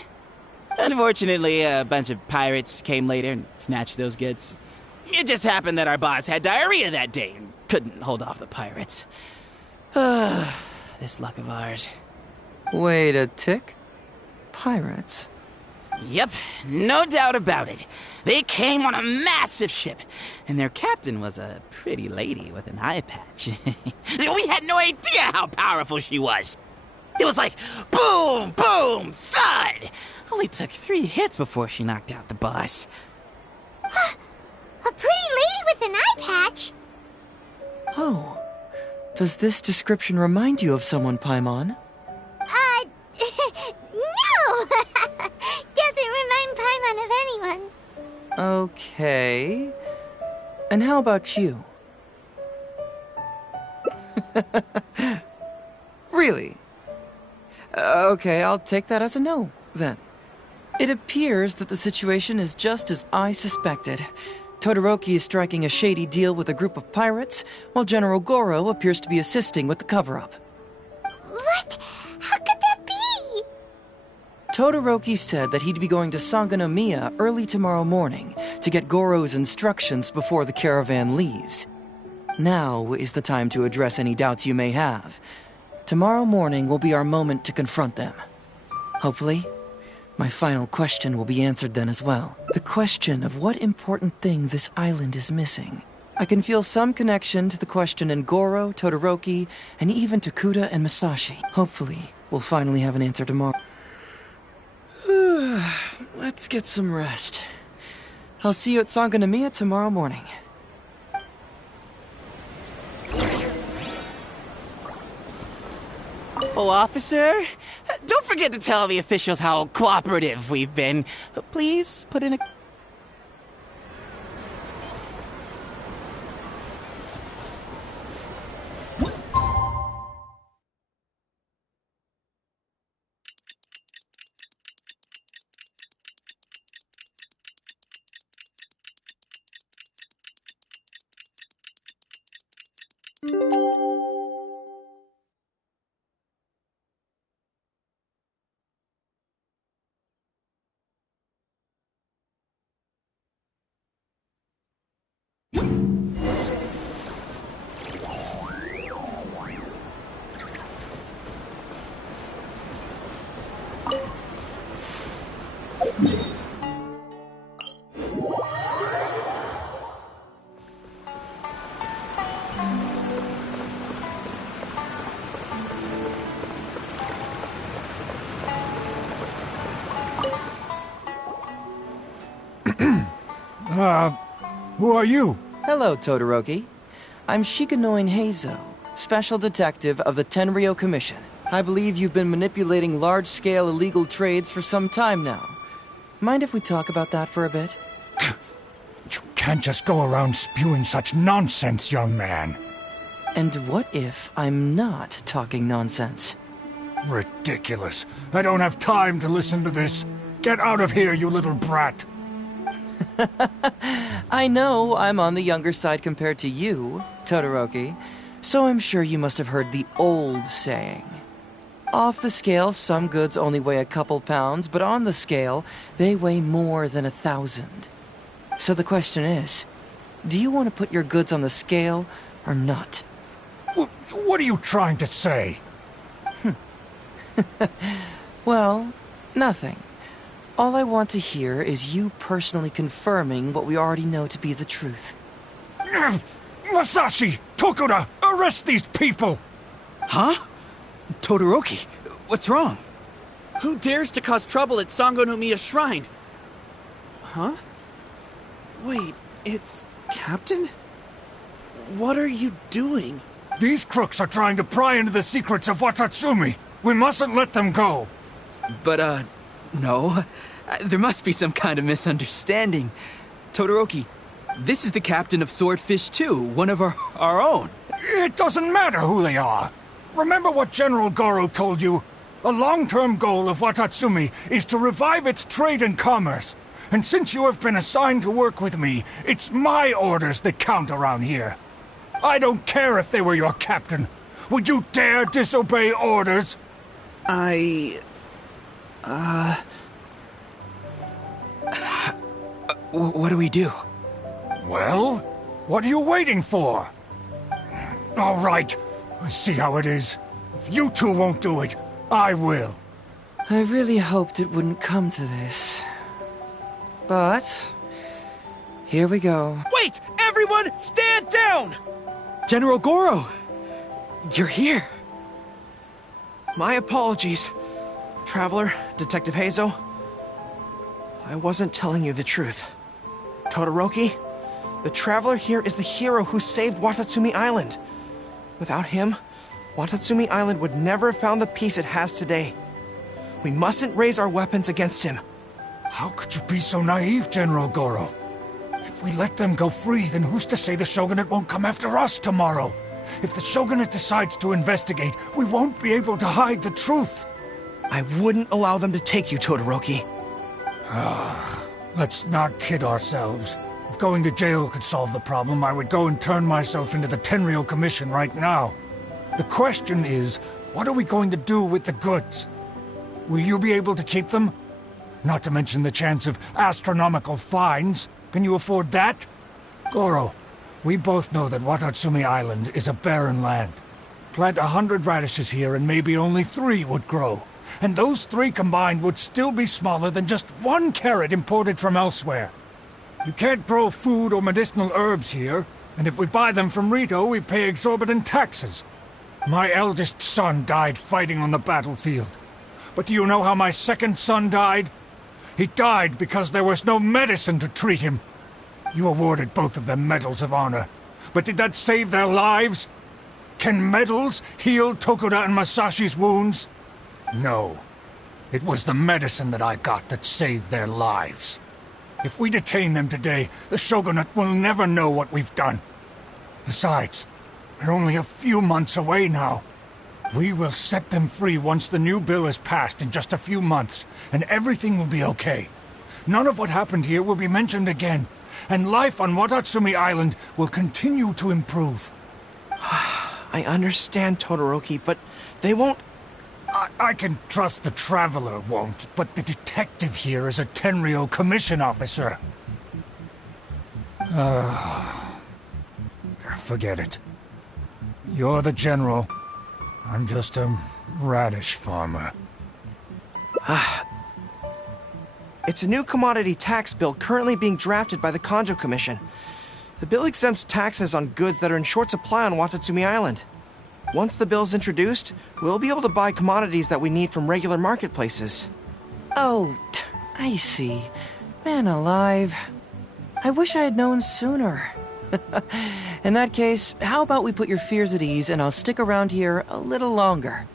Unfortunately, a bunch of pirates came later and snatched those goods. It just happened that our boss had diarrhea that day and couldn't hold off the pirates. This luck of ours. Wait a tick. Pirates? Yep, no doubt about it. They came on a massive ship, and their captain was a pretty lady with an eye patch. We had no idea how powerful she was. It was like boom, boom, thud. Only took 3 hits before she knocked out the boss. A pretty lady with an eye patch? Oh. Does this description remind you of someone, Paimon? No! Doesn't remind Paimon of anyone. Okay. And how about you? Really? Okay, I'll take that as a no, then. It appears that the situation is just as I suspected. Todoroki is striking a shady deal with a group of pirates, while General Goro appears to be assisting with the cover-up. What? How could that be? Todoroki said that he'd be going to Sangonomiya early tomorrow morning to get Goro's instructions before the caravan leaves. Now is the time to address any doubts you may have. Tomorrow morning will be our moment to confront them. Hopefully, my final question will be answered then as well. The question of what important thing this island is missing. I can feel some connection to the question in Goro, Todoroki, and even to Kuda and Masashi. Hopefully, we'll finally have an answer tomorrow. Let's get some rest. I'll see you at Sangonomiya tomorrow morning. Oh, officer, don't forget to tell the officials how cooperative we've been. Please put in a... Who are you? Hello, Todoroki. I'm Shikanoin Heizo, Special Detective of the Tenryou Commission. I believe you've been manipulating large-scale illegal trades for some time now. Mind if we talk about that for a bit? You can't just go around spewing such nonsense, young man. And what if I'm not talking nonsense? Ridiculous. I don't have time to listen to this. Get out of here, you little brat. I know I'm on the younger side compared to you, Todoroki, so I'm sure you must have heard the old saying. Off the scale, some goods only weigh a couple pounds, but on the scale, they weigh more than 1,000. So the question is, do you want to put your goods on the scale or not? What are you trying to say? Well, nothing. All I want to hear is you personally confirming what we already know to be the truth. Masashi! Tokuda! Arrest these people! Huh? Todoroki, what's wrong? Who dares to cause trouble at Sango no Miya Shrine? Huh? Wait, it's Captain? What are you doing? These crooks are trying to pry into the secrets of Watatsumi. We mustn't let them go. But, no. There must be some kind of misunderstanding. Todoroki, this is the captain of Swordfish 2, one of our own. It doesn't matter who they are. Remember what General Goro told you? A long-term goal of Watatsumi is to revive its trade and commerce. And since you have been assigned to work with me, it's my orders that count around here. I don't care if they were your captain. Would you dare disobey orders? What do we do? Well, what are you waiting for? All right, I see how it is. If you two won't do it, I will. I really hoped it wouldn't come to this. But here we go. Wait! Everyone, stand down! General Goro! You're here. My apologies, Traveler, Detective Heizo. I wasn't telling you the truth. Todoroki, the Traveler here is the hero who saved Watatsumi Island. Without him, Watatsumi Island would never have found the peace it has today. We mustn't raise our weapons against him. How could you be so naive, General Goro? If we let them go free, then who's to say the Shogunate won't come after us tomorrow? If the Shogunate decides to investigate, we won't be able to hide the truth. I wouldn't allow them to take you, Todoroki. Let's not kid ourselves. If going to jail could solve the problem, I would go and turn myself into the Tenryou Commission right now. The question is, what are we going to do with the goods? Will you be able to keep them? Not to mention the chance of astronomical fines. Can you afford that? Goro, we both know that Watatsumi Island is a barren land. Plant 100 radishes here and maybe only 3 would grow. And those 3 combined would still be smaller than just 1 carrot imported from elsewhere. You can't grow food or medicinal herbs here, and if we buy them from Rito, we pay exorbitant taxes. My eldest son died fighting on the battlefield. But do you know how my second son died? He died because there was no medicine to treat him. You awarded both of them medals of honor, but did that save their lives? Can medals heal Tokuda and Masashi's wounds? No. It was the medicine that I got that saved their lives. If we detain them today, the Shogunate will never know what we've done. Besides, we're only a few months away now. We will set them free once the new bill is passed in just a few months, and everything will be okay. None of what happened here will be mentioned again, and life on Watatsumi Island will continue to improve. I understand, Todoroki, but they won't... I can trust the Traveler won't, but the detective here is a Tenryou Commission officer. Forget it. You're the general. I'm just a radish farmer. It's a new commodity tax bill currently being drafted by the Kanjo Commission. The bill exempts taxes on goods that are in short supply on Watatsumi Island. Once the bill's introduced, we'll be able to buy commodities that we need from regular marketplaces. Oh, I see. Man alive. I wish I had known sooner. In that case, how about we put your fears at ease and I'll stick around here a little longer?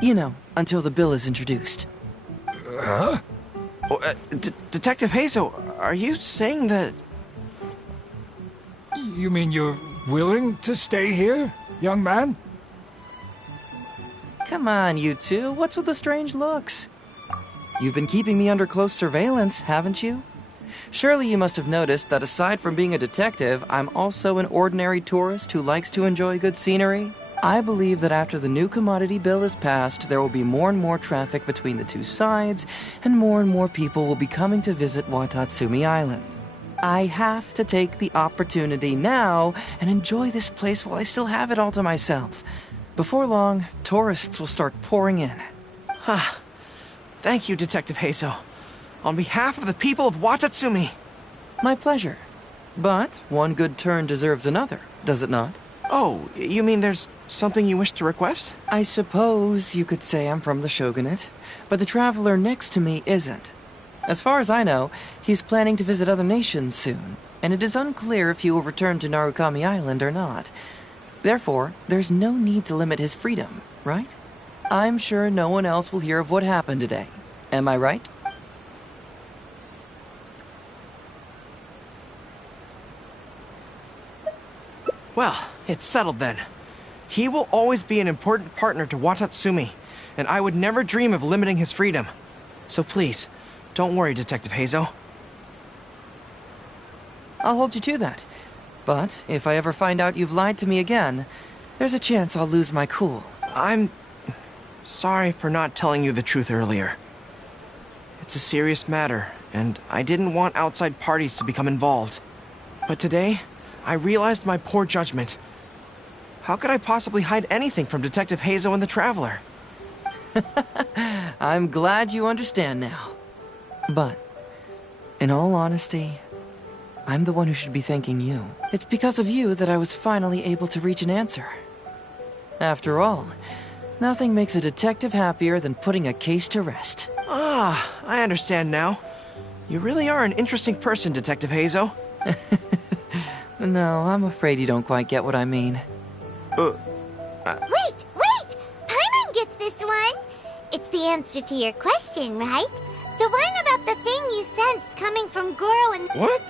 You know, until the bill is introduced. Huh? Detective Hazel, are you saying that... You mean you're willing to stay here, young man? Come on, you two. What's with the strange looks? You've been keeping me under close surveillance, haven't you? Surely you must have noticed that aside from being a detective, I'm also an ordinary tourist who likes to enjoy good scenery. I believe that after the new commodity bill is passed, there will be more and more traffic between the two sides, and more people will be coming to visit Watatsumi Island. I have to take the opportunity now and enjoy this place while I still have it all to myself. Before long, tourists will start pouring in. Thank you, Detective Hazel. On behalf of the people of Watatsumi. My pleasure. But one good turn deserves another, does it not? Oh, you mean there's something you wish to request? I suppose you could say I'm from the Shogunate, but the traveler next to me isn't. As far as I know, he's planning to visit other nations soon, and it is unclear if he will return to Narukami Island or not. Therefore, there's no need to limit his freedom, right? I'm sure no one else will hear of what happened today. Am I right? Well, it's settled then. He will always be an important partner to Watatsumi, and I would never dream of limiting his freedom. So please, don't worry, Detective Hazel. I'll hold you to that. But if I ever find out you've lied to me again, there's a chance I'll lose my cool. I'm sorry for not telling you the truth earlier. It's a serious matter, and I didn't want outside parties to become involved. But today, I realized my poor judgment. How could I possibly hide anything from Detective Hazel and the Traveler? I'm glad you understand now. But, in all honesty, I'm the one who should be thanking you. It's because of you that I was finally able to reach an answer. After all, nothing makes a detective happier than putting a case to rest. Ah, I understand now. You really are an interesting person, Detective Hazel. No, I'm afraid you don't quite get what I mean. Wait! Paimon gets this one! It's the answer to your question, right? The one about the thing you sensed coming from Goro and... What?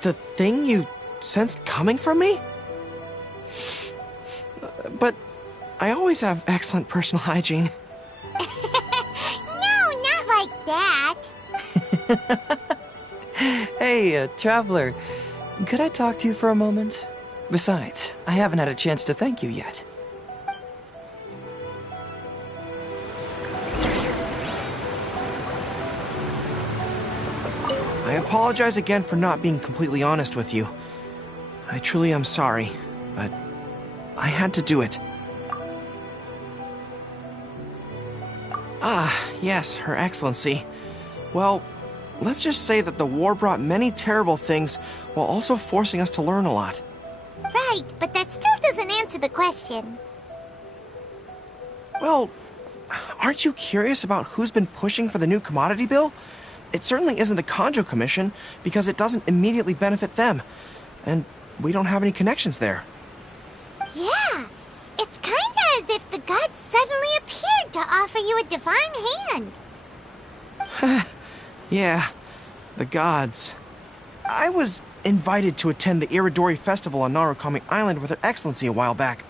The thing you sensed coming from me? But I always have excellent personal hygiene. No, not like that. Hey, Traveler. Could I talk to you for a moment? Besides, I haven't had a chance to thank you yet. I apologize again for not being completely honest with you. I truly am sorry, but I had to do it. Ah, yes, Her Excellency. Well, let's just say that the war brought many terrible things while also forcing us to learn a lot. Right, but that still doesn't answer the question. Well, aren't you curious about who's been pushing for the new commodity bill? It certainly isn't the Kanjo Commission, because it doesn't immediately benefit them. And we don't have any connections there. Yeah, it's kinda as if the gods suddenly appeared to offer you a divine hand. Yeah, the gods. I was invited to attend the Iridori Festival on Narukami Island with Her Excellency a while back.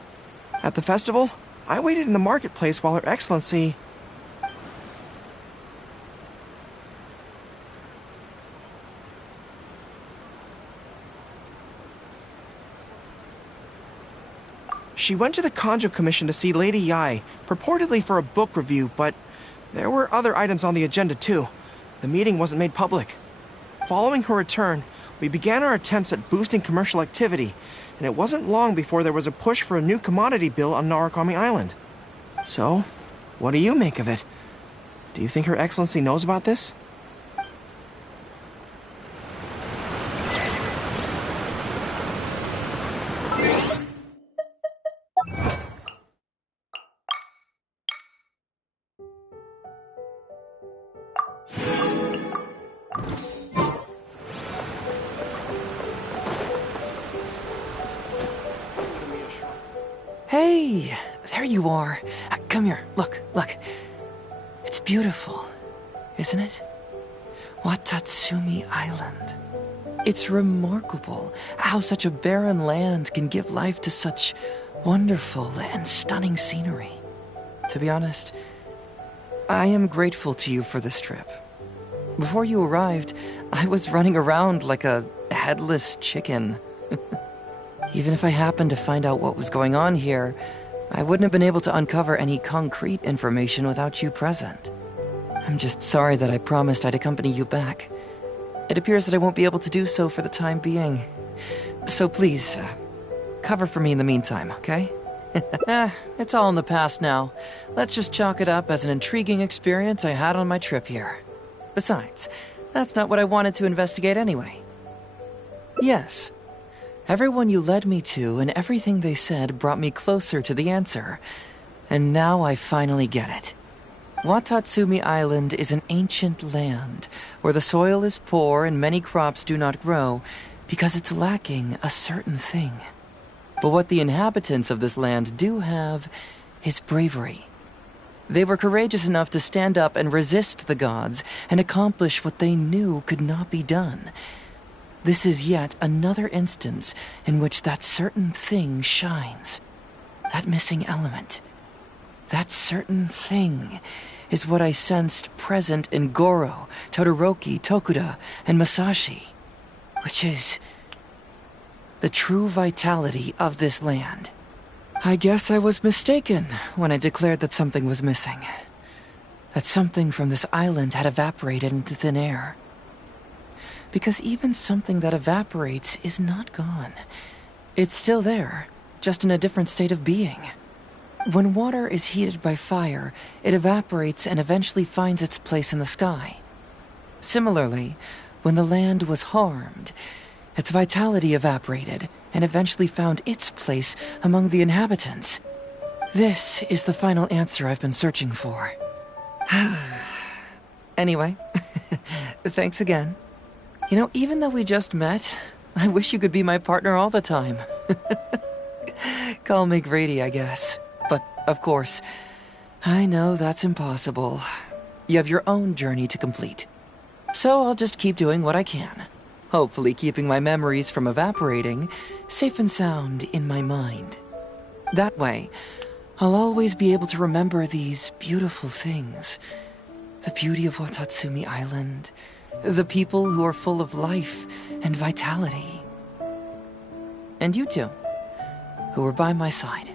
At the festival, I waited in the marketplace while Her Excellency... She went to the Kanjo Commission to see Lady Yae, purportedly for a book review, but there were other items on the agenda too. The meeting wasn't made public. Following her return, we began our attempts at boosting commercial activity, and it wasn't long before there was a push for a new commodity bill on Narukami Island. So, what do you make of it? Do you think Her Excellency knows about this? Hey, there you are. Come here, look. It's beautiful, isn't it? Watatsumi Island. It's remarkable how such a barren land can give life to such wonderful and stunning scenery. To be honest, I am grateful to you for this trip. Before you arrived, I was running around like a headless chicken. Even if I happened to find out what was going on here, I wouldn't have been able to uncover any concrete information without you present. I'm just sorry that I promised I'd accompany you back. It appears that I won't be able to do so for the time being. So please, cover for me in the meantime, okay? It's all in the past now. Let's just chalk it up as an intriguing experience I had on my trip here. Besides, that's not what I wanted to investigate anyway. Yes. Everyone you led me to and everything they said brought me closer to the answer. And now I finally get it. Watatsumi Island is an ancient land where the soil is poor and many crops do not grow because it's lacking a certain thing. But what the inhabitants of this land do have is bravery. They were courageous enough to stand up and resist the gods and accomplish what they knew could not be done. This is yet another instance in which that certain thing shines. That missing element. That certain thing is what I sensed present in Goro, Todoroki, Tokuda, and Masashi, which is the true vitality of this land. I guess I was mistaken when I declared that something was missing. That something from this island had evaporated into thin air. Because even something that evaporates is not gone. It's still there, just in a different state of being. When water is heated by fire, it evaporates and eventually finds its place in the sky. Similarly, when the land was harmed, its vitality evaporated and eventually found its place among the inhabitants. This is the final answer I've been searching for. Anyway, thanks again. You know, even though we just met, I wish you could be my partner all the time. Call me Grady, I guess. But, of course, I know that's impossible. You have your own journey to complete. So I'll just keep doing what I can. Hopefully keeping my memories from evaporating safe and sound in my mind. That way, I'll always be able to remember these beautiful things. The beauty of Watatsumi Island. The people who are full of life and vitality. And you two, who are by my side.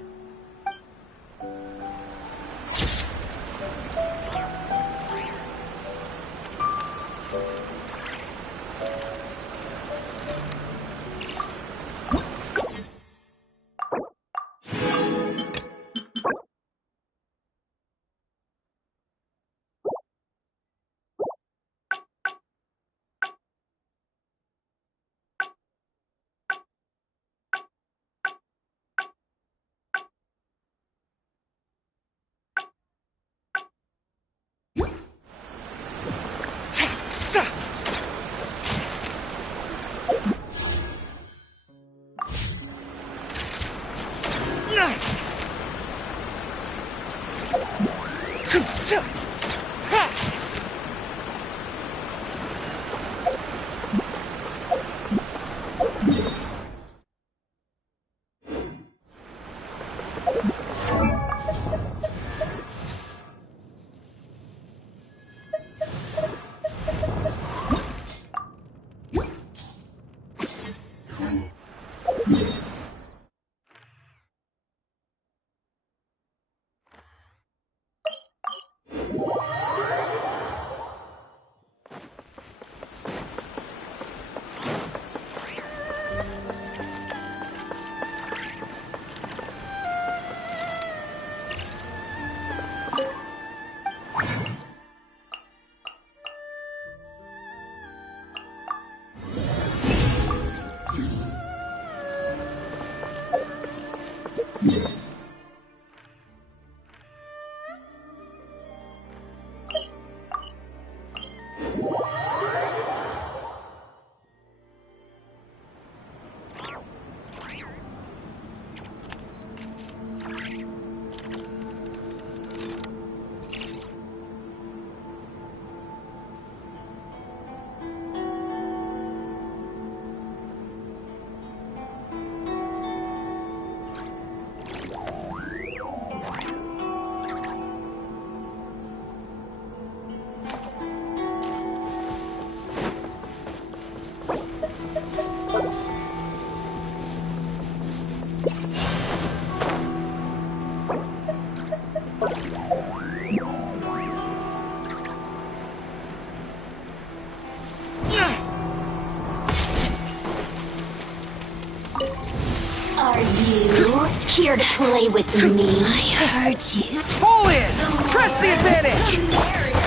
here to play with me. I heard you. Pull in! Press the advantage!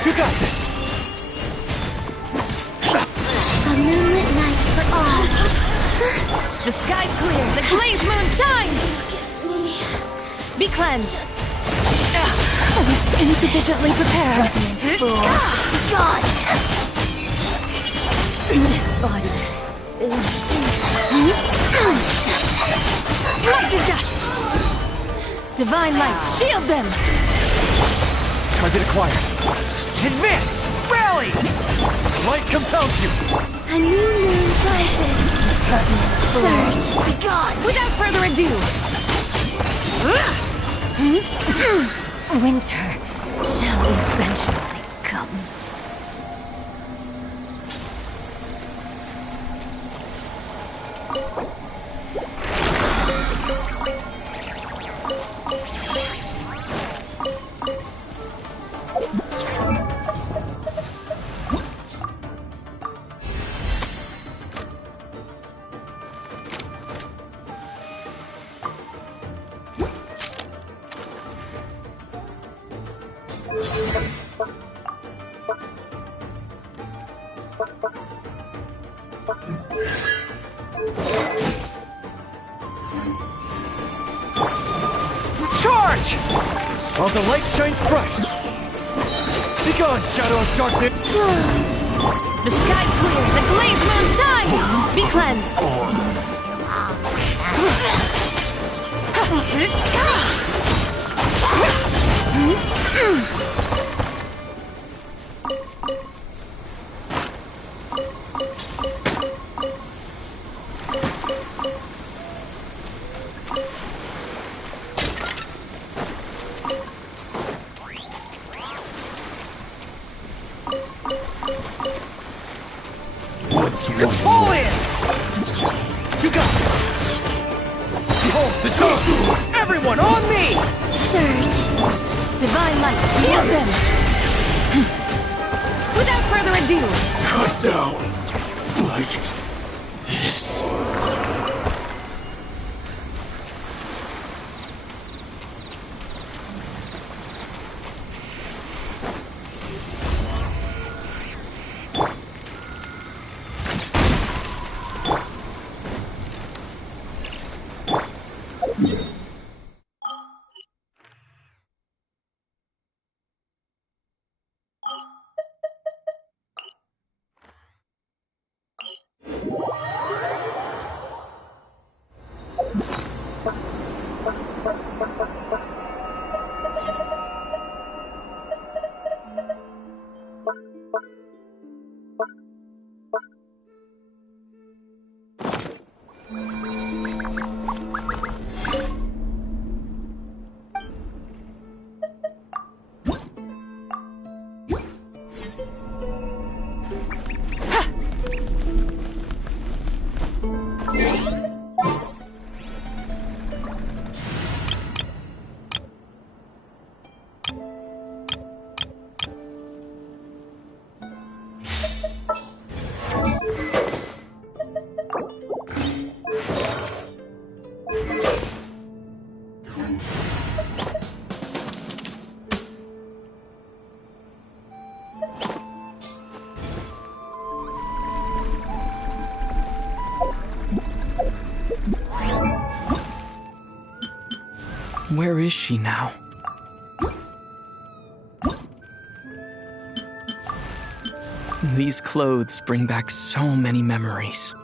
You got this! A moonlit night for all. The sky's clear, the glazed moon shines! Be cleansed. I was insufficiently prepared. God! This body. Light the dust! Divine light, shield them! Target acquired. Advance! Rally! Light compels you! A new moon rises. Surge, be gone! Without further ado! Winter shall eventually come. Charge! While the light shines bright. Begone, shadow of darkness! The sky's clear, the glazed moon shines! Be cleansed! Pull in! You got this! Behold the dark! Everyone on me! Surge. Divine light, shield them! Without further ado! Cut down like this. Where is she now? These clothes bring back so many memories.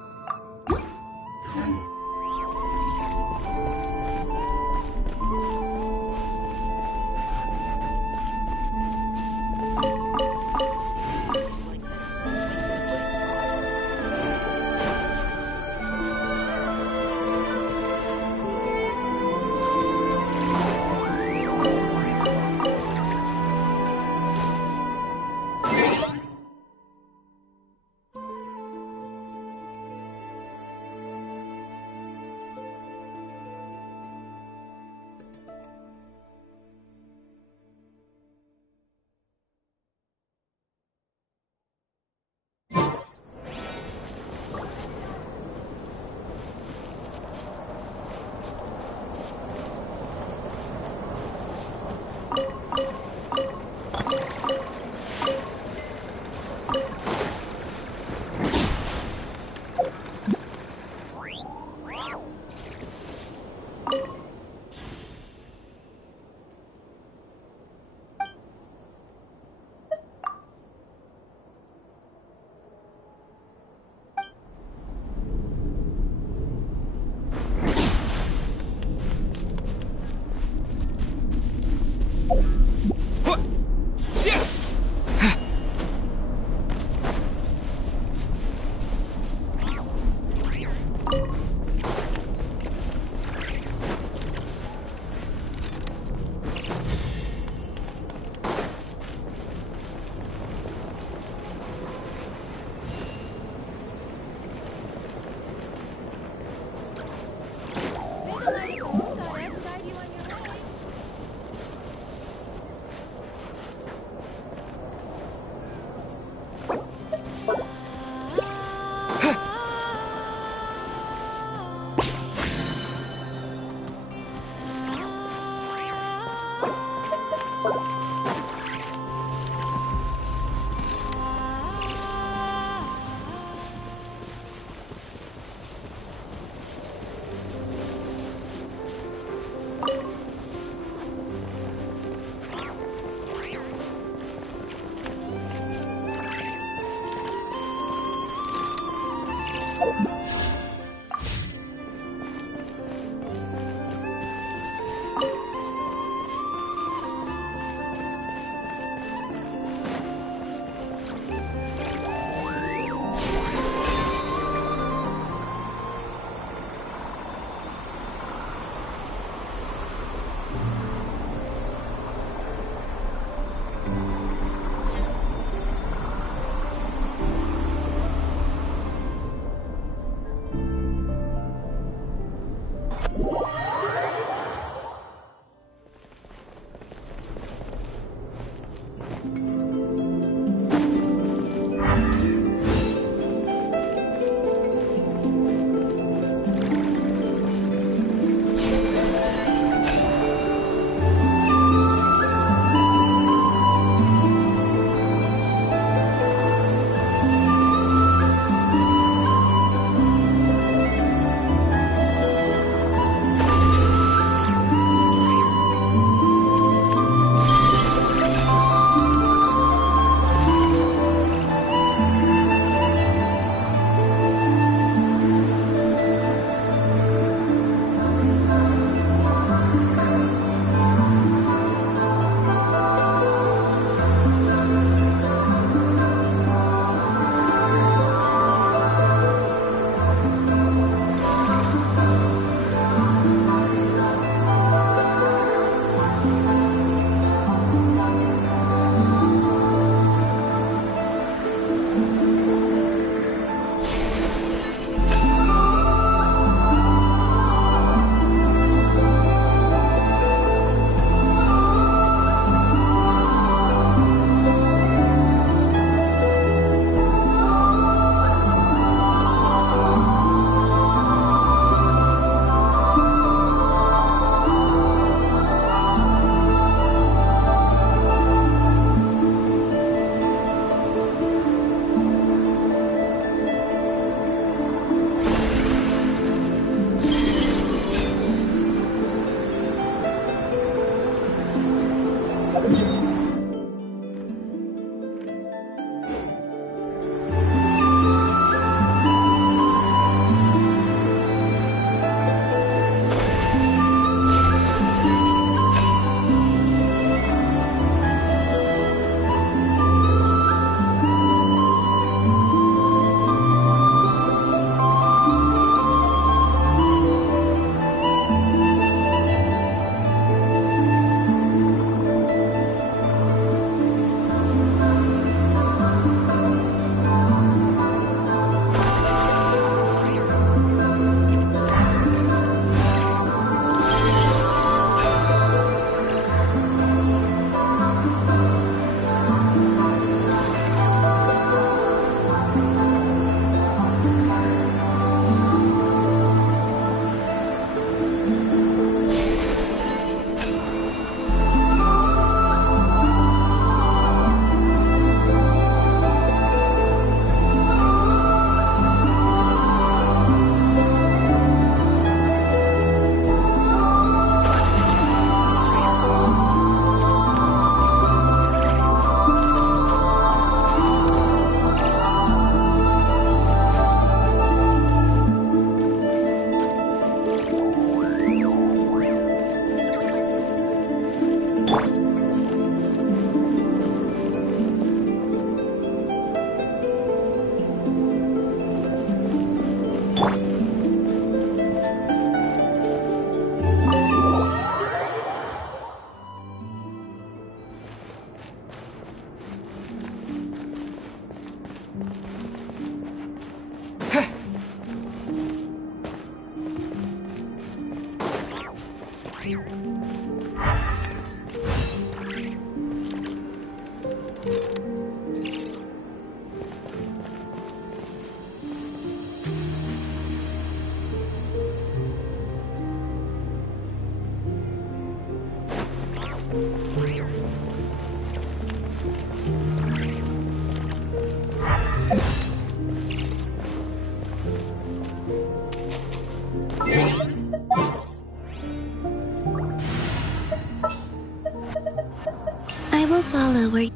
I will follow where.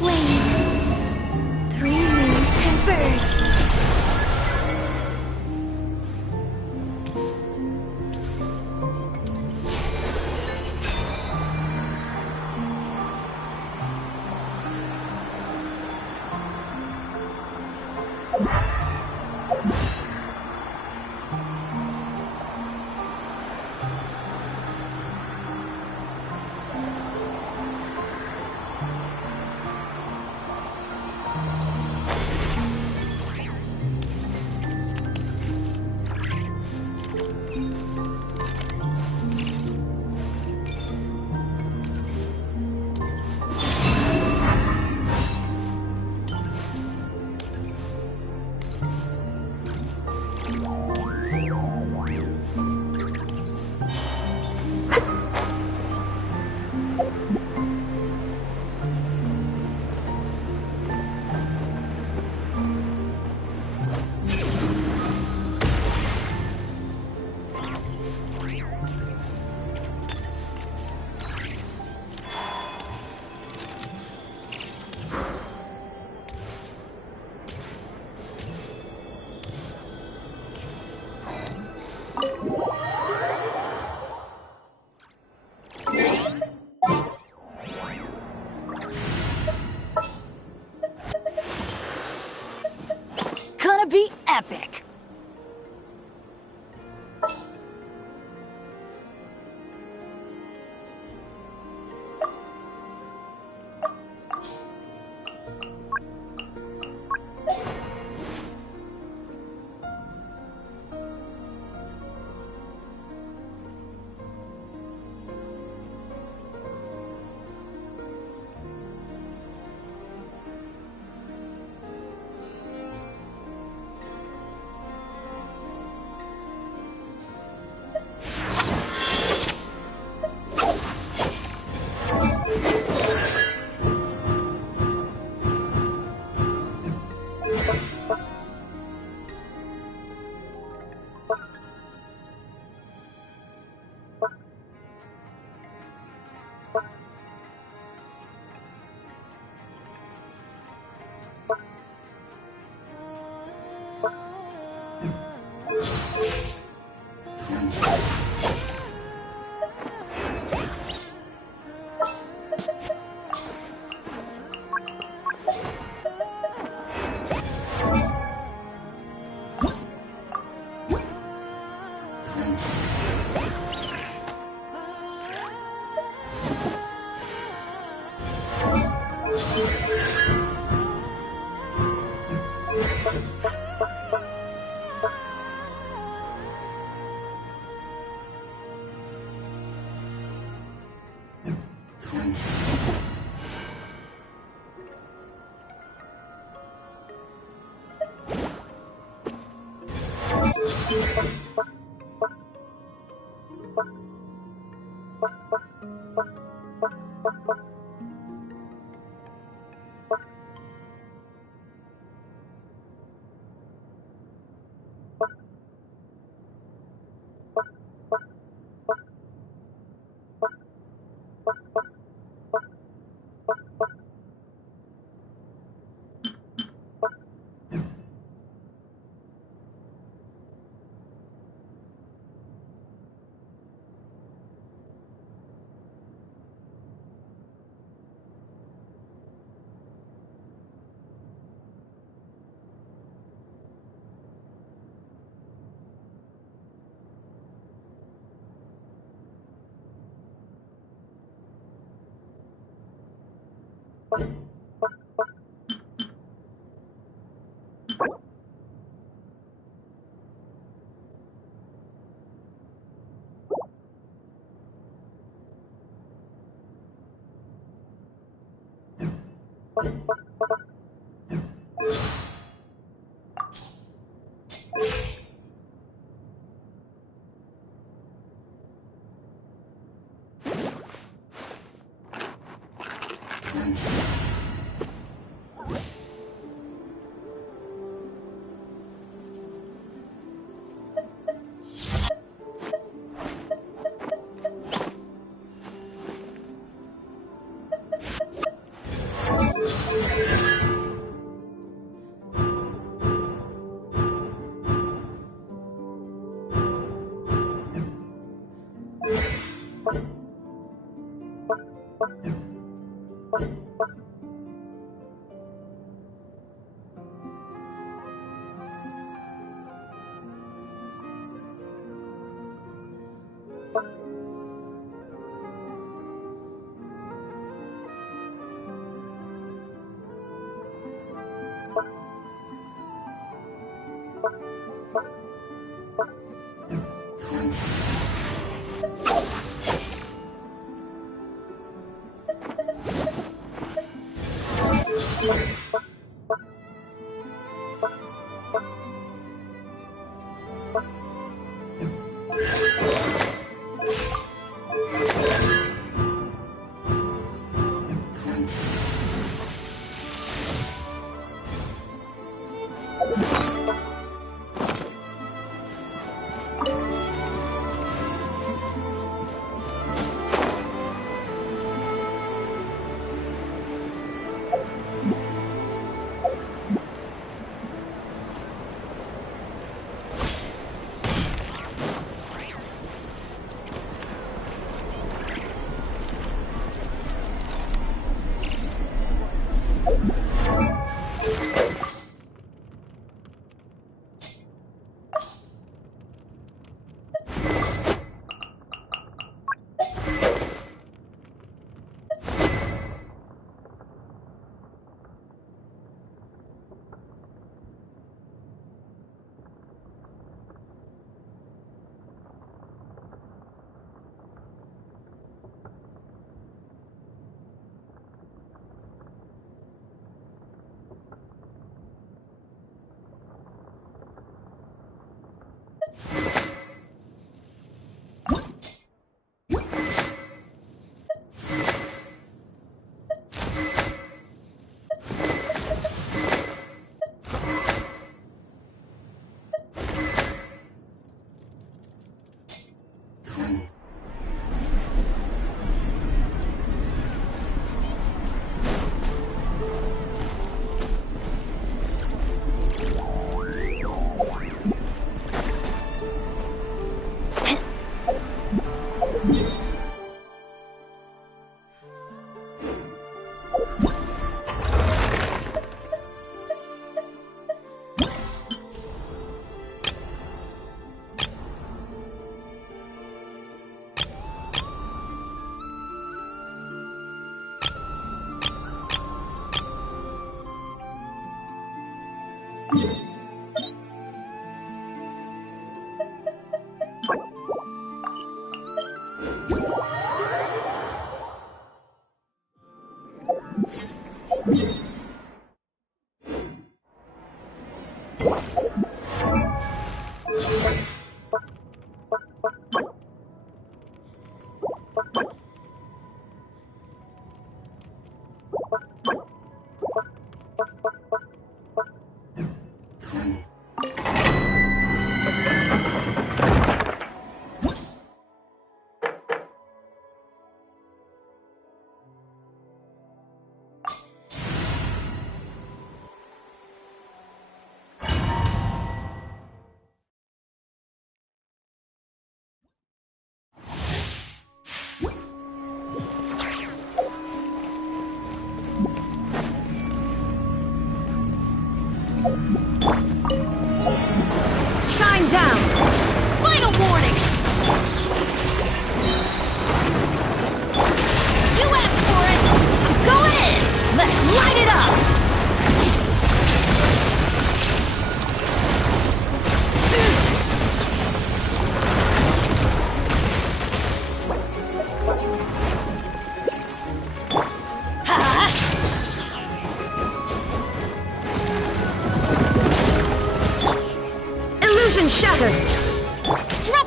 Wait. 3 moons converge. Gonna be epic.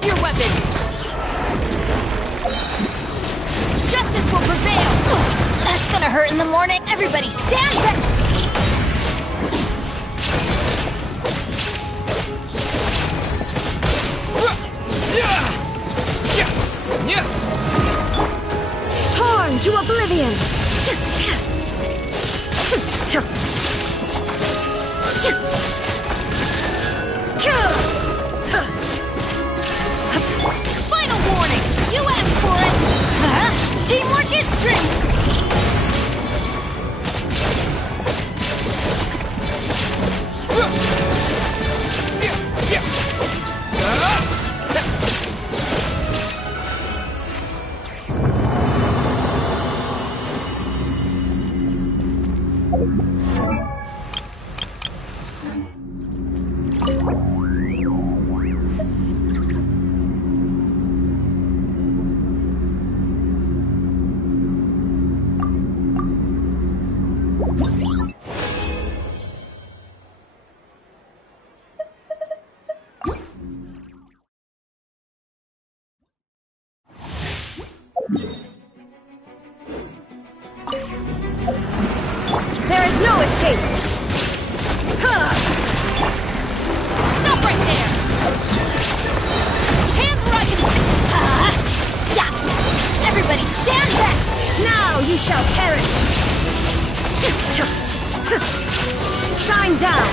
Drop your weapons! Justice will prevail! That's gonna hurt in the morning. Everybody stand back! Torn to oblivion! Final warning! You asked for it! Teamwork is strength! There is no escape! Stop right there! Hands where I can... Yeah! Everybody stand back! Now you shall perish! Shine down!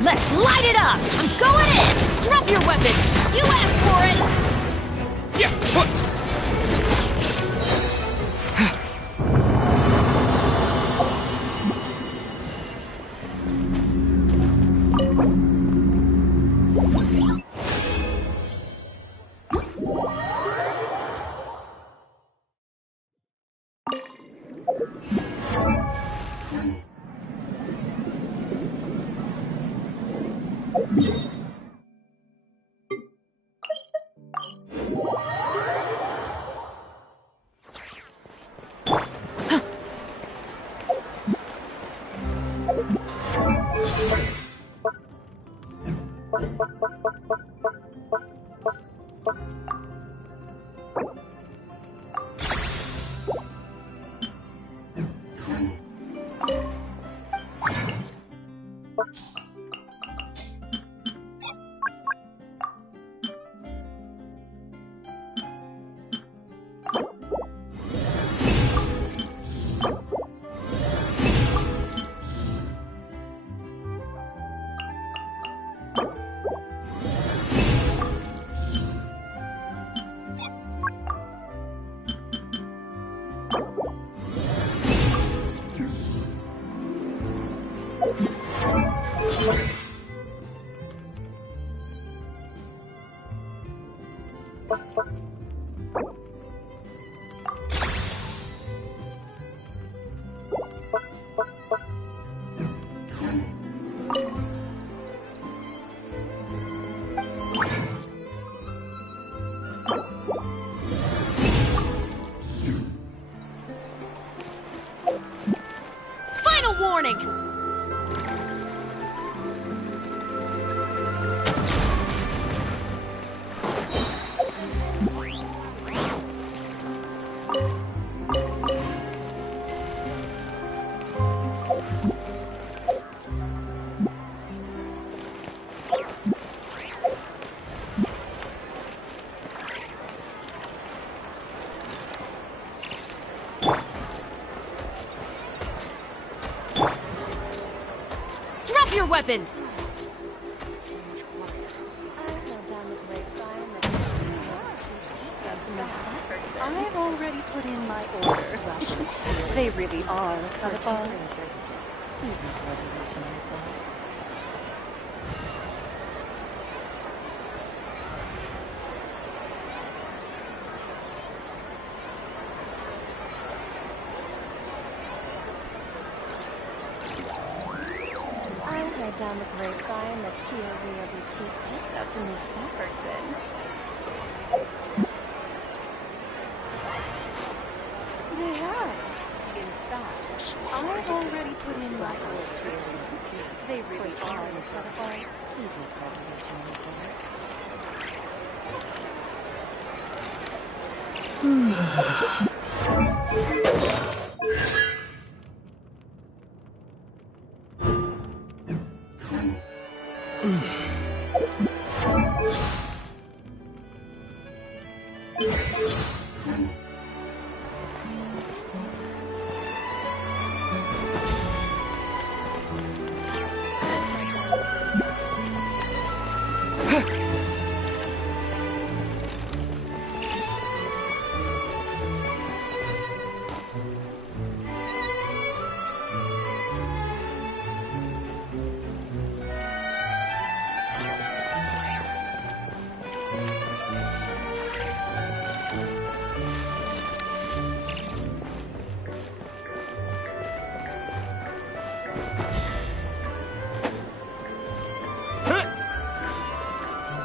Let's light it up! I'm going in! Drop your weapons! You asked for it! Final warning! Drop your weapons! I've already put in my order. They really are affordable. Services. Please make a reservation in advance. I heard down the grapevine that Chia Boutique just got some new fabrics in. I've already put in my order. They really are incredible. Please make a reservation in advance.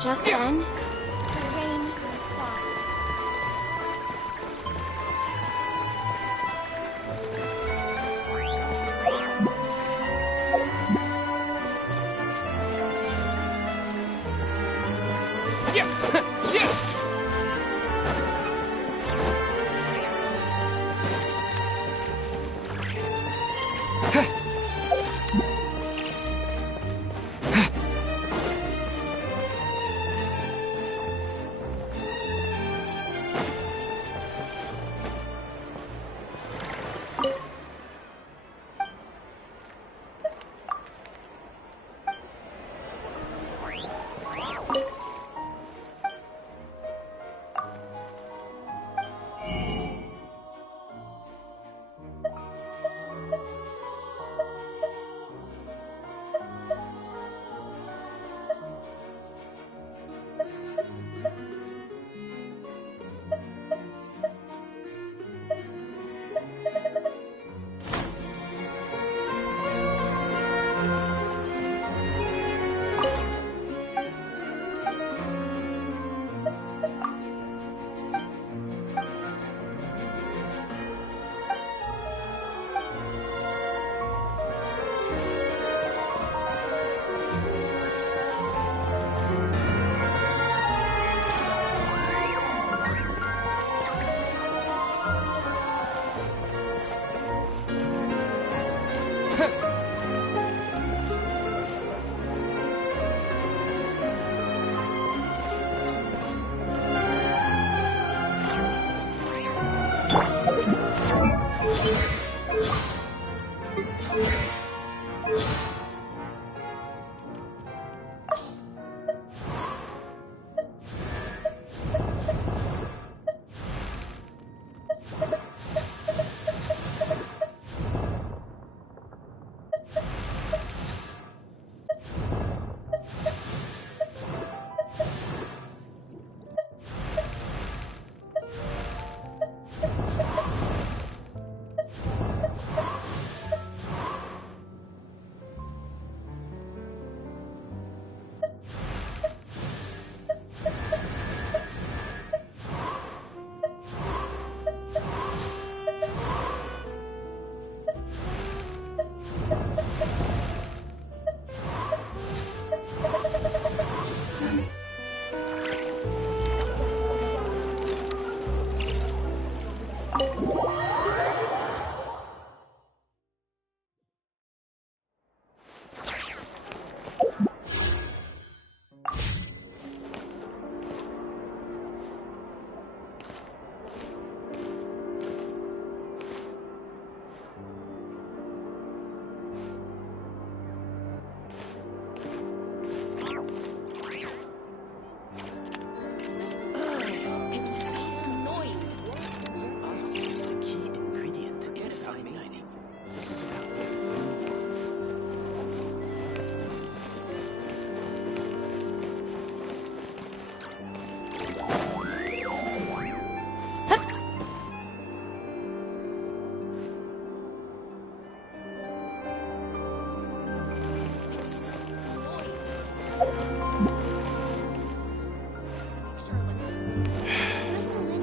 Just then, the rain stopped.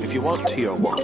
If you want tea or what,